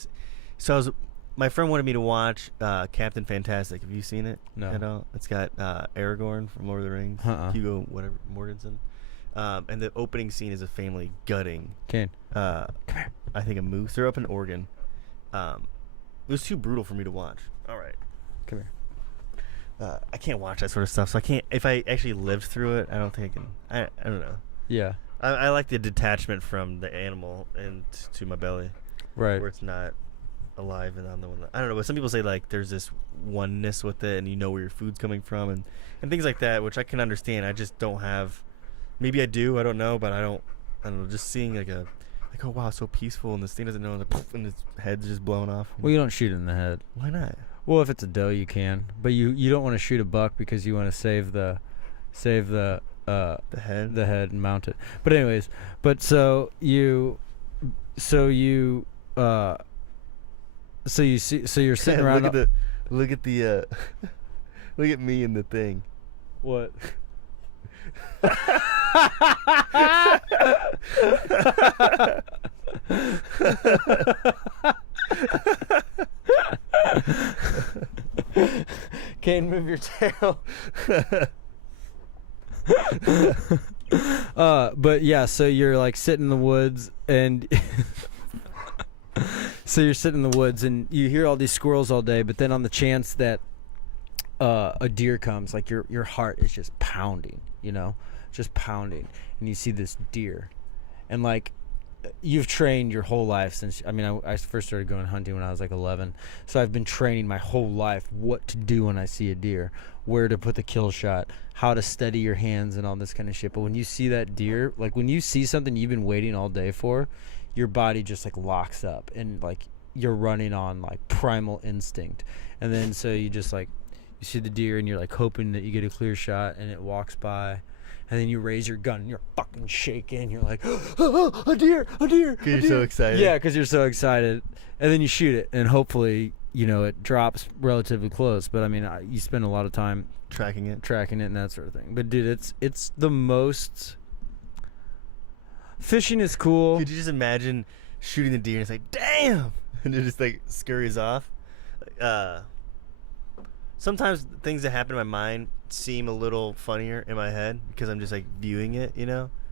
So my friend wanted me to watch Captain Fantastic. Have you seen it? No. At all? It's got Aragorn from Lord of the Rings. Hugo whatever Mortensen. And the opening scene is a family gutting. Kane. Come here. I think a moose. They're up in Oregon. It was too brutal for me to watch. All right. Come here. I can't watch that sort of stuff, so I can't. If I actually lived through it, I don't think I can. I don't know. Yeah. I like the detachment from the animal and to my belly. Right. Where it's not alive and on the one. I don't know, but some people say like there's this oneness with it, and you know where your food's coming from, and things like that, which I can understand. I just don't have. Maybe I do. I don't know, but I don't know. Just seeing like oh wow, it's so peaceful, and this thing doesn't know, and its head's just blown off. Well, you don't shoot it in the head. Why not? Well, if it's a doe, you can, but you don't want to shoot a buck because you want to save the head and mount it. But anyways, so you're sitting around. Look at me in the thing. What? Can't move your tail. But yeah, so you're like sitting in the woods and So you're sitting in the woods and you hear all these squirrels all day, but then on the chance that a deer comes, like your heart is just pounding, just pounding, and you see this deer, and like you've trained your whole life since, I first started going hunting when I was like 11, so I've been training my whole life what to do when I see a deer, where to put the kill shot, how to steady your hands and all this kind of shit. But when you see that deer, like when you see something you've been waiting all day for, your body just like locks up and like you're running on like primal instinct. And then so you just like, you see the deer and you're like hoping that you get a clear shot, and it walks by. And then you raise your gun and you're fucking shaking. You're like, oh, a deer, a deer. Because you're so excited. Yeah, because you're so excited. And then you shoot it, and hopefully, it drops relatively close. But you spend a lot of time tracking it and that sort of thing. But dude, it's the most. Fishing is cool. Could you just imagine shooting the deer and it's like, damn, and it just like scurries off? Sometimes things that happen in my mind seem a little funnier in my head because I'm just like viewing it,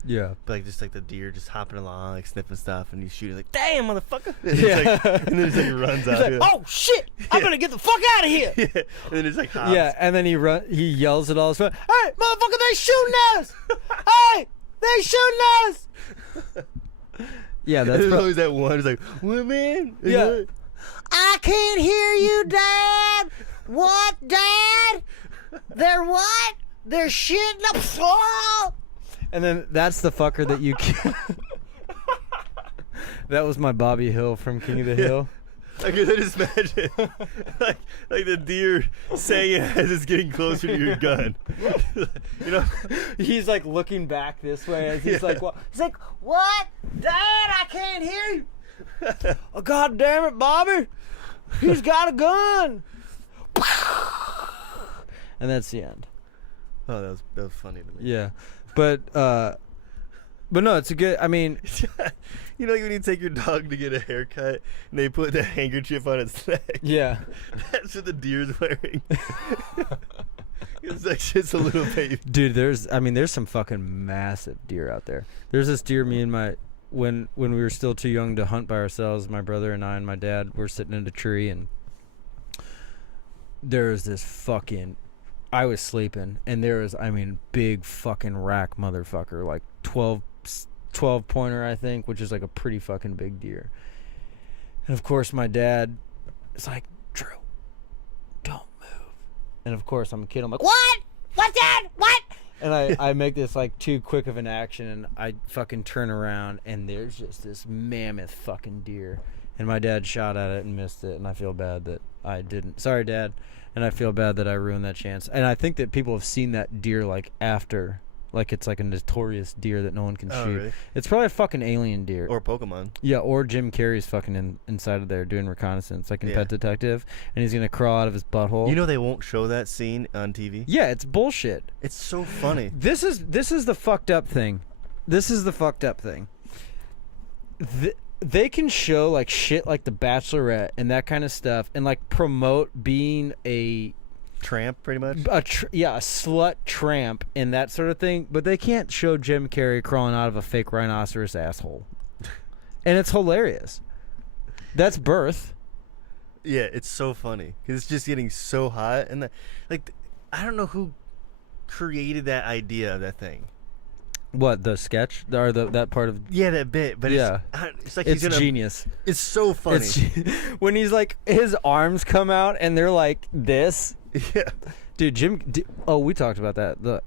Yeah. But like just like the deer just hopping along, like sniffing stuff, and you shoot it like, damn, motherfucker! And Yeah. and then it just like runs out. Like, oh shit! I'm gonna get the fuck out of here! Yeah. And then it's like hops. Yeah, and then he yells at all his friends, hey, motherfucker, they shooting at us! Hey, they shooting at us! Yeah, that's There's always that one who's like, what, man? Yeah. What? I can't hear you, Dad! What, Dad? They're what? They're shitting up soil! And then that's the fucker that you can. That was my Bobby Hill from King of the Hill. I can just imagine like the deer saying it as it's getting closer to your gun. He's like looking back this way as he's like, what? He's like, what? Dad, I can't hear you. Oh, God damn it, Bobby. He's got a gun. And that's the end. Oh, that was funny to me. Yeah. But no, it's a good, You know, like when you take your dog to get a haircut and they put the handkerchief on its neck. yeah. That's what the deer's wearing. It's like just a little baby. Dude, there's some fucking massive deer out there. There's this deer me and when we were still too young to hunt by ourselves, my brother and I and my dad were sitting in a tree, and there's this fucking, I was sleeping, and there was, big fucking rack motherfucker, like 12 pointer, I think, which is like a pretty fucking big deer. And of course my dad is like, Drew, don't move. And of course I'm a kid, I'm like, what? What's that? What? And I make this like too quick of an action, and I fucking turn around, and there's just this mammoth fucking deer. And my dad shot at it and missed it, and I feel bad that I didn't. Sorry, Dad. And I feel bad that I ruined that chance. And I think that people have seen that deer like after, like it's like a notorious deer that no one can shoot. Really? It's probably a fucking alien deer. Or Pokemon. Yeah, or Jim Carrey's fucking inside of there doing reconnaissance, like in Yeah. Pet Detective, and he's gonna crawl out of his butthole. You know they won't show that scene on TV? Yeah, it's bullshit. It's so funny. This is the fucked up thing. This is the fucked up thing. They can show like shit like The Bachelorette and that kind of stuff, and like promote being a Tramp, pretty much? a slut tramp and that sort of thing, but they can't show Jim Carrey crawling out of a fake rhinoceros asshole. And it's hilarious. That's birth. Yeah, it's so funny because it's just getting so hot, and I don't know who created that idea of that thing. What, the sketch or that part of? Yeah, that bit, but Yeah. it's like It's he's gonna, genius. It's so funny. When he's like, his arms come out and they're like this. Yeah. Dude, we talked about that.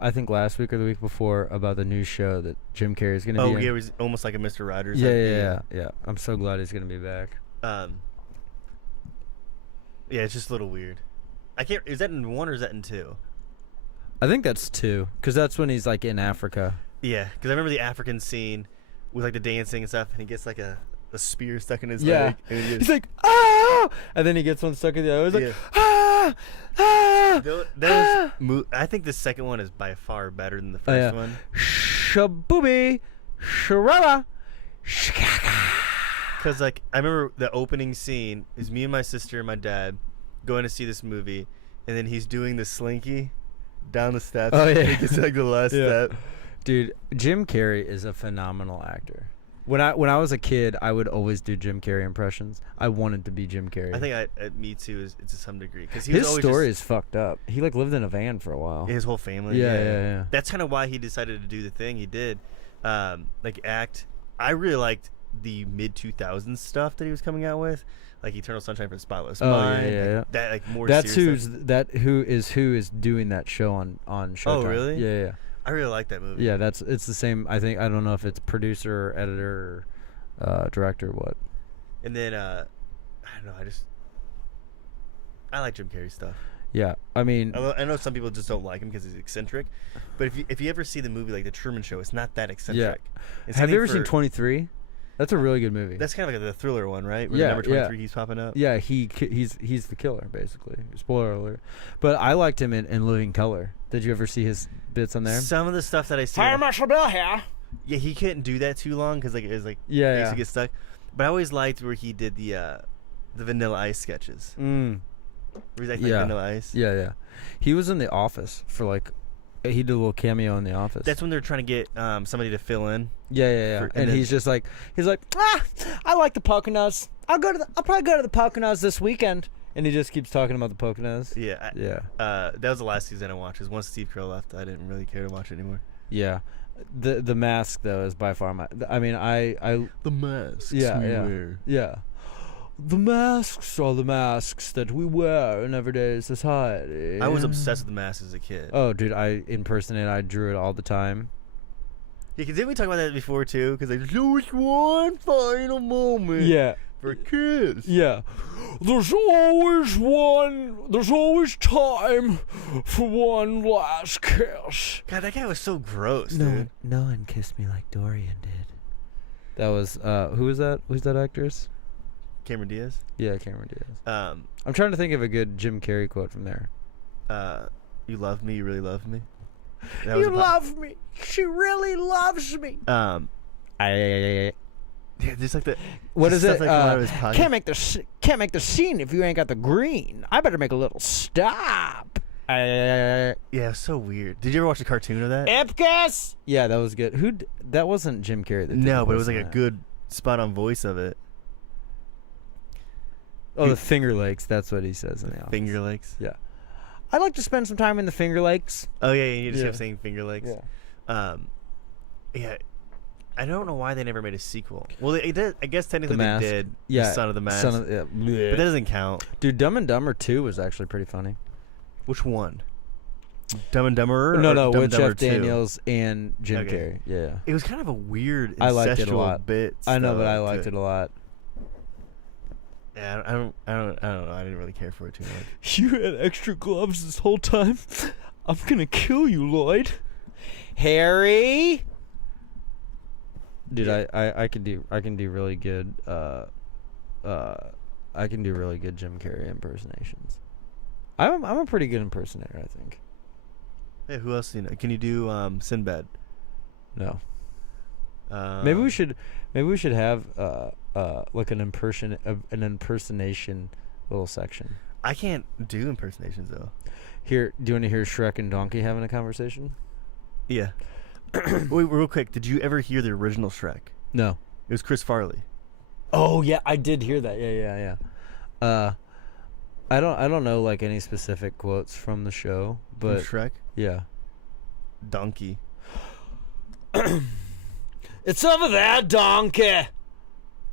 I think last week or the week before about the new show that Jim Carrey's gonna be in. Oh, yeah, it was almost like a Mr. Rogers. Yeah. I'm so glad he's gonna be back. Yeah, it's just a little weird. I can't. Is that in 1 or is that in 2? I think that's 2, because that's when he's like in Africa. Yeah, because I remember the African scene with like the dancing and stuff, and he gets like a spear stuck in his Yeah. leg. And He's like, ah! And then he gets one stuck in the other. He's like, Yeah. ah! Ah! I think the second one is by far better than the Oh, first yeah. one. Shabooby, sharaba, shkaka. Because like I remember the opening scene is me and my sister and my dad going to see this movie, and then he's doing the slinky down the steps. Oh, yeah. He gets like the last Yeah. step. Dude, Jim Carrey is a phenomenal actor. When I was a kid, I would always do Jim Carrey impressions. I wanted to be Jim Carrey. I think me too is to some degree because his story is fucked up. He like lived in a van for a while. His whole family. Yeah. That's kind of why he decided to do the thing he did, like act. I really liked the mid 2000s stuff that he was coming out with, like Eternal Sunshine for the Spotless Mind. Yeah. That like more. That's who serious is doing that show on Showtime. Oh really? Yeah. I really like that movie. Yeah, it's the same. I don't know if it's producer, or editor, or director, or what. And then I don't know. I like Jim Carrey stuff. Yeah, I mean, I know some people just don't like him because he's eccentric, but if you ever see the movie like The Truman Show, it's not that eccentric. Yeah. Have you ever seen 23? That's a really good movie. That's kind of like the thriller one, right? Where Yeah, the number 23 keeps popping up. Yeah, he's the killer basically. Spoiler alert. But I liked him in Living Color. Did you ever see his bits on there? Some of the stuff that I see. Fire Marshal Bill here. Yeah, he couldn't do that too long because like it was like yeah. get stuck. But I always liked where he did the Vanilla Ice sketches. Where he's like Vanilla Ice. Yeah. He was in The Office for like. He did a little cameo in The Office. That's when they're trying to get somebody to fill in. Yeah. And he's just like, I like the Poconos. I'll probably go to the Poconos this weekend. And he just keeps talking about the Poconos. Yeah. That was the last season I watched. Because once Steve Carell left, I didn't really care to watch it anymore. Yeah. The Mask though is by far the masks. Yeah. The masks are the masks that we wear in everyday society. I was obsessed with the mask as a kid. Oh, dude, I drew it all the time. Yeah, because didn't we talk about that before, too? Because there's always one final moment for kids. Yeah. There's always time for one last kiss. God, that guy was so gross, dude. No one kissed me like Dorian did. That was, who was that? Who's that actress? Cameron Diaz? Yeah, Cameron Diaz. I'm trying to think of a good Jim Carrey quote from there. You love me, you really love me. You love me. She really loves me. Yeah, just like the. What is it? Like can't make the scene if you ain't got the green. I better make a little stop. Yeah, so weird. Did you ever watch the cartoon of that? Ipkiss. Yeah, that was good. That wasn't Jim Carrey. No, but it was like a good spot on voice of it. Oh, the Finger Lakes. That's what he says in the office. Finger Lakes? Yeah. I'd like to spend some time in the Finger Lakes. Oh, yeah, you just kept saying Finger Lakes. Yeah. Yeah. I don't know why they never made a sequel. Well, they did. I guess technically they did. Yeah. The Son of the Mask. But that doesn't count. Dude, Dumb and Dumber 2 was actually pretty funny. Which one? Dumb and Dumber? No, with Jeff Daniels and Jim Carrey. Yeah. It was kind of a weird I liked it a incestual lot. bit. I know, but I liked it a lot. Yeah, I don't know. I didn't really care for it too much. You had extra gloves this whole time. I'm gonna kill you, Lloyd. Harry. Dude, yeah. I can do really good I can do really good Jim Carrey impersonations. I'm a pretty good impersonator, I think. Hey, who else do you know? Can you do Sinbad? No. Maybe we should have like an impersonation little section. I can't do impersonations though. Here, do you want to hear Shrek and Donkey having a conversation? Yeah. Wait, real quick. Did you ever hear the original Shrek? No. It was Chris Farley. Oh yeah, I did hear that. Yeah. I don't know like any specific quotes from the show, but from Shrek. Yeah. Donkey. It's over there, Donkey.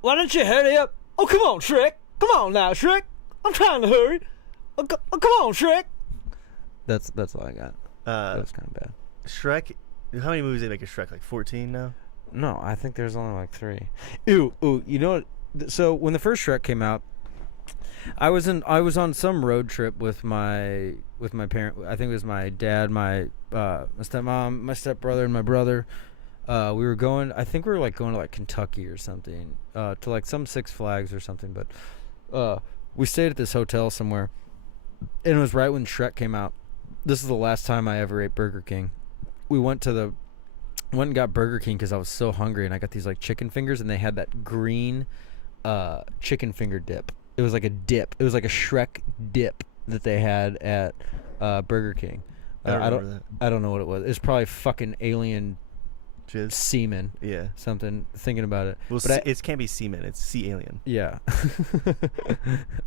Why don't you hurry up? Oh, come on, Shrek. Come on now, Shrek. I'm trying to hurry. Oh, come on, Shrek. That's all I got. That was kind of bad. Shrek. How many movies did they make of Shrek? Like 14 now? No, I think there's only like 3. Ooh, you know what? So when the first Shrek came out, I was on some road trip with my parent. I think it was my dad, my stepmom, my stepbrother, and my brother. We were going. I think we were like going to like Kentucky or something, to like some Six Flags or something. But we stayed at this hotel somewhere, and it was right when Shrek came out. This is the last time I ever ate Burger King. We went and got Burger King because I was so hungry, and I got these like chicken fingers, and they had that green chicken finger dip. It was like a dip. It was like a Shrek dip that they had at Burger King. I don't know what it was. It was probably fucking alien Jizz. semen. Yeah. Something. Thinking about it. Well, But it can't be semen. It's sea alien. Yeah.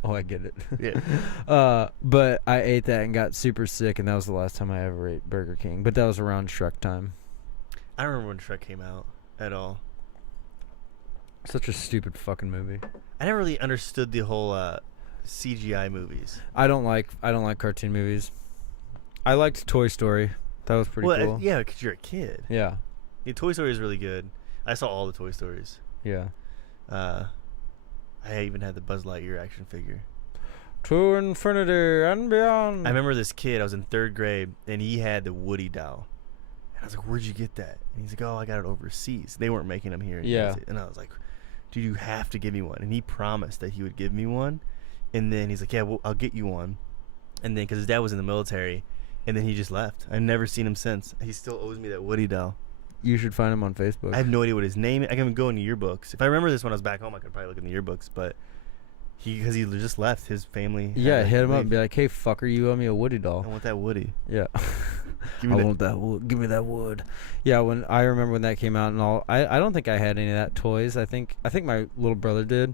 Oh, I get it. Yeah. But I ate that and got super sick, and that was the last time I ever ate Burger King. But that was around Shrek time. I don't remember when Shrek came out at all. Such a stupid fucking movie. I never really understood the whole CGI movies. I don't like cartoon movies. I liked Toy Story. That was pretty cool. Yeah, because you're a kid. Yeah. Yeah, Toy Story is really good. I saw all the Toy Stories. Yeah. I even had the Buzz Lightyear action figure. To infinity and beyond. I remember this kid. I was in 3rd grade, and he had the Woody doll. And I was like, "Where'd you get that?" And he's like, "Oh, I got it overseas. They weren't making them here." Yeah. And I was like, "Dude, you have to give me one." And he promised that he would give me one. And then he's like, "Yeah, well, I'll get you one." And then, because his dad was in the military, and then he just left. I've never seen him since. He still owes me that Woody doll. You should find him on Facebook. I have no idea what his name is. I can even go in the yearbooks. If I remember this when I was back home, I could probably look in the yearbooks. But because he just left, his family. Yeah, hit him up and be like, "Hey, fucker, you owe me a Woody doll." I want that Woody. Yeah. Give me I want that wood. Give me that wood. Yeah, when I remember when that came out and all, I don't think I had any of that toys. I think my little brother did.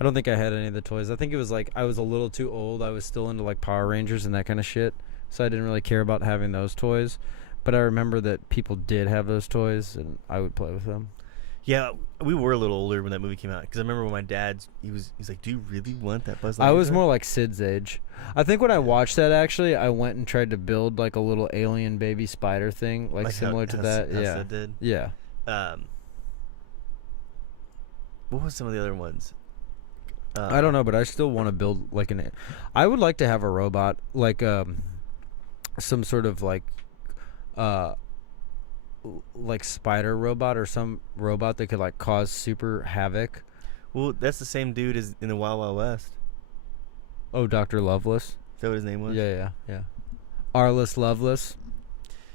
I don't think I had any of the toys. I think it was like I was a little too old. I was still into like Power Rangers and that kind of shit, so I didn't really care about having those toys. But I remember that people did have those toys, and I would play with them. Yeah, we were a little older when that movie came out, because I remember when my dad, he's like, "Do you really want that Buzz Lightyear?" I was more like Sid's age. I think when I watched that, actually, I went and tried to build like a little alien baby spider thing, like similar to that. How Yeah. Sid did. Yeah. What was some of the other ones? I don't know, but I still want to build like I would like to have a robot, like some sort of like spider robot or some robot that could like cause super havoc. Well, that's the same dude as in the Wild Wild West. Oh, Dr. Loveless. Is that what his name was? Yeah. Arliss Loveless.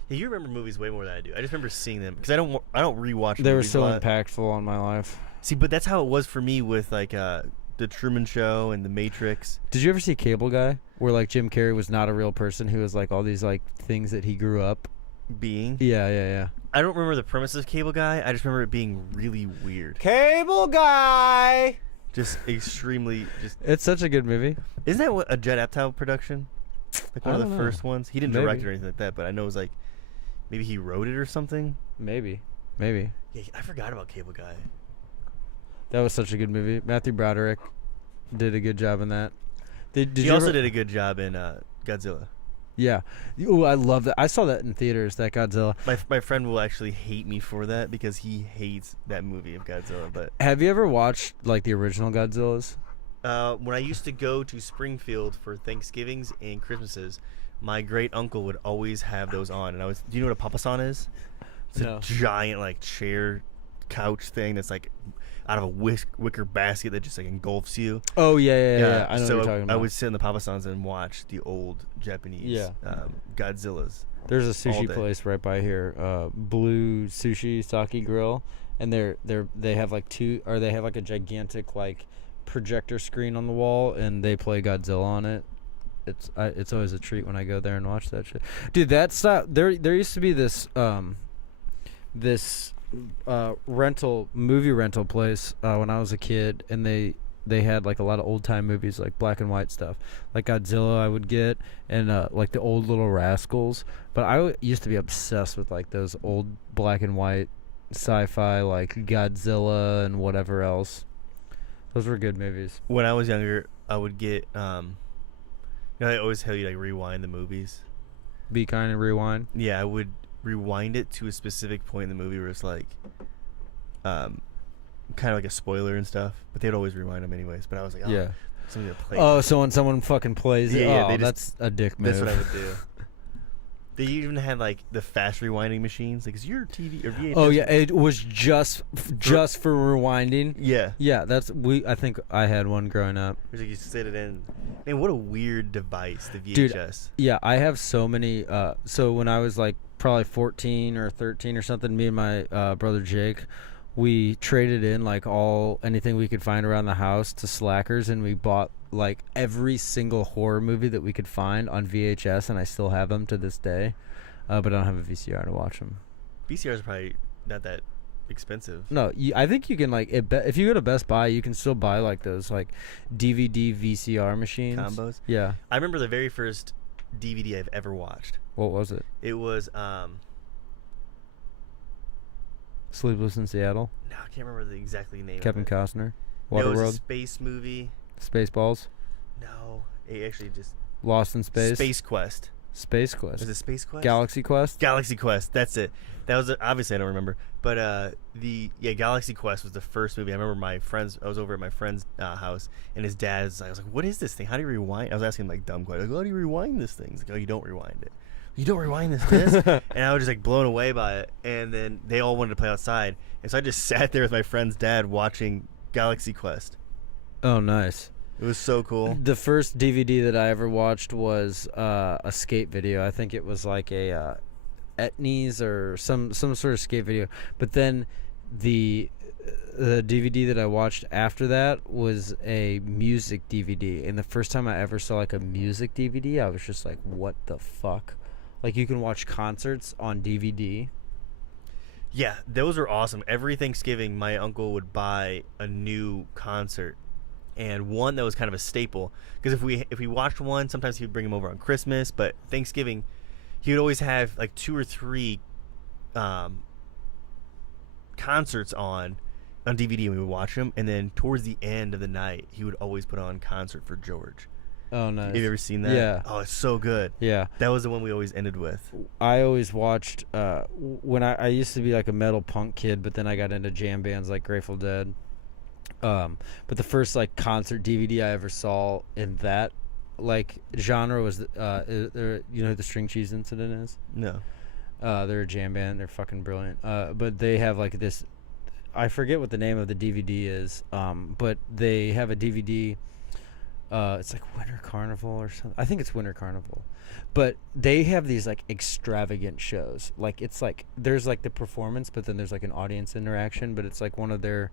Yeah, you remember movies way more than I do. I just remember seeing them because I don't rewatch. They were movies so a lot. impactful on my life. See, but that's how it was for me with like the Truman Show and The Matrix. Did you ever see Cable Guy, where like Jim Carrey was not a real person, who was like all these like things that he grew up being? Yeah. I don't remember the premise of Cable Guy. I just remember it being really weird. Cable Guy. Just extremely It's such a good movie. Isn't that what a Judd Apatow production? Like one of the first ones. He didn't direct it or anything like that, but I know it was like maybe he wrote it or something. Maybe. Yeah, I forgot about Cable Guy. That was such a good movie. Matthew Broderick did a good job in that. He also did a good job in Godzilla. Yeah. Oh, I love that. I saw that in theaters, that Godzilla. My friend will actually hate me for that because he hates that movie of Godzilla. But have you ever watched like the original Godzillas? When I used to go to Springfield for Thanksgivings and Christmases, my great uncle would always have those on. And do you know what a papasan is? It's a giant like chair couch thing that's like out of a wicker basket that just like engulfs you. Oh yeah. I know what you're talking about. I would sit in the papasans and watch the old Japanese Godzillas. There's a sushi place right by here, Blue Sushi Sake Grill, and they have like a gigantic like projector screen on the wall, and they play Godzilla on it. It's always a treat when I go there and watch that shit. Dude, that stuff. There used to be this movie rental place when I was a kid, and they had like a lot of old time movies, like black and white stuff, like Godzilla I would get, and like the old Little Rascals. But I used to be obsessed with like those old black and white sci-fi, like Godzilla and whatever else. Those were good movies. When I was younger, I would get I always tell you like rewind the movies. Be Kind and rewind. Yeah, I would rewind it to a specific point in the movie where it's like kind of like a spoiler and stuff, but they'd always rewind them anyways. But I was like, somebody to play. Oh, so when someone fucking plays it, that's a dick move. That's what I would do. They even had like the fast rewinding machines, like is your TV or VHS? Oh yeah, it was just for rewinding. Yeah, I think I had one growing up. It was like you sit it in. Man, what a weird device, the VHS. Dude, yeah, I have so many. So when I was like probably 14 or 13 or something, me and my brother Jake, we traded in like anything we could find around the house to Slackers, and we bought like every single horror movie that we could find on VHS, and I still have them to this day, but I don't have a VCR to watch them. VCRs are probably not that expensive. No, I think you can like if you go to Best Buy, you can still buy like those like DVD VCR machines Combos. Yeah. I remember the very first DVD I've ever watched. What was it? It was Sleepless in Seattle. no, I can't remember the exactly name. Kevin of it. Costner. No, it was a Waterworld. space movie. Spaceballs. No, it actually just Lost in Space. Space Quest. Space Quest. Was it Space Quest? Galaxy Quest. Galaxy Quest. That's it. That was obviously I don't remember, but Galaxy Quest was the first movie. I remember I was over at my friend's house, and his dad's. I was like, "What is this thing? How do you rewind?" I was asking him like dumb questions. Like, "How do you rewind this thing?" He's like, "Oh, you don't rewind it. You don't rewind this." And I was just like blown away by it. And then they all wanted to play outside, and so I just sat there with my friend's dad watching Galaxy Quest. Oh, nice. It was so cool. The first DVD that I ever watched was a skate video. I think it was like a Etnies or some sort of skate video. But then the DVD that I watched after that was a music DVD. And the first time I ever saw like a music DVD, I was just like, what the fuck? Like you can watch concerts on DVD. Yeah, those are awesome. Every Thanksgiving, my uncle would buy a new concert. And one that was kind of a staple, because if we watched one, sometimes he would bring them over on Christmas, but Thanksgiving, he would always have like 2 or 3 concerts on DVD, and we would watch them. And then towards the end of the night, he would always put on Concert for George. Oh, nice. Have you ever seen that? Yeah. Oh, it's so good. Yeah. That was the one we always ended with. I always watched when I used to be like a metal punk kid, but then I got into jam bands like Grateful Dead. But the first like concert DVD I ever saw in that like genre was you know who the String Cheese Incident is? No. They're a jam band. They're fucking brilliant. But they have like this, I forget what the name of the DVD is. But they have a DVD. It's like Winter Carnival or something. I think it's Winter Carnival. But they have these like extravagant shows. Like it's like there's like the performance, but then there's like an audience interaction. But it's like one of their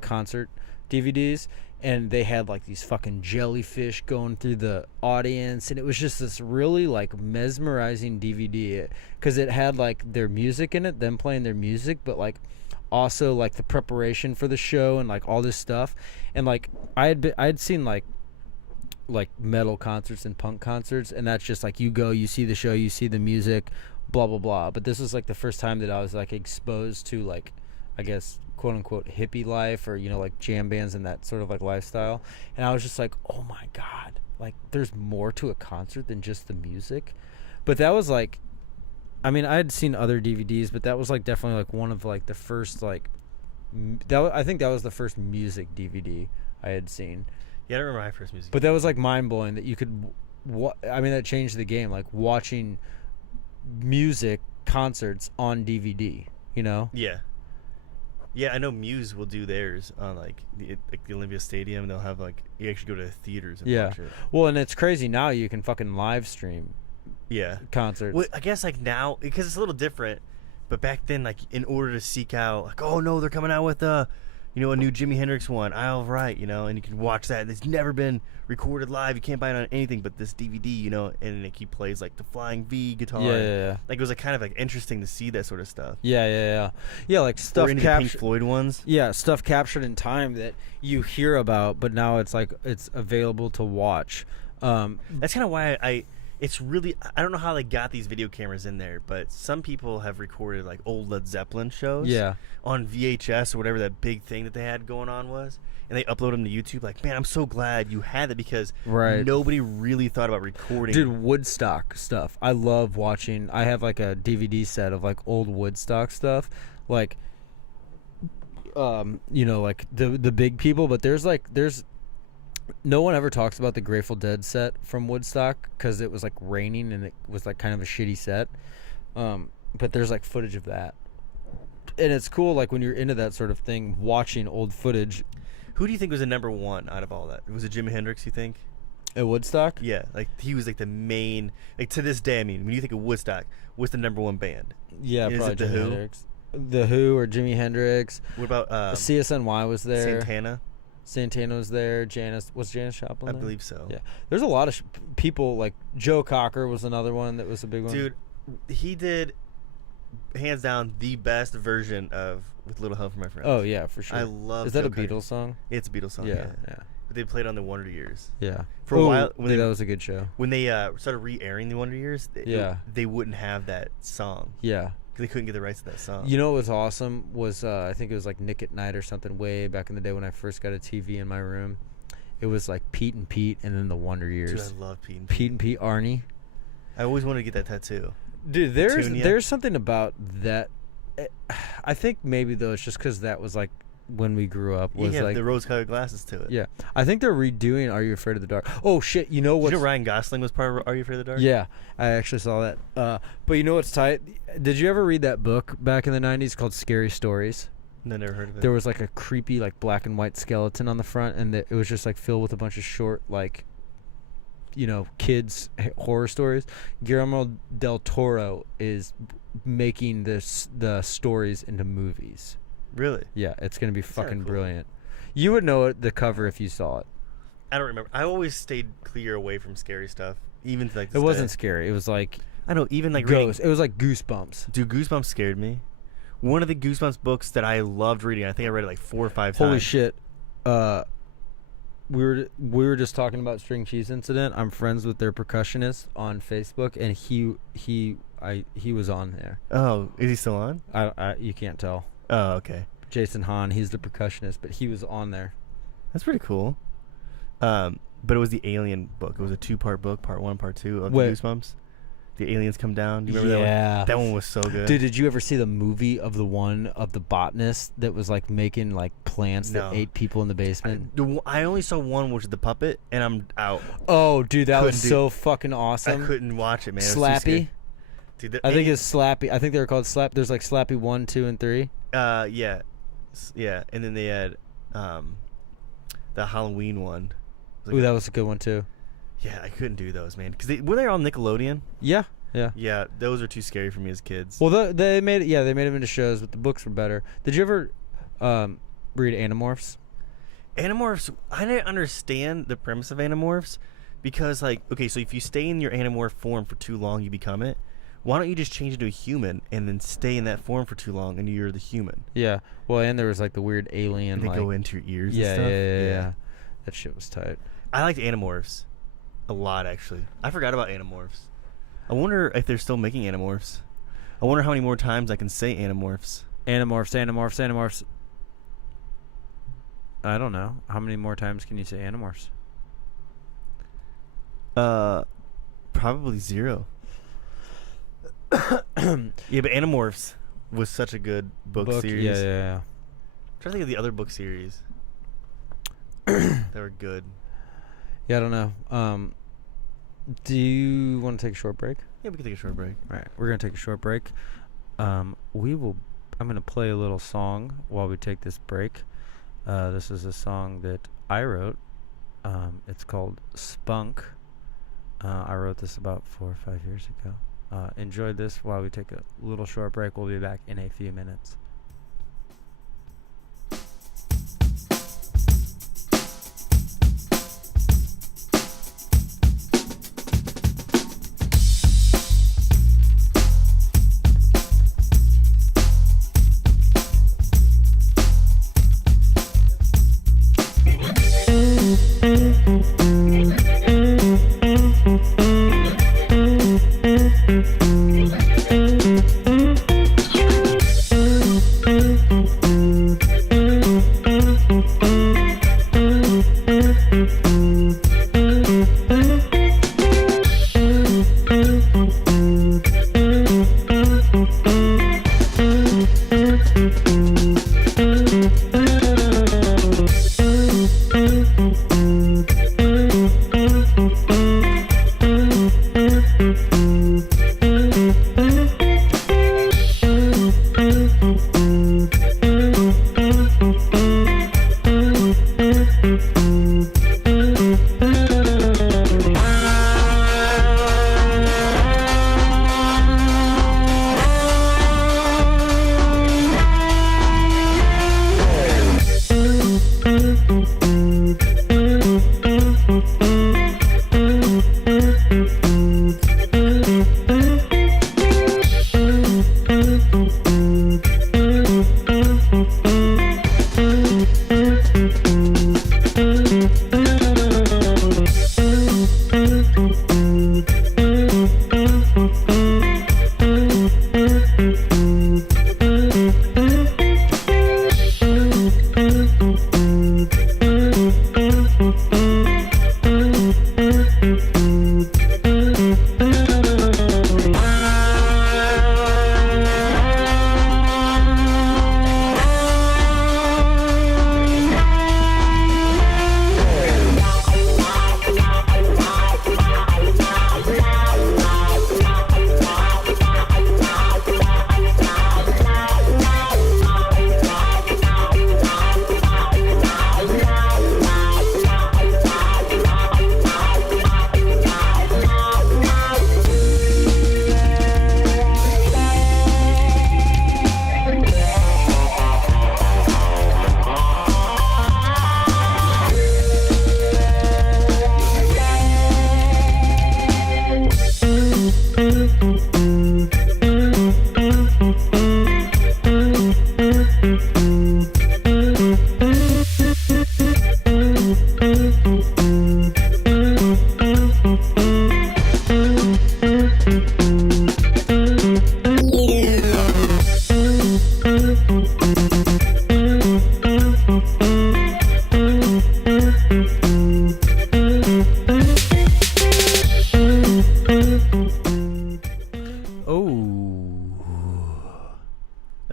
concert DVDs, and they had like these fucking jellyfish going through the audience, and it was just this really like mesmerizing DVD because it had like their music in it, them playing their music, but like also like the preparation for the show and like all this stuff. And like I'd seen like metal concerts and punk concerts, and that's just like you go, you see the show, you see the music, blah blah blah. But this was like the first time that I was like exposed to like, I guess, quote unquote hippie life, or you know, like jam bands and that sort of like lifestyle. And I was just like, oh my god, like there's more to a concert than just the music. But that was like, I mean, I had seen other DVDs, but that was like definitely like one of like the first like I think that was the first music DVD I had seen. Yeah, I don't remember my first music. But that was like mind blowing that you could. I mean, that changed the game. Like watching music concerts on DVD. You know? Yeah. Yeah, I know Muse will do theirs on like the Olympia Stadium. They'll have like you actually go to theaters and watch it. Well, and it's crazy now. You can fucking live stream. Yeah. Concerts. Well, I guess like now because it's a little different, but back then like in order to seek out like, oh no, they're coming out with a new Jimi Hendrix one, Isle of Right, and you can watch that. It's never been recorded live. You can't buy it on anything but this DVD, and like he plays like the Flying V guitar. Yeah. Like it was like kind of like interesting to see that sort of stuff. Yeah, like stuff captured. Pink Floyd ones. Yeah, stuff captured in time that you hear about, but now it's like it's available to watch. That's kind of why it's really, I don't know how they got these video cameras in there, but some people have recorded like old Led Zeppelin shows on VHS or whatever that big thing that they had going on was, and they upload them to YouTube. Like, man, I'm so glad you had that because nobody really thought about recording. Dude, Woodstock stuff. I love watching. I have like a DVD set of like old Woodstock stuff, like like the big people, but there's no one ever talks about the Grateful Dead set from Woodstock because it was like raining and it was like kind of a shitty set. But there's like footage of that, and it's cool. Like when you're into that sort of thing, watching old footage. Who do you think was the number one out of all that? Was it Jimi Hendrix? You think? At Woodstock? Yeah, like he was like the main. Like to this day, I mean, when you think of Woodstock, what's the number one band? Yeah, is probably it the Jimi Who? Hendrix. The Who or Jimi Hendrix. What about CSNY was there? Santana was there. Janis Joplin there? I believe so. Yeah, there's a lot of people. Like Joe Cocker was another one that was a big one. Dude, he did hands down the best version of With Little Help from My Friends. Oh yeah, for sure. I love. Is that Joe a Cocker. Beatles song? It's a Beatles song. Yeah, Yeah. yeah, But they played on the Wonder Years. yeah. For a while, Dude, that was a good show. when they started re-airing the Wonder Years, they wouldn't have that song Yeah. because they couldn't get the rights to that song. You know what was awesome was I think it was like Nick at Night or something way back in the day when I first got a TV in my room. It was like Pete and Pete and then the Wonder Years. Dude, I love Pete and Pete and Pete Arnie. I always wanted to get that tattoo. Dude, Petunia. there's something about that. I think maybe though it's just because that was like when we grew up. Was Yeah, like the rose-colored glasses to it. yeah. I think they're redoing Are You Afraid of the Dark? Oh shit! You know Did what? you know Ryan Gosling was part of Are You Afraid of the Dark? Yeah, I actually saw that. But you know what's tight? Did you ever read that book back in the 90s called Scary Stories? No, never heard of it. There was like a creepy like black and white skeleton on the front, and it was just like filled with a bunch of short like, you know, kids horror stories. Guillermo del Toro is making the stories into movies. Really? Yeah, it's gonna be That's fucking cool. brilliant. You would know the cover if you saw it. I don't remember. I always stayed clear away from scary stuff, even to like It this wasn't day. scary. It was like I know, even like reading. ghost. It was like Goosebumps. Dude, Goosebumps scared me. One of the Goosebumps books that I loved reading. I think I read it like 4 or 5 times. Holy shit. We were just talking about String Cheese Incident. I'm friends with their percussionist on Facebook, and he was on there. Oh, is he still on? You can't tell. Oh, okay. Jason Hahn, he's the percussionist, but he was on there. That's pretty cool. But it was the Alien book. It was a 2-part book, part 1, part 2 of the Wait. Goosebumps. The aliens come down. Do you remember that one? Yeah. That one was so good. Dude, did you ever see the movie of the botanist that was like making like plants No. that ate people in the basement? I only saw one, which is the puppet, and I'm out. Oh, dude, that was Couldn't do- so fucking awesome. I couldn't watch it, man. It was too Slappy. scary. Dude, I think it's Slappy. I think they were called Slap. There's like Slappy 1, 2, and 3. yeah, yeah, and then they had the Halloween one. It was Ooh, like that was a good one too. yeah, I couldn't do those, man, because were they on Nickelodeon? Yeah, yeah. Yeah, those are too scary for me as kids. Well, they made it. Yeah, they made them into shows, but the books were better. Did you ever read Animorphs? Animorphs, I didn't understand the premise of Animorphs because, like, okay, so if you stay in your Animorph form for too long, you become it. Why don't you just change into a human and then stay in that form for too long and you're the human? Yeah. Well, and there was like the weird alien. And they like, go into your ears yeah, and stuff. yeah. That shit was tight. I liked Animorphs a lot, actually. I forgot about Animorphs. I wonder if they're still making Animorphs. I wonder how many more times I can say Animorphs. Animorphs. I don't know. How many more times can you say Animorphs? Probably 0. Yeah, but Animorphs was such a good book series. Yeah. I'm trying to think of the other book series that were good. Yeah, I don't know. Do you want to take a short break? Yeah, we can take a short break. All right, we're gonna take a short break. I'm gonna play a little song while we take this break. This is a song that I wrote. It's called Spunk. I wrote this about 4 or 5 years ago. Enjoy this while we take a little short break. We'll be back in a few minutes.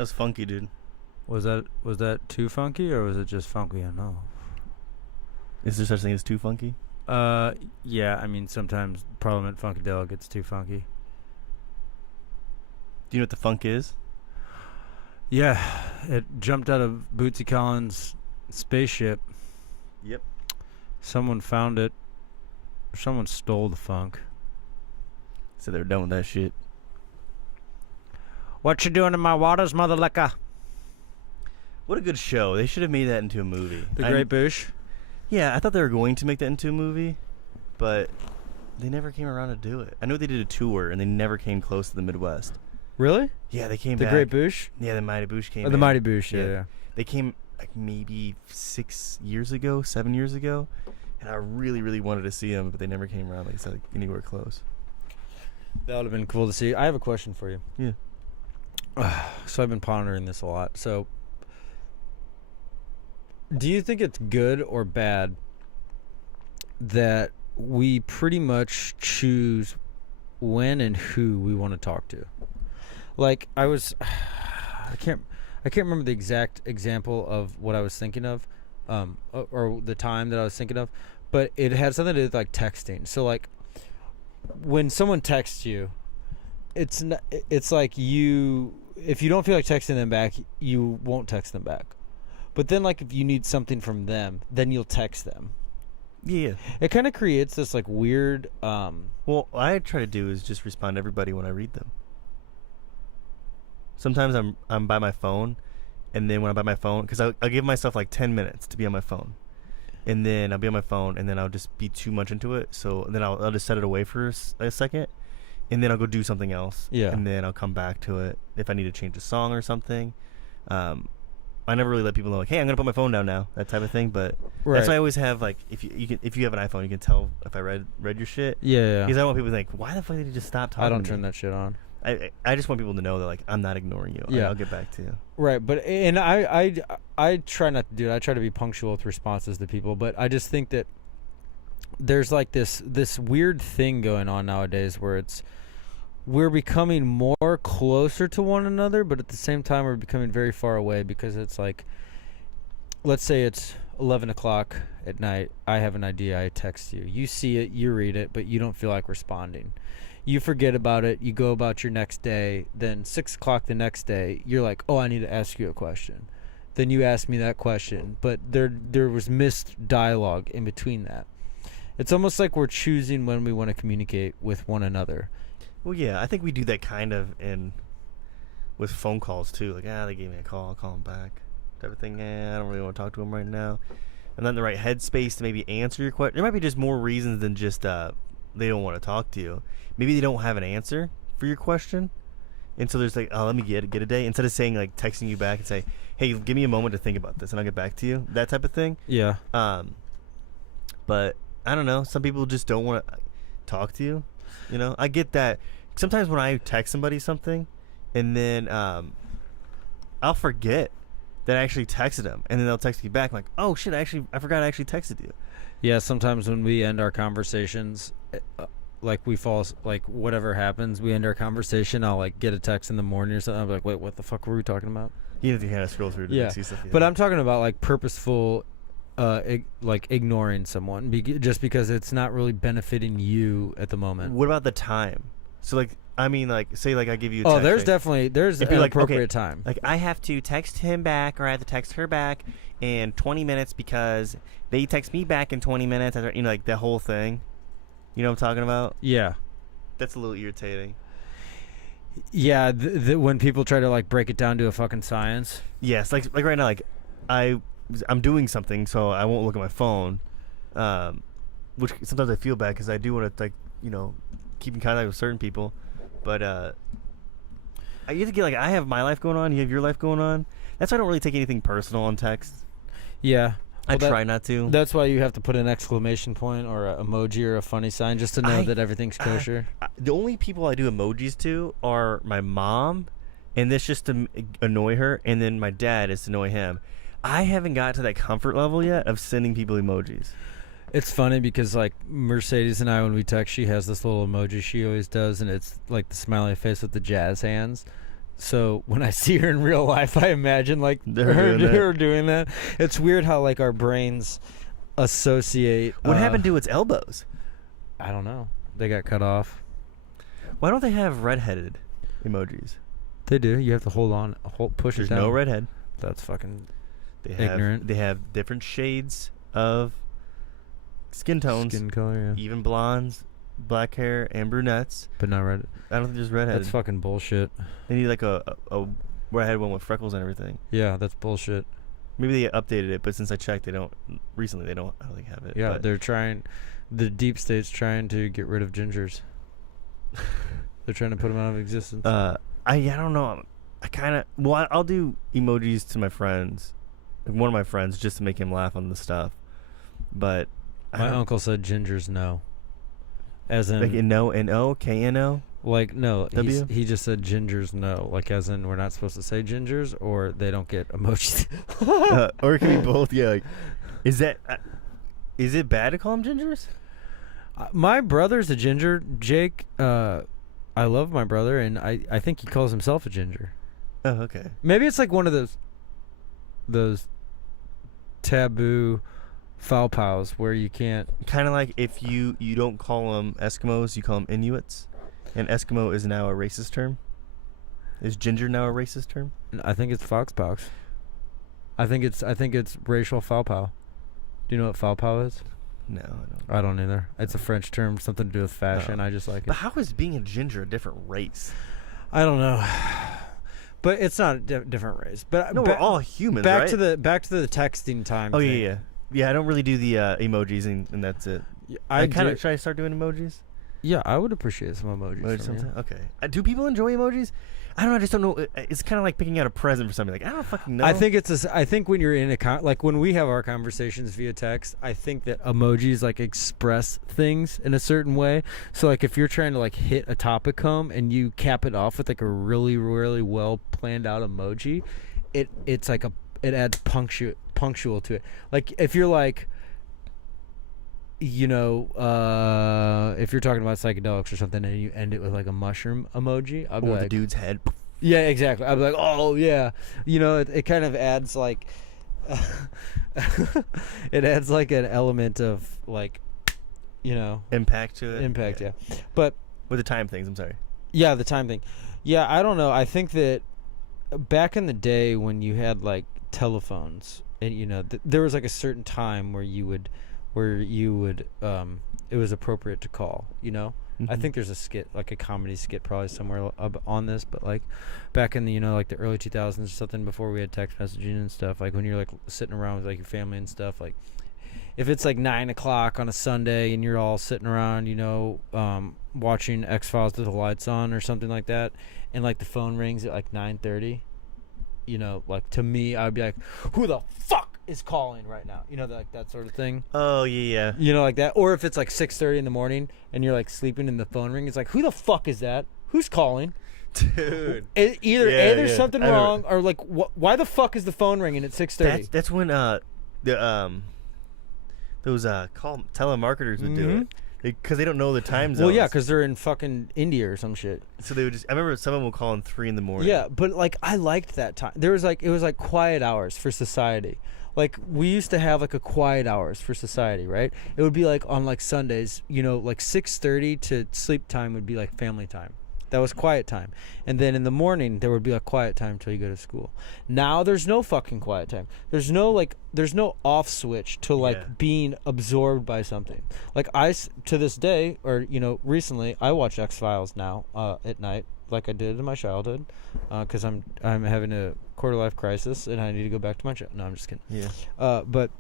That was funky, dude. Was that too funky, or was it just funky enough? Is there such thing as too funky? Yeah. I mean, sometimes Parliament Funkadelic gets too funky. Do you know what the funk is? Yeah, it jumped out of Bootsy Collins' spaceship. Yep. Someone found it. Someone stole the funk. So they were done with that shit. What you doing in my waters, mother licka? What a good show. They should have made that into a movie. The Great Boosh? Yeah, I thought they were going to make that into a movie, but they never came around to do it. I know they did a tour, and they never came close to the Midwest. Really? Yeah, they came the back. Great Boosh? Yeah, the Mighty Boosh came The in. Mighty Boosh, yeah. They came like maybe 7 years ago, and I really, really wanted to see them, but they never came around like anywhere close. That would have been cool to see. I have a question for you. Yeah. So I've been pondering this a lot. So, do you think it's good or bad that we pretty much choose when and who we want to talk to? Like, I can't remember the exact example of what I was thinking of, or the time that I was thinking of, but it had something to do with like texting. So like, when someone texts you, it's like if you don't feel like texting them back, you won't text them back. But then like if you need something from them, then you'll text them. Yeah. It kind of creates this like weird. Well, what I try to do is just respond to everybody when I read them. Sometimes I'm by my phone, and then when I'm by my phone, because I'll give myself like 10 minutes to be on my phone, and then I'll be on my phone, and then I'll just be too much into it. So then I'll just set it away for a second, and then I'll go do something else. Yeah. And then I'll come back to it if I need to change a song or something. I never really let people know like, hey, I'm gonna put my phone down now, that type of thing. But that's why I always have like, if you have an iPhone, you can tell if I read your shit. Yeah. Because I don't want people to think, why the fuck did you just stop talking? I don't to turn me? that shit on. I just want people to know that like I'm not ignoring you. Yeah. I'll get back to you. Right, but and I try not to do it. I try to be punctual with responses to people, but I just think that there's like this weird thing going on nowadays where we're becoming more closer to one another, but at the same time we're becoming very far away, because it's like, let's say it's 11 o'clock at night. I have an idea. I text you. You see it. You read it, but you don't feel like responding. You forget about it. You go about your next day. Then 6 o'clock the next day, you're like, oh, I need to ask you a question. Then you ask me that question, but there was missed dialogue in between that. It's almost like we're choosing when we want to communicate with one another. Well, yeah, I think we do that kind of with phone calls too. Like, they gave me a call, I'll call them back, type of thing. I don't really want to talk to them right now. I'm not in the right headspace to maybe answer your question. There might be just more reasons than just they don't want to talk to you. Maybe they don't have an answer for your question, And so there's like, oh, let me get a day, instead of saying like texting you back and say, hey, give me a moment to think about this and I'll get back to you, that type of thing. Yeah. But I don't know, some people just don't want to talk to you. You know, I get that. Sometimes when I text somebody something, and then I'll forget that I actually texted them, and then they'll text me back. I'm like, oh shit, I forgot I actually texted you. Yeah, sometimes when we end our conversations, like we fall, like whatever happens, we end our conversation. I'll like get a text in the morning or something. I'm like, wait, what the fuck were we talking about? You have to kind of scroll through to see stuff. Yeah. But I'm talking about like purposeful, like ignoring someone just because it's not really benefiting you at the moment. What about the time? So like, I mean, like, say like I give you a text. Oh, there's an appropriate time. Like I have to text him back, or I have to text her back in 20 minutes because they text me back in 20 minutes. You know, like that whole thing. You know what I'm talking about? Yeah. That's a little irritating. Yeah, when people try to like break it down to a fucking science. Yes, like right now, like I'm doing something, so I won't look at my phone. Which sometimes I feel bad because I do want to, like, you know, keep in contact with certain people, but I get to get, like, I have my life going on, you have your life going on. That's why I don't really take anything personal on text. Yeah. I try not to. That's why you have to put an exclamation point or an emoji or a funny sign just to know that everything's kosher. The only people I do emojis to are my mom, and this just to annoy her, and then my dad is to annoy him. I haven't got to that comfort level yet of sending people emojis. It's funny because, like, Mercedes and I, when we text, she has this little emoji she always does, and it's like the smiley face with the jazz hands. So when I see her in real life, I imagine like her doing that. It's weird how like our brains associate. What happened to its elbows? I don't know. They got cut off. Why don't they have redheaded emojis? They do. You have to push it down. There's no redhead. That's fucking ignorant. They have different shades of skin tones. Skin color, yeah. Even blondes, black hair, and brunettes. But not red. I don't think there's redheaded. That's fucking bullshit. They need like a redhead one with freckles and everything. Yeah, that's bullshit. Maybe they updated it, but since I checked, I don't think have it. Yeah, they're trying. The deep state's trying to get rid of gingers. They're trying to put them out of existence. I don't know. I'll do emojis to my friends, like one of my friends, just to make him laugh on the stuff. But my uncle said gingers no. As in, like N-O, K-N-O? Like, no, W? He just said gingers no. Like, as in, we're not supposed to say gingers, or they don't get emojis. Or it can be both, yeah. Like, is it bad to call them gingers? My brother's a ginger, Jake. I love my brother, and I think he calls himself a ginger. Oh, okay. Maybe it's like one of those taboo foul pows where you can't. Kind of like if you don't call them Eskimos, you call them Inuits, and Eskimo is now a racist term. Is ginger now a racist term? I think it's foxpox. I think it's racial foul pow. Do you know what foul pow is? No, I don't. I don't either. It's a French term, something to do with fashion. I just like it. But how is being a ginger a different race? I don't know. But it's not a different race. But no, we're all humans. Back right? to the texting time. Oh thing. Yeah, I don't really do the emojis, and that's it. Should I start doing emojis? Yeah, I would appreciate some emojis. Okay. Do people enjoy emojis? I don't know. I just don't know. It's kind of like picking out a present for somebody. Like, I don't fucking know. I think when you're in like when we have our conversations via text, I think that emojis like express things in a certain way. So like if you're trying to like hit a topic home and you cap it off with like a really, really well planned out emoji, it's like it adds punctual to it. Like if you're like, you know, if you're talking about psychedelics or something and you end it with like a mushroom emoji, I'll be like, the dude's head. Yeah, exactly. I'll be like, oh yeah, you know, it kind of adds like, it adds like an element of like, you know, impact to it. Yeah. But with the time things, I'm sorry. Yeah, the time thing. Yeah, I don't know. I think that back in the day when you had like telephones and you know there was like a certain time where you would it was appropriate to call, you know. I think there's a skit, like a comedy skit probably somewhere on this, but like back in the, you know, like the early 2000s or something, before we had text messaging and stuff, like when you're like sitting around with like your family and stuff, like if it's like 9 o'clock on a Sunday and you're all sitting around, you know, watching X-Files with the lights on or something like that, and like the phone rings at like 9:30, you know, like to me I would be like, who the fuck is calling right now, you know, like that sort of thing. Oh yeah. You know, like that. Or if it's like 6:30 in the morning and you're like sleeping and the phone ring, it's like, who the fuck is that? Who's calling? Dude. Either there's something wrong, or like why the fuck is the phone ringing at 6:30? That's when those telemarketers would do it. Because they don't know the time zones. Well, yeah, because they're in fucking India or some shit. So they would just. I remember someone would call in 3 in the morning. Yeah, but like I liked that time. It was like quiet hours for society. Like we used to have like a quiet hours for society, right? It would be like on like Sundays, you know, like 6:30 to sleep time would be like family time. That was quiet time. And then in the morning there would be like quiet time till you go to school. Now there's no fucking quiet time. There's no off switch to like being absorbed by something. Like to this day, or you know, recently I watch X-Files now at night like I did in my childhood, because I'm having a quarter life crisis and I need to go back to my no, I'm just kidding. Yeah. But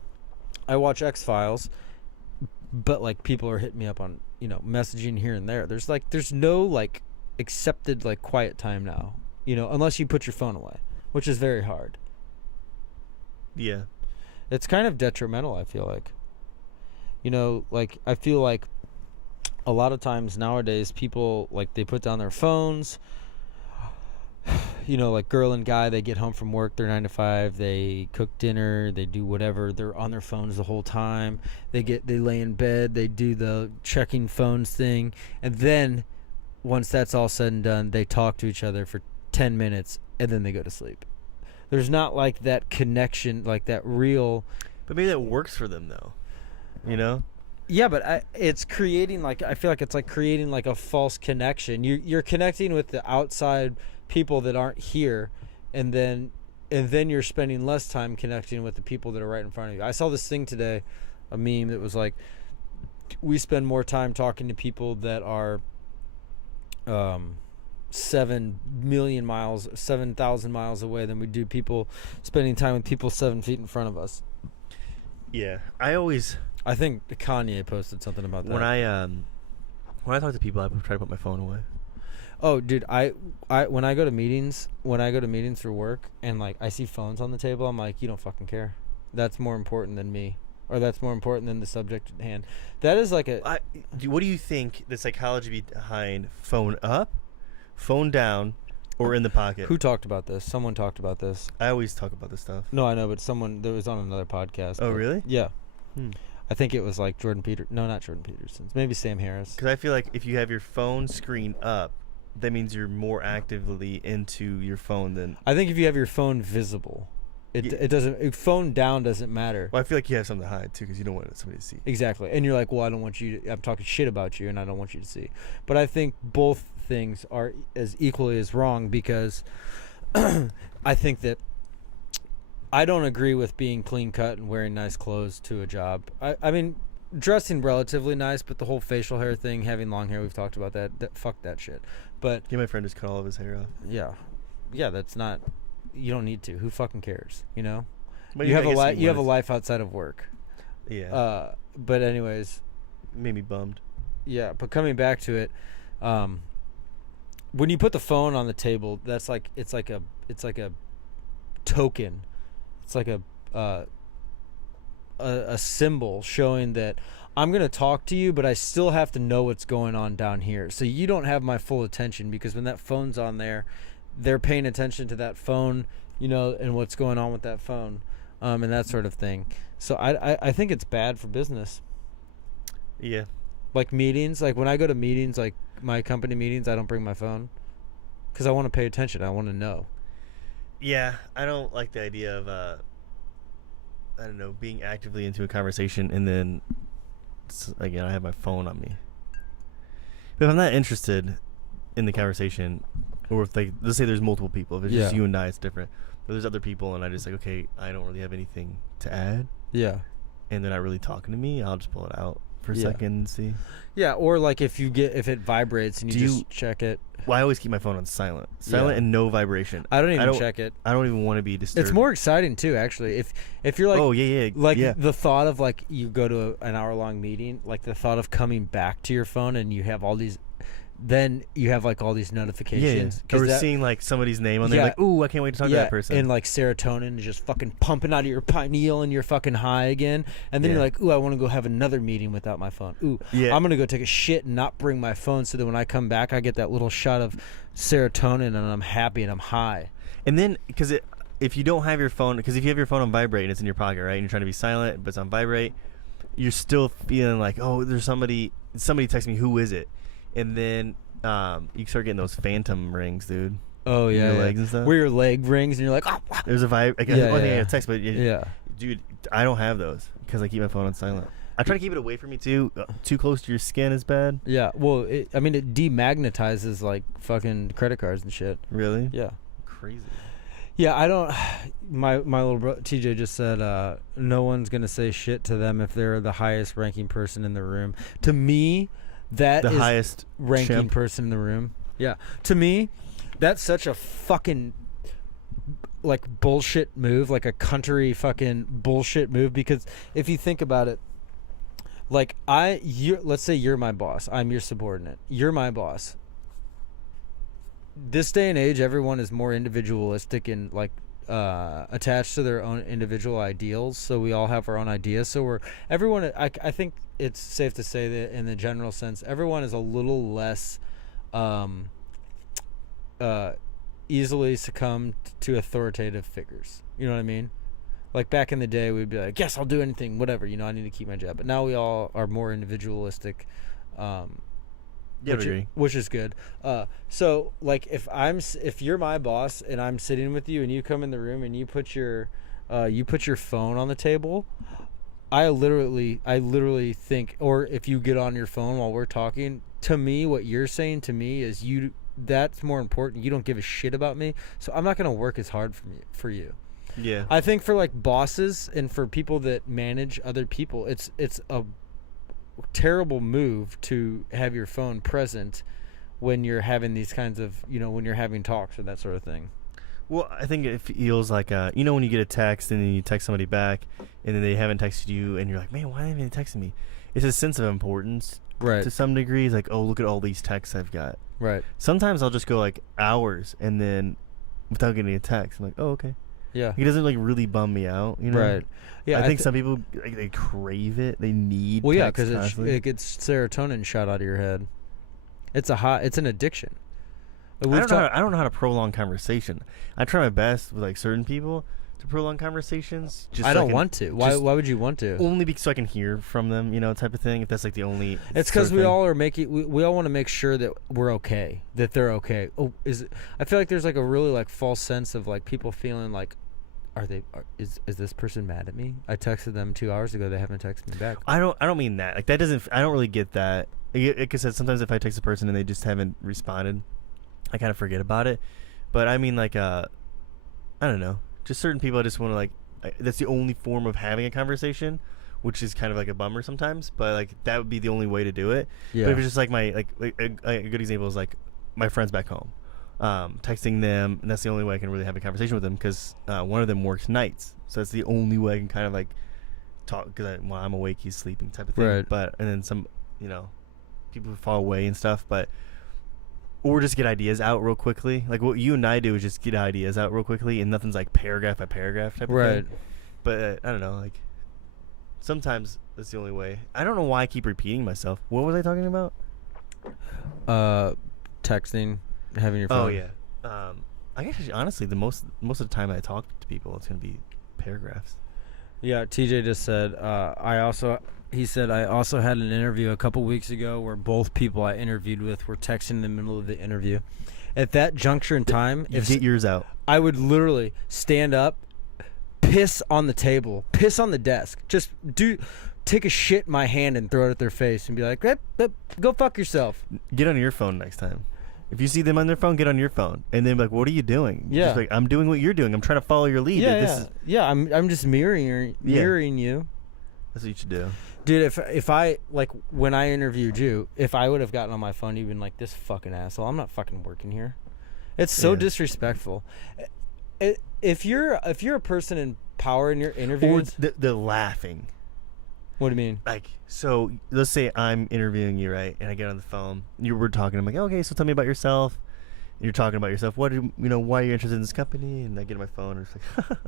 I watch X-Files, but like people are hitting me up on, you know, messaging here and there. There's no like accepted like quiet time now, you know, unless you put your phone away, which is very hard. Yeah. It's kind of detrimental, I feel like. You know, like I feel like a lot of times nowadays people like they put down their phones. You know, like girl and guy, they get home from work, they're 9 to 5, they cook dinner, they do whatever, they're on their phones the whole time. They lay in bed, they do the checking phones thing, and then once that's all said and done, they talk to each other for 10 minutes and then they go to sleep. There's not like that connection, like that real. But maybe that works for them though, you know? Yeah, but it's creating like, I feel like it's like creating like a false connection. You're connecting with the outside people that aren't here, and then you're spending less time connecting with the people that are right in front of you. I saw this thing today, a meme that was like, we spend more time talking to people that are 7,000,000 miles away than we do people spending time with people 7 feet in front of us. Yeah, I think Kanye posted something about that. When I talk to people, I try to put my phone away. Oh, dude, I when I go to meetings for work and like I see phones on the table, I'm like, you don't fucking care. That's more important than me, or that's more important than the subject at hand. That is like what do you think the psychology behind phone up, phone down, or in the pocket? Who talked about this? Someone talked about this. I always talk about this stuff. No, I know, but someone that was on another podcast. Oh, really? Yeah. I think it was like not Jordan Peterson's. Maybe Sam Harris. Because I feel like if you have your phone screen up, that means you're more actively into your phone than. I think if you have your phone visible, it doesn't. Phone down doesn't matter. Well, I feel like you have something to hide too, because you don't want somebody to see. Exactly, and you're like, well, I don't want you. I'm talking shit about you, and I don't want you to see. But I think both things are as equally as wrong, because I think that I don't agree with being clean cut and wearing nice clothes to a job. I mean, dressing relatively nice, but the whole facial hair thing, having long hair, we've talked about that fuck that shit. But yeah, my friend just cut all of his hair off. Yeah, that's not. You don't need to. Who fucking cares? You know, But you have a life. You have a life outside of work. Yeah. But anyways, made me bummed. Yeah, but coming back to it, when you put the phone on the table, that's like it's like a token. It's like a symbol showing that I'm going to talk to you, but I still have to know what's going on down here. So you don't have my full attention, because when that phone's on there, they're paying attention to that phone, you know, and what's going on with that phone, and that sort of thing. So I think it's bad for business. Yeah. Like meetings, like when I go to meetings, like my company meetings, I don't bring my phone because I want to pay attention. I want to know. Yeah, I don't like the idea of I don't know, being actively into a conversation and then again I have my phone on me. But if I'm not interested in the conversation, or if like let's say there's multiple people, if it's just you and I, it's different. But there's other people and I just like, okay, I don't really have anything to add. Yeah. And they're not really talking to me, I'll just pull it out for a second and see. Yeah, or like if it vibrates and you just check it. Well, I always keep my phone on silent and no vibration. I don't even check it. I don't even want to be disturbed. It's more exciting too, actually. If you're like, like the thought of like you go to an hour-long meeting, like the thought of coming back to your phone and you have all these then you have like all these notifications. Or seeing like somebody's name on there, like, ooh, I can't wait to talk to that person. And like serotonin is just fucking pumping out of your pineal and you're fucking high again. And then you're like, ooh, I want to go have another meeting without my phone. Ooh, I'm going to go take a shit and not bring my phone so that when I come back, I get that little shot of serotonin and I'm happy and I'm high. And then, if you don't have your phone, because if you have your phone on vibrate and it's in your pocket, right, and you're trying to be silent, but it's on vibrate, you're still feeling like, oh, there's somebody texting me, who is it? And then you start getting those phantom rings, dude. Oh yeah, your legs and stuff. Where your leg rings and you're like, oh. There's a vibe. I think I text, but dude, I don't have those because I keep my phone on silent. I try to keep it away from me too. Too close to your skin is bad. Yeah, well, it demagnetizes like fucking credit cards and shit. Really? Yeah. Crazy. Yeah, I don't. My little bro TJ just said no one's gonna say shit to them if they're the highest ranking person in the room. To me, that is the highest ranking person in the room. Yeah, to me, that's such a fucking like bullshit move, like a country fucking bullshit move. Because if you think about it, like let's say you're my boss, I'm your subordinate, you're my boss. This day and age, everyone is more individualistic and like attached to their own individual ideals. So we all have our own ideas. So I think it's safe to say that in the general sense, everyone is a little less easily succumbed to authoritative figures. You know what I mean? Like back in the day, we'd be like, yes, I'll do anything, whatever. You know, I need to keep my job. But now we all are more individualistic. Which is good. So like if you're my boss and I'm sitting with you and you come in the room and you put your phone on the table, I literally think, or if you get on your phone while we're talking, to me what you're saying to me is that's more important. You don't give a shit about me, so I'm not going to work as hard for you. Yeah. I think for like bosses and for people that manage other people, it's a terrible move to have your phone present when you're having these kinds of, when you're having talks or that sort of thing. Well, I think it feels like when you get a text and then you text somebody back and then they haven't texted you and you're like, man, why haven't they texted me? It's a sense of importance, right? To some degree. It's like, oh, look at all these texts I've got. Right. Sometimes I'll just go like hours and then without getting a text, I'm like, oh, okay. Yeah. He doesn't like really bum me out, Right. Yeah. I think some people like, they crave it. They need. Well, yeah, because it gets serotonin shot out of your head. It's an addiction. I don't know how to prolong conversation. I try my best with like certain people to prolong conversations. I don't want to. Why would you want to? Only because I can hear from them, type of thing. If that's like the only. It's because we all are we all want to make sure that we're okay, that they're okay. Oh, I feel like there's like a really like false sense of like people feeling like, is this person mad at me? I texted them 2 hours ago. They haven't texted me back. I don't mean that. Like that doesn't. I don't really get that. Because sometimes if I text a person and they just haven't responded, I kind of forget about it. But I mean like I don't know. Just certain people I just want to like. That's the only form of having a conversation, which is kind of like a bummer sometimes. But like that would be the only way to do it. Yeah. But if it's just like a good example is like my friends back home. Texting them, and that's the only way I can really have a conversation with them because one of them works nights, so that's the only way I can kind of like talk because while I'm awake, he's sleeping, type of thing. Right. But and then some, people fall away and stuff, or just get ideas out real quickly. Like what you and I do is just get ideas out real quickly, and nothing's like paragraph by paragraph type of thing. But I don't know, like sometimes that's the only way. I don't know why I keep repeating myself. What was I talking about? Texting. Having your phone. Oh yeah. I guess honestly, the most of the time I talk to people, it's gonna be paragraphs. Yeah. TJ just said. He said I also had an interview a couple weeks ago where both people I interviewed with were texting in the middle of the interview. At that juncture in time, get yours out. I would literally stand up, piss on the table, piss on the desk, just take a shit in my hand and throw it at their face and be like, go fuck yourself. Get on your phone next time. If you see them on their phone, get on your phone, and then be like, "What are you doing?" Yeah, just like I'm doing what you're doing. I'm trying to follow your lead. Yeah, I'm just mirroring you. That's what you should do, dude. If I like when I interviewed you, if I would have gotten on my phone, you'd been like, "This fucking asshole. I'm not fucking working here." It's so disrespectful. If you're a person in power in your interviews, or the laughing. What do you mean? Like, so let's say I'm interviewing you, right? And I get on the phone. We're talking. I'm like, okay, so tell me about yourself. And you're talking about yourself. Why are you interested in this company? And I get on my phone and it's like,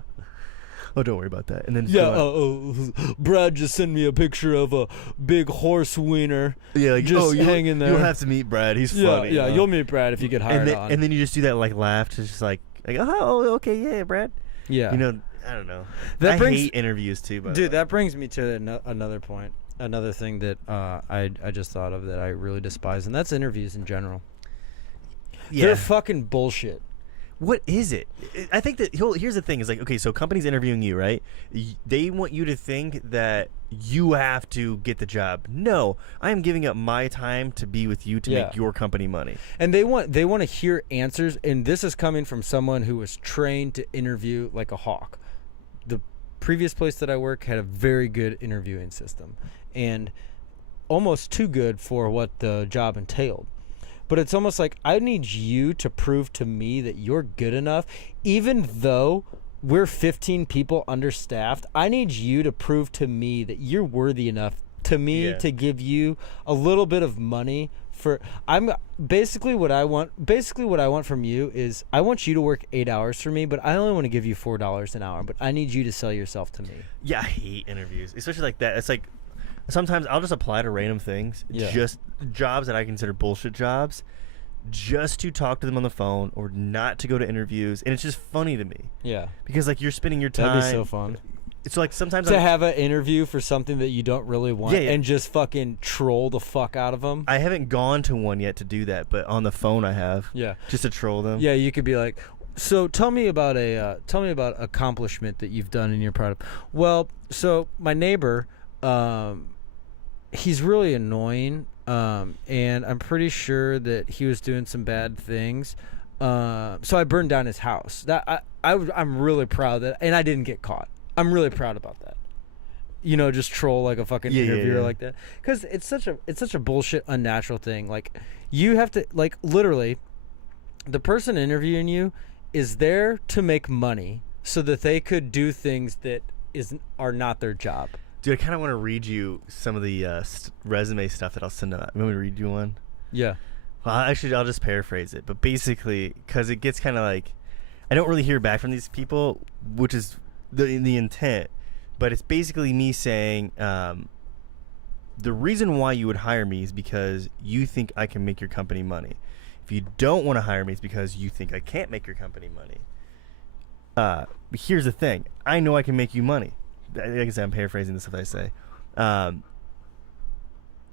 oh, don't worry about that. And then Brad just sent me a picture of a big horse wiener. Yeah, like, just hanging there. You'll have to meet Brad. He's funny. Yeah, you'll meet Brad if you get hired on. And then you just do that like laugh. It's just like oh, okay, yeah, Brad. Yeah. I don't know. I hate interviews too, dude. That brings me to another point. Another thing that I just thought of that I really despise, and that's interviews in general. Yeah. They're fucking bullshit. What is it? I think that here's the thing: is like, okay, so companies interviewing you, right? They want you to think that you have to get the job. No, I am giving up my time to be with you to make your company money. And they want to hear answers, and this is coming from someone who was trained to interview like a hawk. The previous place that I work had a very good interviewing system, and almost too good for what the job entailed. But it's almost like I need you to prove to me that you're good enough, even though we're 15 people understaffed. I need you to prove to me that you're worthy enough to me to give you a little bit of money for. I'm basically what I want. Basically, what I want from you is I want you to work 8 hours for me, but I only want to give you $4 an hour. But I need you to sell yourself to me. Yeah, I hate interviews, especially like that. It's like. Sometimes I'll just apply to random things, just jobs that I consider bullshit jobs, just to talk to them on the phone or not to go to interviews. And it's just funny to me. Yeah. Because, like, you're spending your time. That'd be so fun. It's like sometimes to have an interview for something that you don't really want and just fucking troll the fuck out of them. I haven't gone to one yet to do that, but on the phone I have. Yeah. Just to troll them. Yeah, you could be like, so tell me about accomplishment that you've done and you're proud of. Well, so my neighbor, he's really annoying, and I'm pretty sure that he was doing some bad things. So I burned down his house. I'm really proud that, and I didn't get caught. I'm really proud about that. Just troll like a fucking interviewer like that, because it's such a bullshit, unnatural thing. Like, you have to, like, literally, the person interviewing you is there to make money so that they could do things that are not their job. Dude, I kind of want to read you some of the resume stuff that I'll send out. You want me to read you one? Yeah. Well, I'll just paraphrase it. But basically, because it gets kind of like, I don't really hear back from these people, which is the intent. But it's basically me saying, the reason why you would hire me is because you think I can make your company money. If you don't want to hire me, it's because you think I can't make your company money. But here's the thing. I know I can make you money. Like I said, I'm paraphrasing the stuff I say.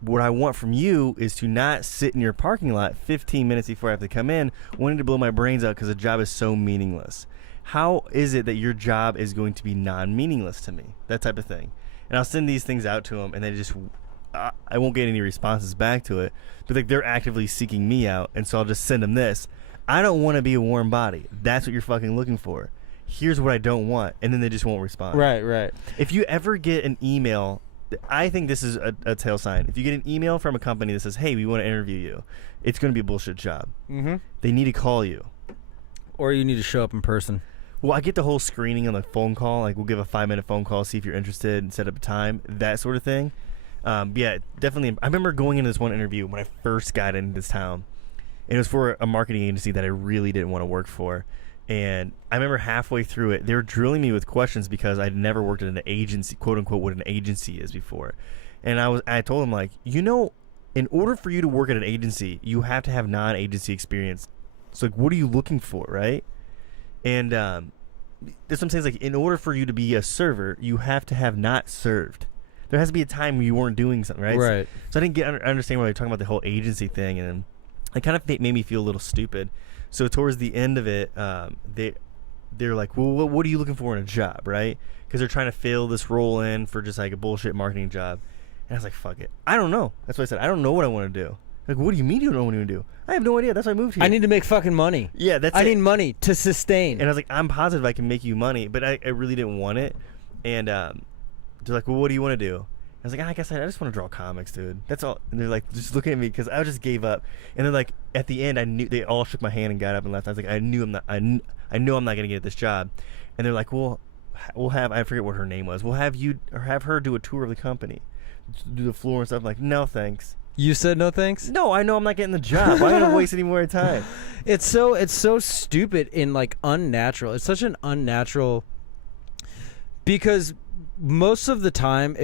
What I want from you is to not sit in your parking lot 15 minutes before I have to come in, wanting to blow my brains out because the job is so meaningless. How is it that your job is going to be non-meaningless to me? That type of thing. And I'll send these things out to them, and they just, I won't get any responses back to it. But like, they're actively seeking me out, and so I'll just send them this. I don't want to be a warm body. That's what you're fucking looking for. Here's what I don't want, and then they just won't respond. Right. If you ever get an email, I think this is a tail sign. If you get an email from a company that says, hey, we want to interview you, it's going to be a bullshit job. Mm-hmm. They need to call you. Or you need to show up in person. Well, I get the whole screening on the phone call. Like, we'll give a 5-minute phone call, see if you're interested, and set up a time, that sort of thing. Yeah, definitely. I remember going into this one interview when I first got into this town, and it was for a marketing agency that I really didn't want to work for. And I remember halfway through it, they were drilling me with questions because I'd never worked at an agency, quote unquote, what an agency is before. And I told them, like, in order for you to work at an agency, you have to have non-agency experience. So, like, what are you looking for, right? And that's what I'm saying. Is like, in order for you to be a server, you have to have not served. There has to be a time where you weren't doing something, right? Right. So I didn't understand why they were talking about the whole agency thing, and it kind of made me feel a little stupid. So towards the end of it, they're like, well, what are you looking for in a job, right? Because they're trying to fill this role in for just like a bullshit marketing job. And I was like, fuck it. I don't know. That's what I said. I don't know what I want to do. Like, what do you mean you don't know what you want to do? I have no idea. That's why I moved here. I need to make fucking money. Yeah, I need money to sustain. And I was like, I'm positive I can make you money, but I really didn't want it. And they're like, well, what do you want to do? I was like, I guess I just want to draw comics, dude. That's all. And they're like, just looking at me because I just gave up. And then, like, at the end, I knew they all shook my hand and got up and left. I was like, I know I'm not gonna get this job. And they're like, well, we'll have, I forget what her name was. We'll have her do a tour of the company. do the floor and stuff. I'm like, no, thanks. You said no thanks? No, I know I'm not getting the job. Why am I gonna waste any more time? It's so stupid and like unnatural. It's such an unnatural, because most of the time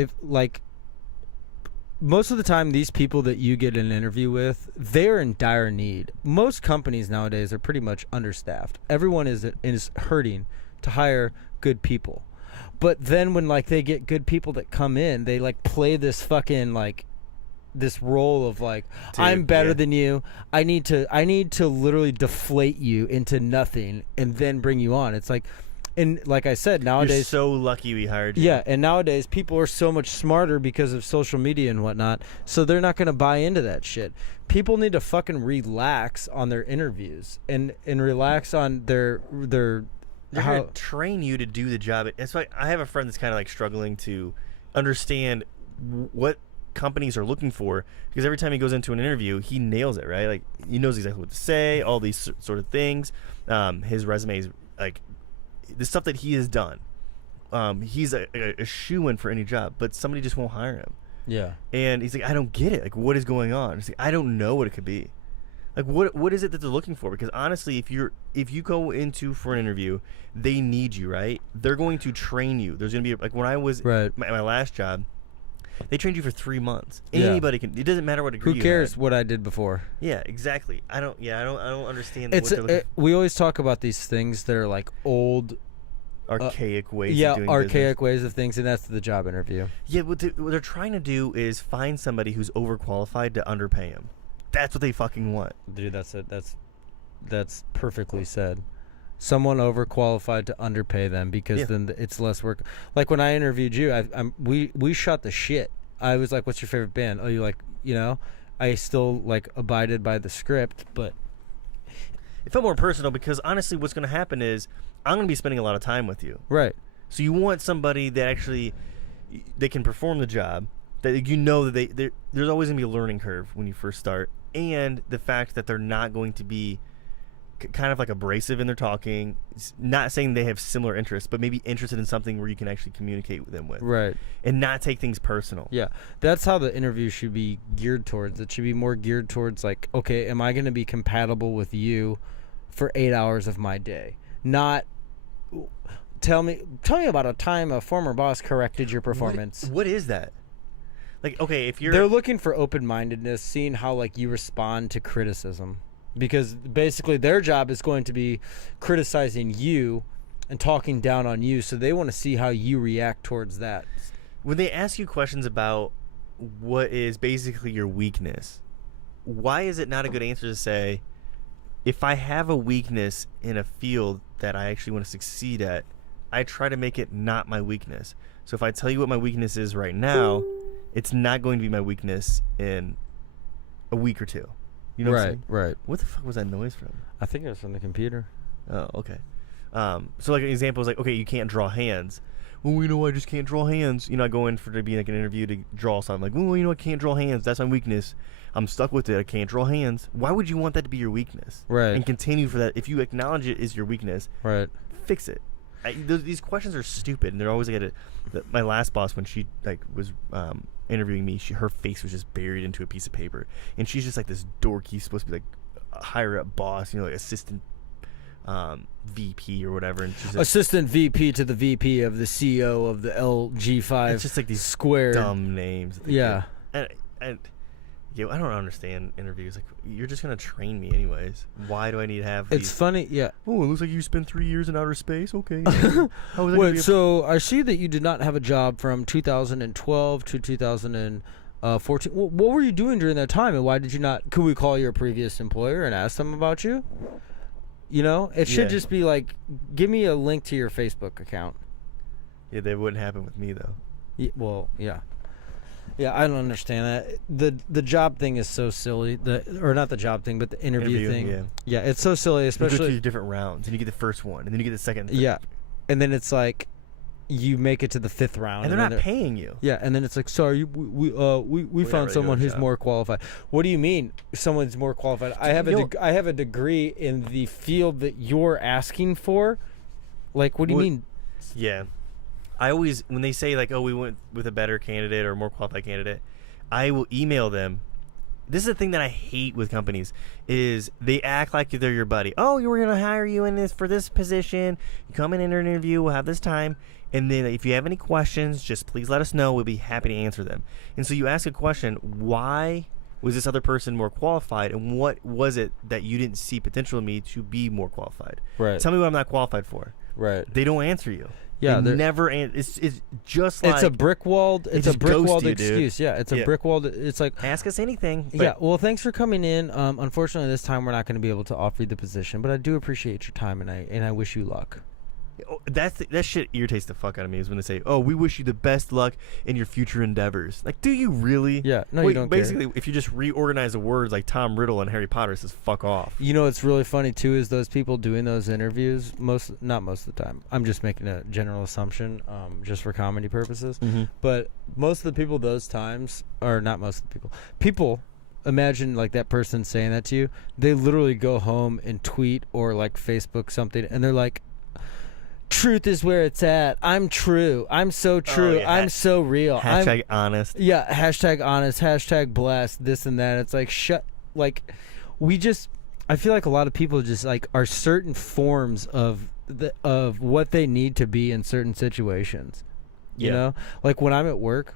these people that you get an interview with, they're in dire need. Most companies nowadays are pretty much understaffed. Everyone is hurting to hire good people. But then when like they get good people that come in, they like play this fucking like this role of like, dude, I'm better than you. I need to literally deflate you into nothing and then bring you on. It's like, and like I said, nowadays, you're so lucky we hired you. Yeah, and nowadays people are so much smarter because of social media and whatnot, so they're not going to buy into that shit. People need to fucking relax on their interviews and relax on their They're going to train you to do the job. That's why I have a friend that's kind of like struggling to understand what companies are looking for, because every time he goes into an interview, he nails it, right? Like, he knows exactly what to say, all these sort of things. His resume is like the stuff that he has done. He's a shoo-in for any job, but somebody just won't hire him. Yeah. And he's like, I don't get it. Like, what is going on? He's like, I don't know what it could be. Like, what is it that they're looking for? Because honestly, if you go into for an interview, they need you, right? They're going to train you. There's going to be, like, when I was my last job, they trained you for 3 months. Anybody can. It doesn't matter what degree. Who cares what I did before? Yeah, exactly. I don't understand. What they're looking we always talk about these things that are like old, archaic ways. Yeah, of doing archaic business. ways of things, and that's the job interview. Yeah, what they're trying to do is find somebody who's overqualified to underpay him. That's what they fucking want. Dude, that's perfectly said. Someone overqualified to underpay them, because then it's less work. Like when I interviewed you, we shot the shit. I was like, "What's your favorite band?" Oh, you like, I still like abided by the script, but it felt more personal, because honestly, what's going to happen is I'm going to be spending a lot of time with you. Right. So you want somebody that actually they can perform the job. That that there's always going to be a learning curve when you first start, and the fact that they're not going to be kind of like abrasive in their talking. It's not saying they have similar interests, but maybe interested in something where you can actually communicate with them with. Right. And not take things personal. Yeah. That's how the interview should be geared towards. It should be more geared towards like, okay, am I going to be compatible with you for 8 hours of my day? Not tell me about a time a former boss corrected your performance. What is that? Like, okay, if you're... They're looking for open-mindedness, seeing how like you respond to criticism. Because basically their job is going to be criticizing you and talking down on you, so they want to see how you react towards that. When they ask you questions about what is basically your weakness, why is it not a good answer to say, if I have a weakness in a field that I actually want to succeed at, I try to make it not my weakness. So if I tell you what my weakness is right now, it's not going to be my weakness in a week or two. You know what I'm saying? Right. What the fuck was that noise from? I think it was from the computer. Oh, okay. So like an example is like, okay, you can't draw hands. Well, I just can't draw hands. I go in to be like an interview to draw something. Like, I can't draw hands. That's my weakness. I'm stuck with it. I can't draw hands. Why would you want that to be your weakness? Right. And continue for that. If you acknowledge it is your weakness, right, fix it. These questions are stupid, and they're always like my last boss, when she like was interviewing me, her face was just buried into a piece of paper, and she's just like this dorky, supposed to be like a higher up boss, like assistant VP or whatever, and she's assistant VP to the VP of the CEO of the LG5. It's just like these square dumb names. Yeah. And I don't understand interviews. Like, you're just gonna train me anyways. Why do I need to have? It's funny, yeah. Oh, it looks like you spent 3 years in outer space. Okay. Wait, so I see that you did not have a job from 2012 to 2014. What were you doing during that time, and why did you not? Could we call your previous employer and ask them about you? It should just be like, give me a link to your Facebook account. Yeah, that wouldn't happen with me though. Yeah. Yeah, I don't understand that. The job thing is so silly. Or not the job thing, but the interview thing. Yeah, it's so silly, especially. You go through different rounds, and you get the first one, and then you get the second. Yeah, and then it's like, you make it to the fifth round, and they're not paying you. Yeah, and then it's like, sorry, we found someone who's more qualified. What do you mean, someone's more qualified? I have a degree in the field that you're asking for. Like, what do you mean? Yeah. I always, when they say like, oh, we went with a better candidate or a more qualified candidate, I will email them. This is the thing that I hate with companies is they act like they're your buddy. Oh, we're going to hire you in this for this position. You come in an interview. We'll have this time. And then if you have any questions, just please let us know. We'll be happy to answer them. And so you ask a question, why was this other person more qualified? And what was it that you didn't see potential in me to be more qualified? Right. Tell me what I'm not qualified for. Right. They don't answer you. Yeah, they never. It's just like it's a brick walled. It's a brick walled excuse. Dude. Yeah, it's a brick walled. It's like ask us anything. Yeah. Well, thanks for coming in. Unfortunately, this time we're not going to be able to offer you the position, but I do appreciate your time, and I wish you luck. That shit irritates the fuck out of me is when they say, "Oh, we wish you the best luck in your future endeavors." Like, do you really? Yeah. No, you don't. Basically, care. if you just reorganize the words like Tom Riddle and Harry Potter, it says "fuck off." You know what's really funny too is those people doing those interviews. Not most of the time. I'm just making a general assumption, just for comedy purposes. Mm-hmm. But most of the people those times, or not most of the people. Imagine like that person saying that to you. They literally go home and tweet or like Facebook something, and they're like, truth is where it's at. I'm true. I'm so true. I'm so real. Hashtag honest. Yeah. Hashtag honest. Hashtag blessed. This and that. It's like I feel like a lot of people just like are certain forms of what they need to be in certain situations. You know, like when I'm at work,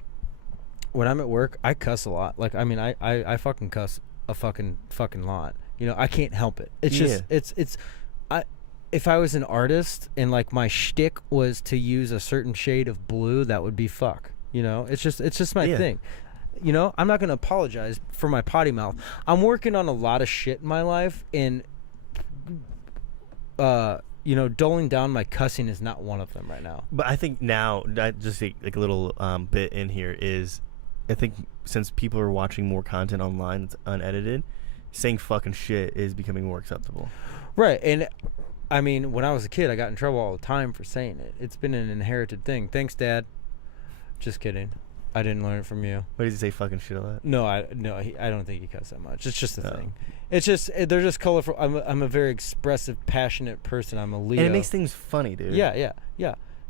I cuss a lot. Like, I mean, I fucking cuss a fucking lot. You know, I can't help it. It's just if I was an artist and like my shtick was to use a certain shade of blue, that would be fuck. You know, it's just my thing. You know, I'm not gonna apologize for my potty mouth. I'm working on a lot of shit in my life, and you know, doling down my cussing is not one of them right now. But I think now, just like a little bit in here is, I think since people are watching more content online that's unedited, saying fucking shit is becoming more acceptable. Right, and I mean, when I was a kid, I got in trouble all the time for saying it. It's been an inherited thing. Thanks, Dad. Just kidding. I didn't learn it from you. What does he say fucking shit a lot? No, I don't think he cussed that much. It's just a thing. It's just, they're just colorful. I'm a very expressive, passionate person. I'm a Leo. And it makes things funny, dude. Yeah.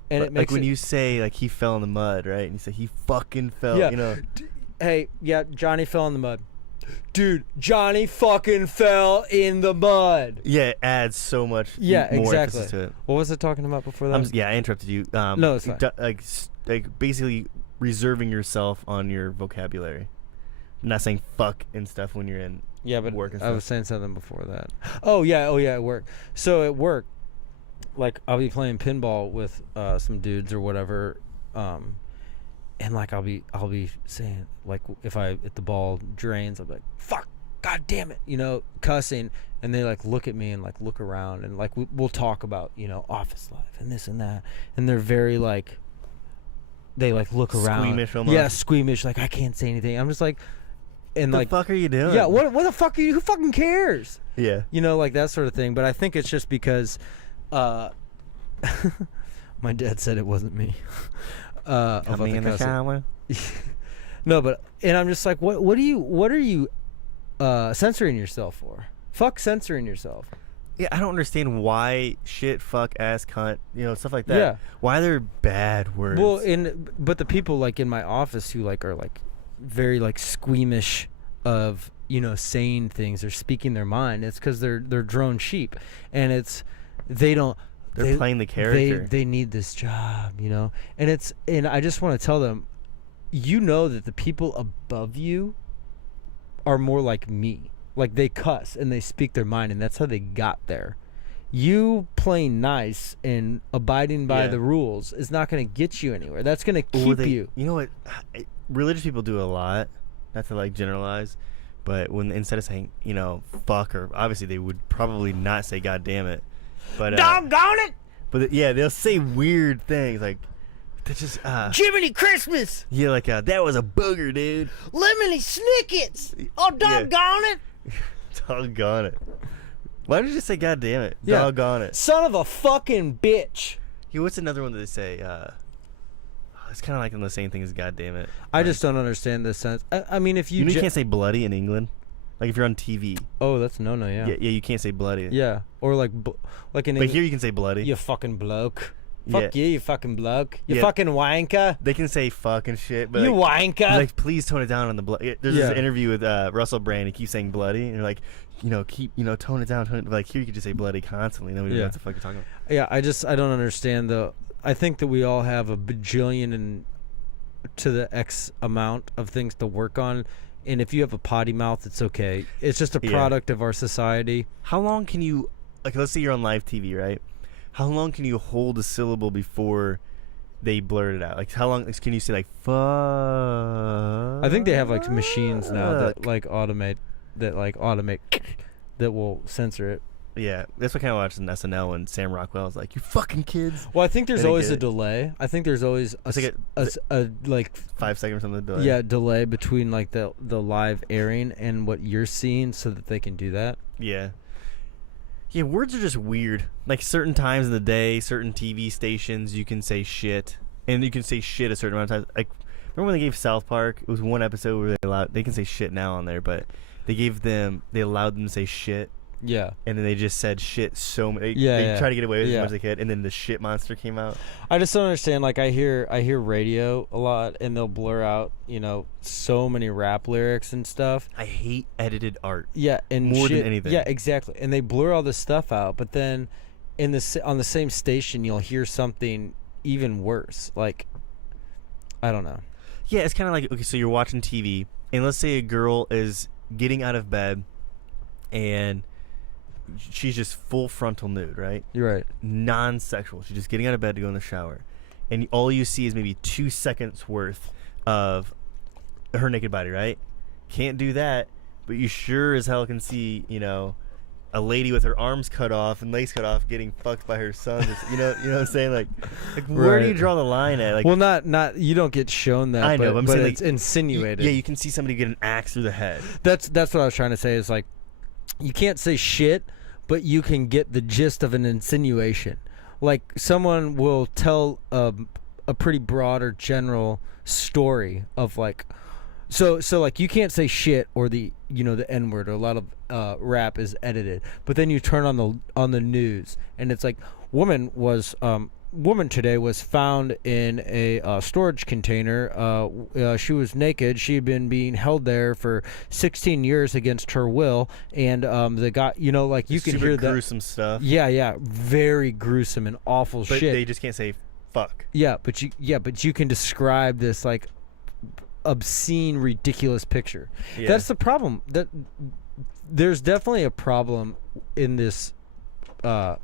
And it makes like when you say like he fell in the mud, right? And you say he fucking fell, you know. Hey, yeah, Johnny fell in the mud. Dude, Johnny fucking fell in the mud. Yeah, it adds so much more emphasis to it. What was I talking about before that? I interrupted you. No, it's fine. Like basically reserving yourself on your vocabulary. Not saying fuck and stuff when you're in work and stuff. I was saying something before that. Oh yeah, at work. So at work, like I'll be playing pinball with some dudes or whatever, and like I'll be saying, like, if the ball drains, I'll be like, fuck, god damn it, you know, cussing, and they like look at me and like look around, and like we'll talk about, you know, office life and this and that, and they're very like, they like look around, squeamish almost. Yeah, squeamish, like I can't say anything. I'm just like, and what the fuck are you doing? Yeah, what the fuck are you? Who fucking cares? Yeah, you know, like that sort of thing. But I think it's just because my dad said it wasn't me. Coming in the shower. No, but and I'm just like, what are you censoring yourself for? Fuck censoring yourself. Yeah, I don't understand why shit, fuck, ass, cunt, you know, stuff like that. Yeah. Why they're bad words. Well, but the people like in my office who like are like very like squeamish of, you know, saying things or speaking their mind, it's because they're drone sheep, and they're playing the character. They need this job, you know, and I just want to tell them, you know, that the people above you are more like me. Like they cuss and they speak their mind, and that's how they got there. You playing nice and abiding by the rules is not going to get you anywhere. That's going to keep you. You know what? Religious people do a lot, not to like generalize, but when instead of saying, you know, fuck, or obviously they would probably not say God damn it, but doggone it. But they'll say weird things like, that's just Jiminy Christmas. Yeah, like that was a booger, dude. Lemony Snickets. Oh, doggone it. Doggone it. Why don't you just say God damn it? Yeah. Doggone it. Son of a fucking bitch. Yeah, what's another one that they say? It's kind of like the same thing as God damn it. I just don't understand the sense. I mean, if you can't say bloody in England. Like if you're on TV. Oh, that's no, yeah. Yeah, you can't say bloody. Yeah, or like in England, but here you can say bloody. You fucking bloke. Fuck you fucking bloke. You Yeah. fucking wanker. They can say fuck and shit, but You like, wanker. like, please tone it down on the blood. There's Yeah. this interview with Russell Brand. He keeps saying bloody, and you're like, tone it down. But like here, you could just say bloody constantly. Nobody knows what the fuck you're talking about. Yeah, I don't understand though. I think that we all have a bajillion and to the X amount of things to work on, and if you have a potty mouth, it's okay. It's just a product of our society. How long can you, like, let's say you're on live TV, right? How long can you hold a syllable before they blurt it out? Like, how long can you say, like, fuck? I think they have like machines now that automate that will censor it. Yeah, that's what kind of watched in SNL when Sam Rockwell was like, "You fucking kids." Well, I think there's I didn't always get a it. delay. I think there's always It's like a like 5 seconds or something. Delay. yeah delay between like the live airing and what you're seeing, so that they can do that. Yeah. Yeah, words are just weird. Like certain times of the day, certain TV stations, you can say shit, and you can say shit a certain amount of times. Like, remember when they gave South Park? It was one episode where they can say shit now on there, but they allowed them to say shit. Yeah. And then they just said shit so much. Yeah, They yeah. tried to get away with it as Yeah. much as they could, and then the shit monster came out. I just don't understand. Like, I hear radio a lot, and they'll blur out, so many rap lyrics and stuff. I hate edited art. Yeah, and More than shit, anything. Yeah, exactly. And they blur all this stuff out, but then on the same station, you'll hear something even worse. Like, I don't know. Yeah, it's kind of like, okay, so you're watching TV, and let's say a girl is getting out of bed, and she's just full frontal nude, right? You're right. Non-sexual. She's just getting out of bed to go in the shower, and all you see is maybe 2 seconds worth of her naked body, right? Can't do that, but you sure as hell can see, a lady with her arms cut off and legs cut off getting fucked by her son. You know what I'm saying? Like where do you draw the line at? Like, well, not you don't get shown that. I know, but I'm saying, it's insinuated. Yeah, you can see somebody get an axe through the head. That's what I was trying to say. Is like, you can't say shit, but you can get the gist of an insinuation. Like, someone will tell a pretty broad or general story of like, so like, you can't say shit or the N-word, or a lot of rap is edited, but then you turn on the news and it's like, woman today was found in a storage container. She was naked. She had been being held there for 16 years against her will, and the guy, like, you can super hear that gruesome stuff. Yeah, very gruesome and awful But shit. they just can't say fuck. Yeah, but you can describe this like obscene, ridiculous picture. Yeah. That's the problem. That there's definitely a problem in this. I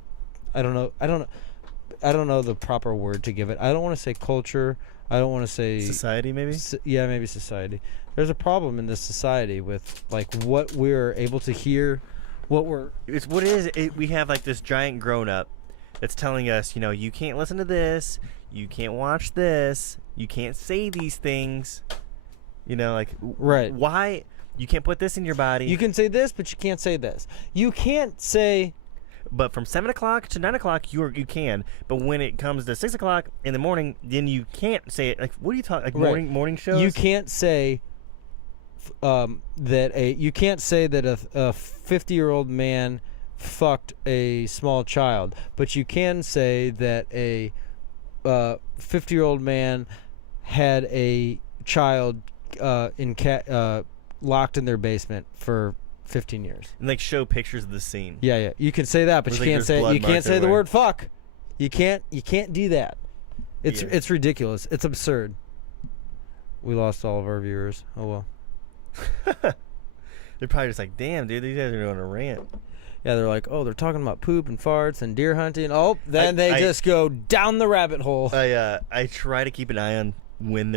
don't know the proper word to give it. I don't want to say culture. I don't want to say Society, maybe? maybe society. There's a problem in this society with like what we're able to hear, what we're. It's what it is. We have like this giant grown up that's telling us, you can't listen to this, you can't watch this, you can't say these things. Like, Right. Why you can't put this in your body? You can say this, but you can't say this. You can't say. But from 7 o'clock to 9 o'clock, you can. But when it comes to 6 o'clock in the morning, then you can't say it. Like, what are you talking? Like Right. morning shows? You can't say you can't say that a 50-year-old man fucked a small child, but you can say that a 50-year-old man had a child locked in their basement for 15 years. And like show pictures of the scene. Yeah. You can say that, but Whereas, you like, can't there's say blood marks the everywhere. word fuck. You can't do that. It's ridiculous. It's absurd. We lost all of our viewers. Oh well. They're probably just like, damn, dude, these guys are going to rant. Yeah, they're like, oh, they're talking about poop and farts and deer hunting. Oh, then they I just go down the rabbit hole. I try to keep an eye on when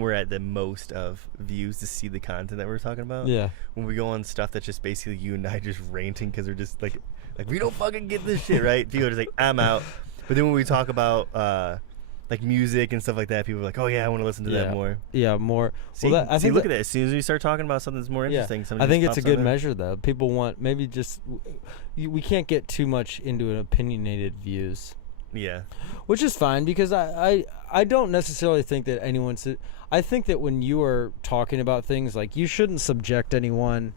we're at the most of views to see the content that we're talking about. Yeah. When we go on stuff that's just basically you and I just ranting because we're just like we don't fucking get this shit, right? People are just like, I'm out. But then when we talk about like music and stuff like that, people are like, oh yeah, I want to listen to that more. Yeah, more. See, well, I think look at that. As soon as we start talking about something that's more interesting, I think it's a good measure. measure, though. People want maybe just we can't get too much into an opinionated views. Yeah. Which is fine, because I don't necessarily think that anyone should. I think that when you are talking about things, like, you shouldn't subject anyone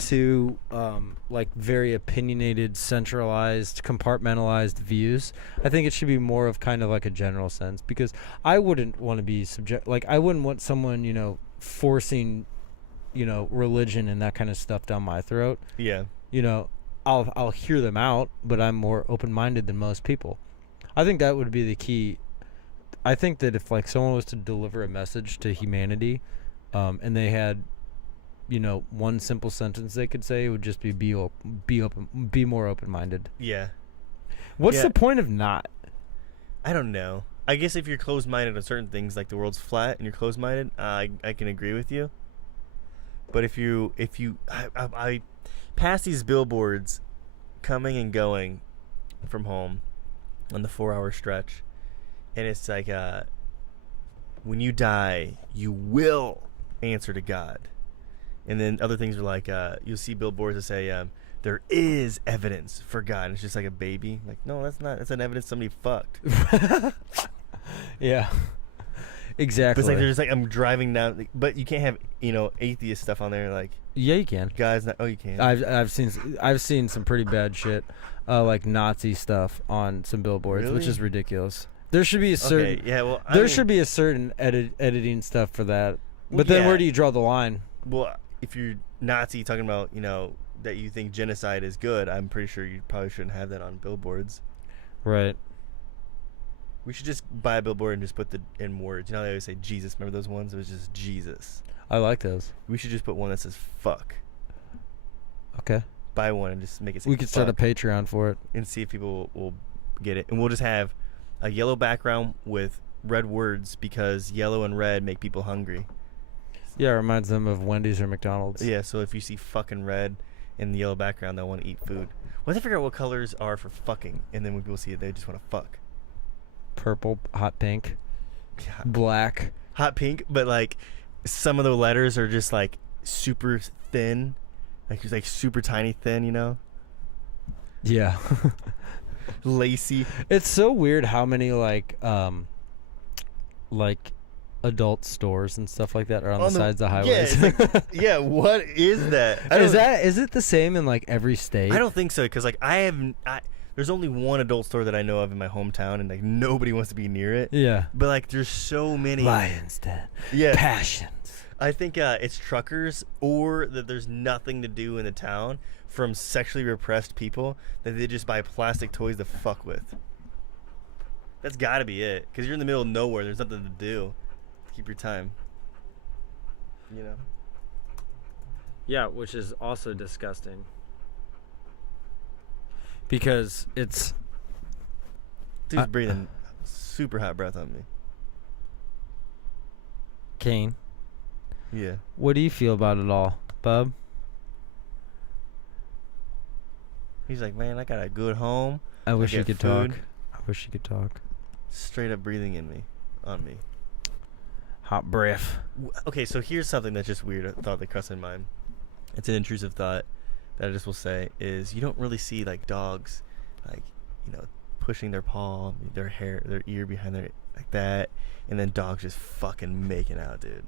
to like very opinionated, centralized, compartmentalized views. I think it should be more of kind of like a general sense, because I wouldn't want to be I wouldn't want someone, you know, forcing, you know, religion and that kind of stuff down my throat. Yeah. You know, I'll hear them out, but I'm more open-minded than most people. I think that would be the key. I think that if like someone was to deliver a message to humanity, and they had, you know, one simple sentence they could say, it would just be more open-minded. Yeah. What's the point of not? I don't know. I guess if you're closed-minded on certain things, like the world's flat and you're closed-minded, I can agree with you. But I pass these billboards coming and going from home on the 4-hour stretch, and it's like, when you die, you will answer to God. And then other things are like, you'll see billboards that say, there is evidence for God. And it's just like a baby. Like, no, that's not. That's an evidence somebody fucked. Yeah. Exactly. But it's like there's like, I'm driving down, but you can't have, you know, atheist stuff on there. Like, yeah, you can. God's not. Oh, you can. I've seen some pretty bad shit, like Nazi stuff on some billboards, Really? which is ridiculous. There should be a certain. Okay, yeah, well, there should be a certain editing stuff for that. But then where do you draw the line? Well, if you're Nazi talking about, you know, that you think genocide is good, I'm pretty sure you probably shouldn't have that on billboards. Right. We should just buy a billboard and just put in words. You know how they always say Jesus? Remember those ones? It was just Jesus. I like those. We should just put one that says fuck. Okay. Buy one and just make it say We could start a fuck Patreon for it. and see if people will get it. And we'll just have a yellow background with red words, because yellow and red make people hungry. Yeah, it reminds them of Wendy's or McDonald's. Yeah, so if you see fucking red in the yellow background, they'll want to eat food. We'll have to figure out what colors are for fucking, and then when people see it, they just want to fuck. Purple, hot pink, Yeah. black. Hot pink, but like some of the letters are just like super thin, like just like super tiny thin, you know, Yeah. lacy. It's so weird how many like adult stores and stuff like that are on the sides of highways. Yeah, it's like, yeah. What is that? Is it the same in like every state? I don't think so, because like there's only one adult store that I know of in my hometown, and like nobody wants to be near it. Yeah. But like there's so many. Lions Den. Yeah. Passions. I think it's truckers, or that there's nothing to do in the town from sexually repressed people that they just buy plastic toys to fuck with. That's got to be it, because you're in the middle of nowhere. There's nothing to do. Keep your time. You know. Yeah, which is also disgusting. Because it's... Dude's breathing super hot breath on me. Kane, Yeah. what do you feel about it all, bub? He's like, man, I got a good home. I wish you get could talk. food. I wish you could talk. Straight up breathing on me. Hot breath. Okay, so here's something that's just weird. A thought that crossed my mind. It's an intrusive thought that I just will say is, you don't really see like dogs, like, you know, pushing their paw, their hair, their ear behind their, like that, and then dogs just fucking making out, dude.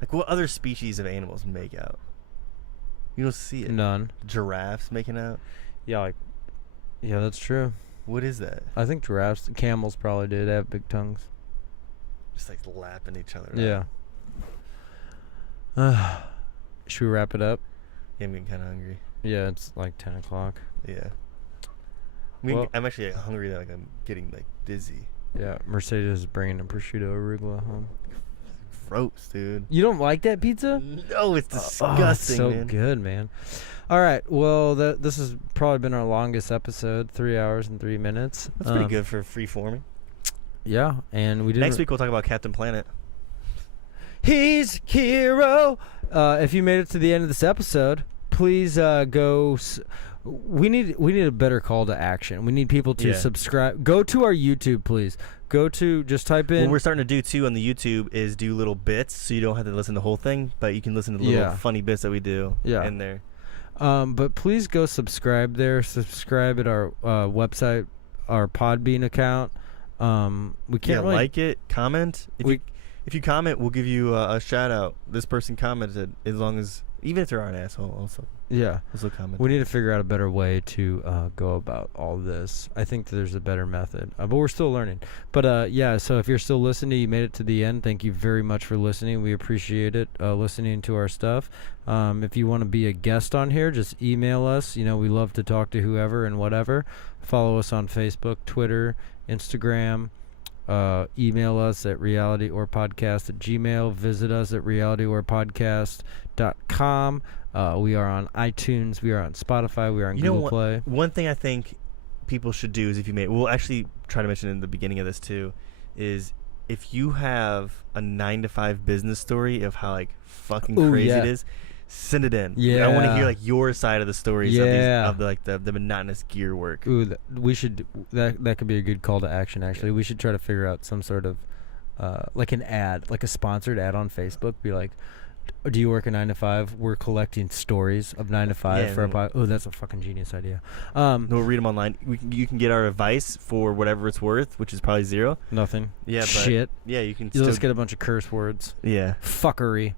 Like, what other species of animals make out? You don't see it. None. Giraffes making out? Yeah, that's true. What is that? I think giraffes, camels probably do. They have big tongues. Just like lapping each other Yeah. Should we wrap it up? Yeah, I'm getting kind of hungry. Yeah, it's like 10 o'clock. Yeah. I mean, Well- I'm actually hungry that like I'm getting like dizzy. Yeah, Mercedes is bringing a prosciutto arugula home. Gross, dude. You don't like that pizza? No, it's disgusting, Oh, it's so man. good, man. All right, well, this has probably been our longest episode, 3 hours and 3 minutes. That's pretty good for free forming. Yeah, and we did Next week we'll talk about Captain Planet. He's hero. If you made it to the end of this episode, please go. We need a better call to action. We need people to subscribe. Go to our YouTube, please. Go to, just type in. What we're starting to do too on the YouTube is do little bits, so you don't have to listen to the whole thing, but you can listen to the little funny bits that we do in there. But please go subscribe there. Subscribe at our website, our Podbean account. We can't really like it, comment. If you comment, we'll give you a shout out. This person commented, as long as Even if they're an asshole, also Yeah. comment. We need to figure out a better way to go about all this. I think there's a better method, but we're still learning. But yeah, so if you're still listening, you made it to the end. Thank you very much for listening. We appreciate it, listening to our stuff. If you want to be a guest on here, just email us. We love to talk to whoever and whatever. Follow us on Facebook, Twitter, Instagram. Email us at realityorpodcast@gmail. Visit us at realityorpodcast.com. We are on iTunes. We are on Spotify. We are on Google Play. One thing I think people should do is we'll actually try to mention in the beginning of this too, is if you have a 9-to-5 business story of how like fucking crazy it is, send it in. Yeah, I want to hear like your side of the stories of the monotonous gear work. Ooh, we should. That could be a good call to action. Actually, we should try to figure out some sort of like an ad, like a sponsored ad on Facebook. Be like, do you work a 9-to-5? We're collecting stories of 9-to-5 for a podcast. Oh, that's a fucking genius idea. We'll read them online. You can get our advice for whatever it's worth, which is probably zero. Nothing. Yeah. But shit. Yeah, you can. You'll just get a bunch of curse words. Yeah. Fuckery.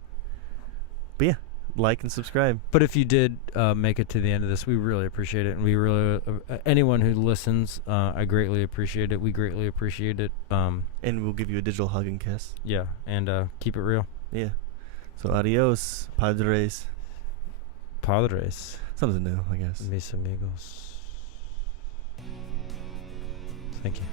But yeah. Like and subscribe. But if you did make it to the end of this, we really appreciate it, and we really anyone who listens, I greatly appreciate it. We greatly appreciate it. And we'll give you a digital hug and kiss. Yeah, and keep it real. Yeah. So adios, padres. Padres. Something new, I guess. Mis amigos. Thank you.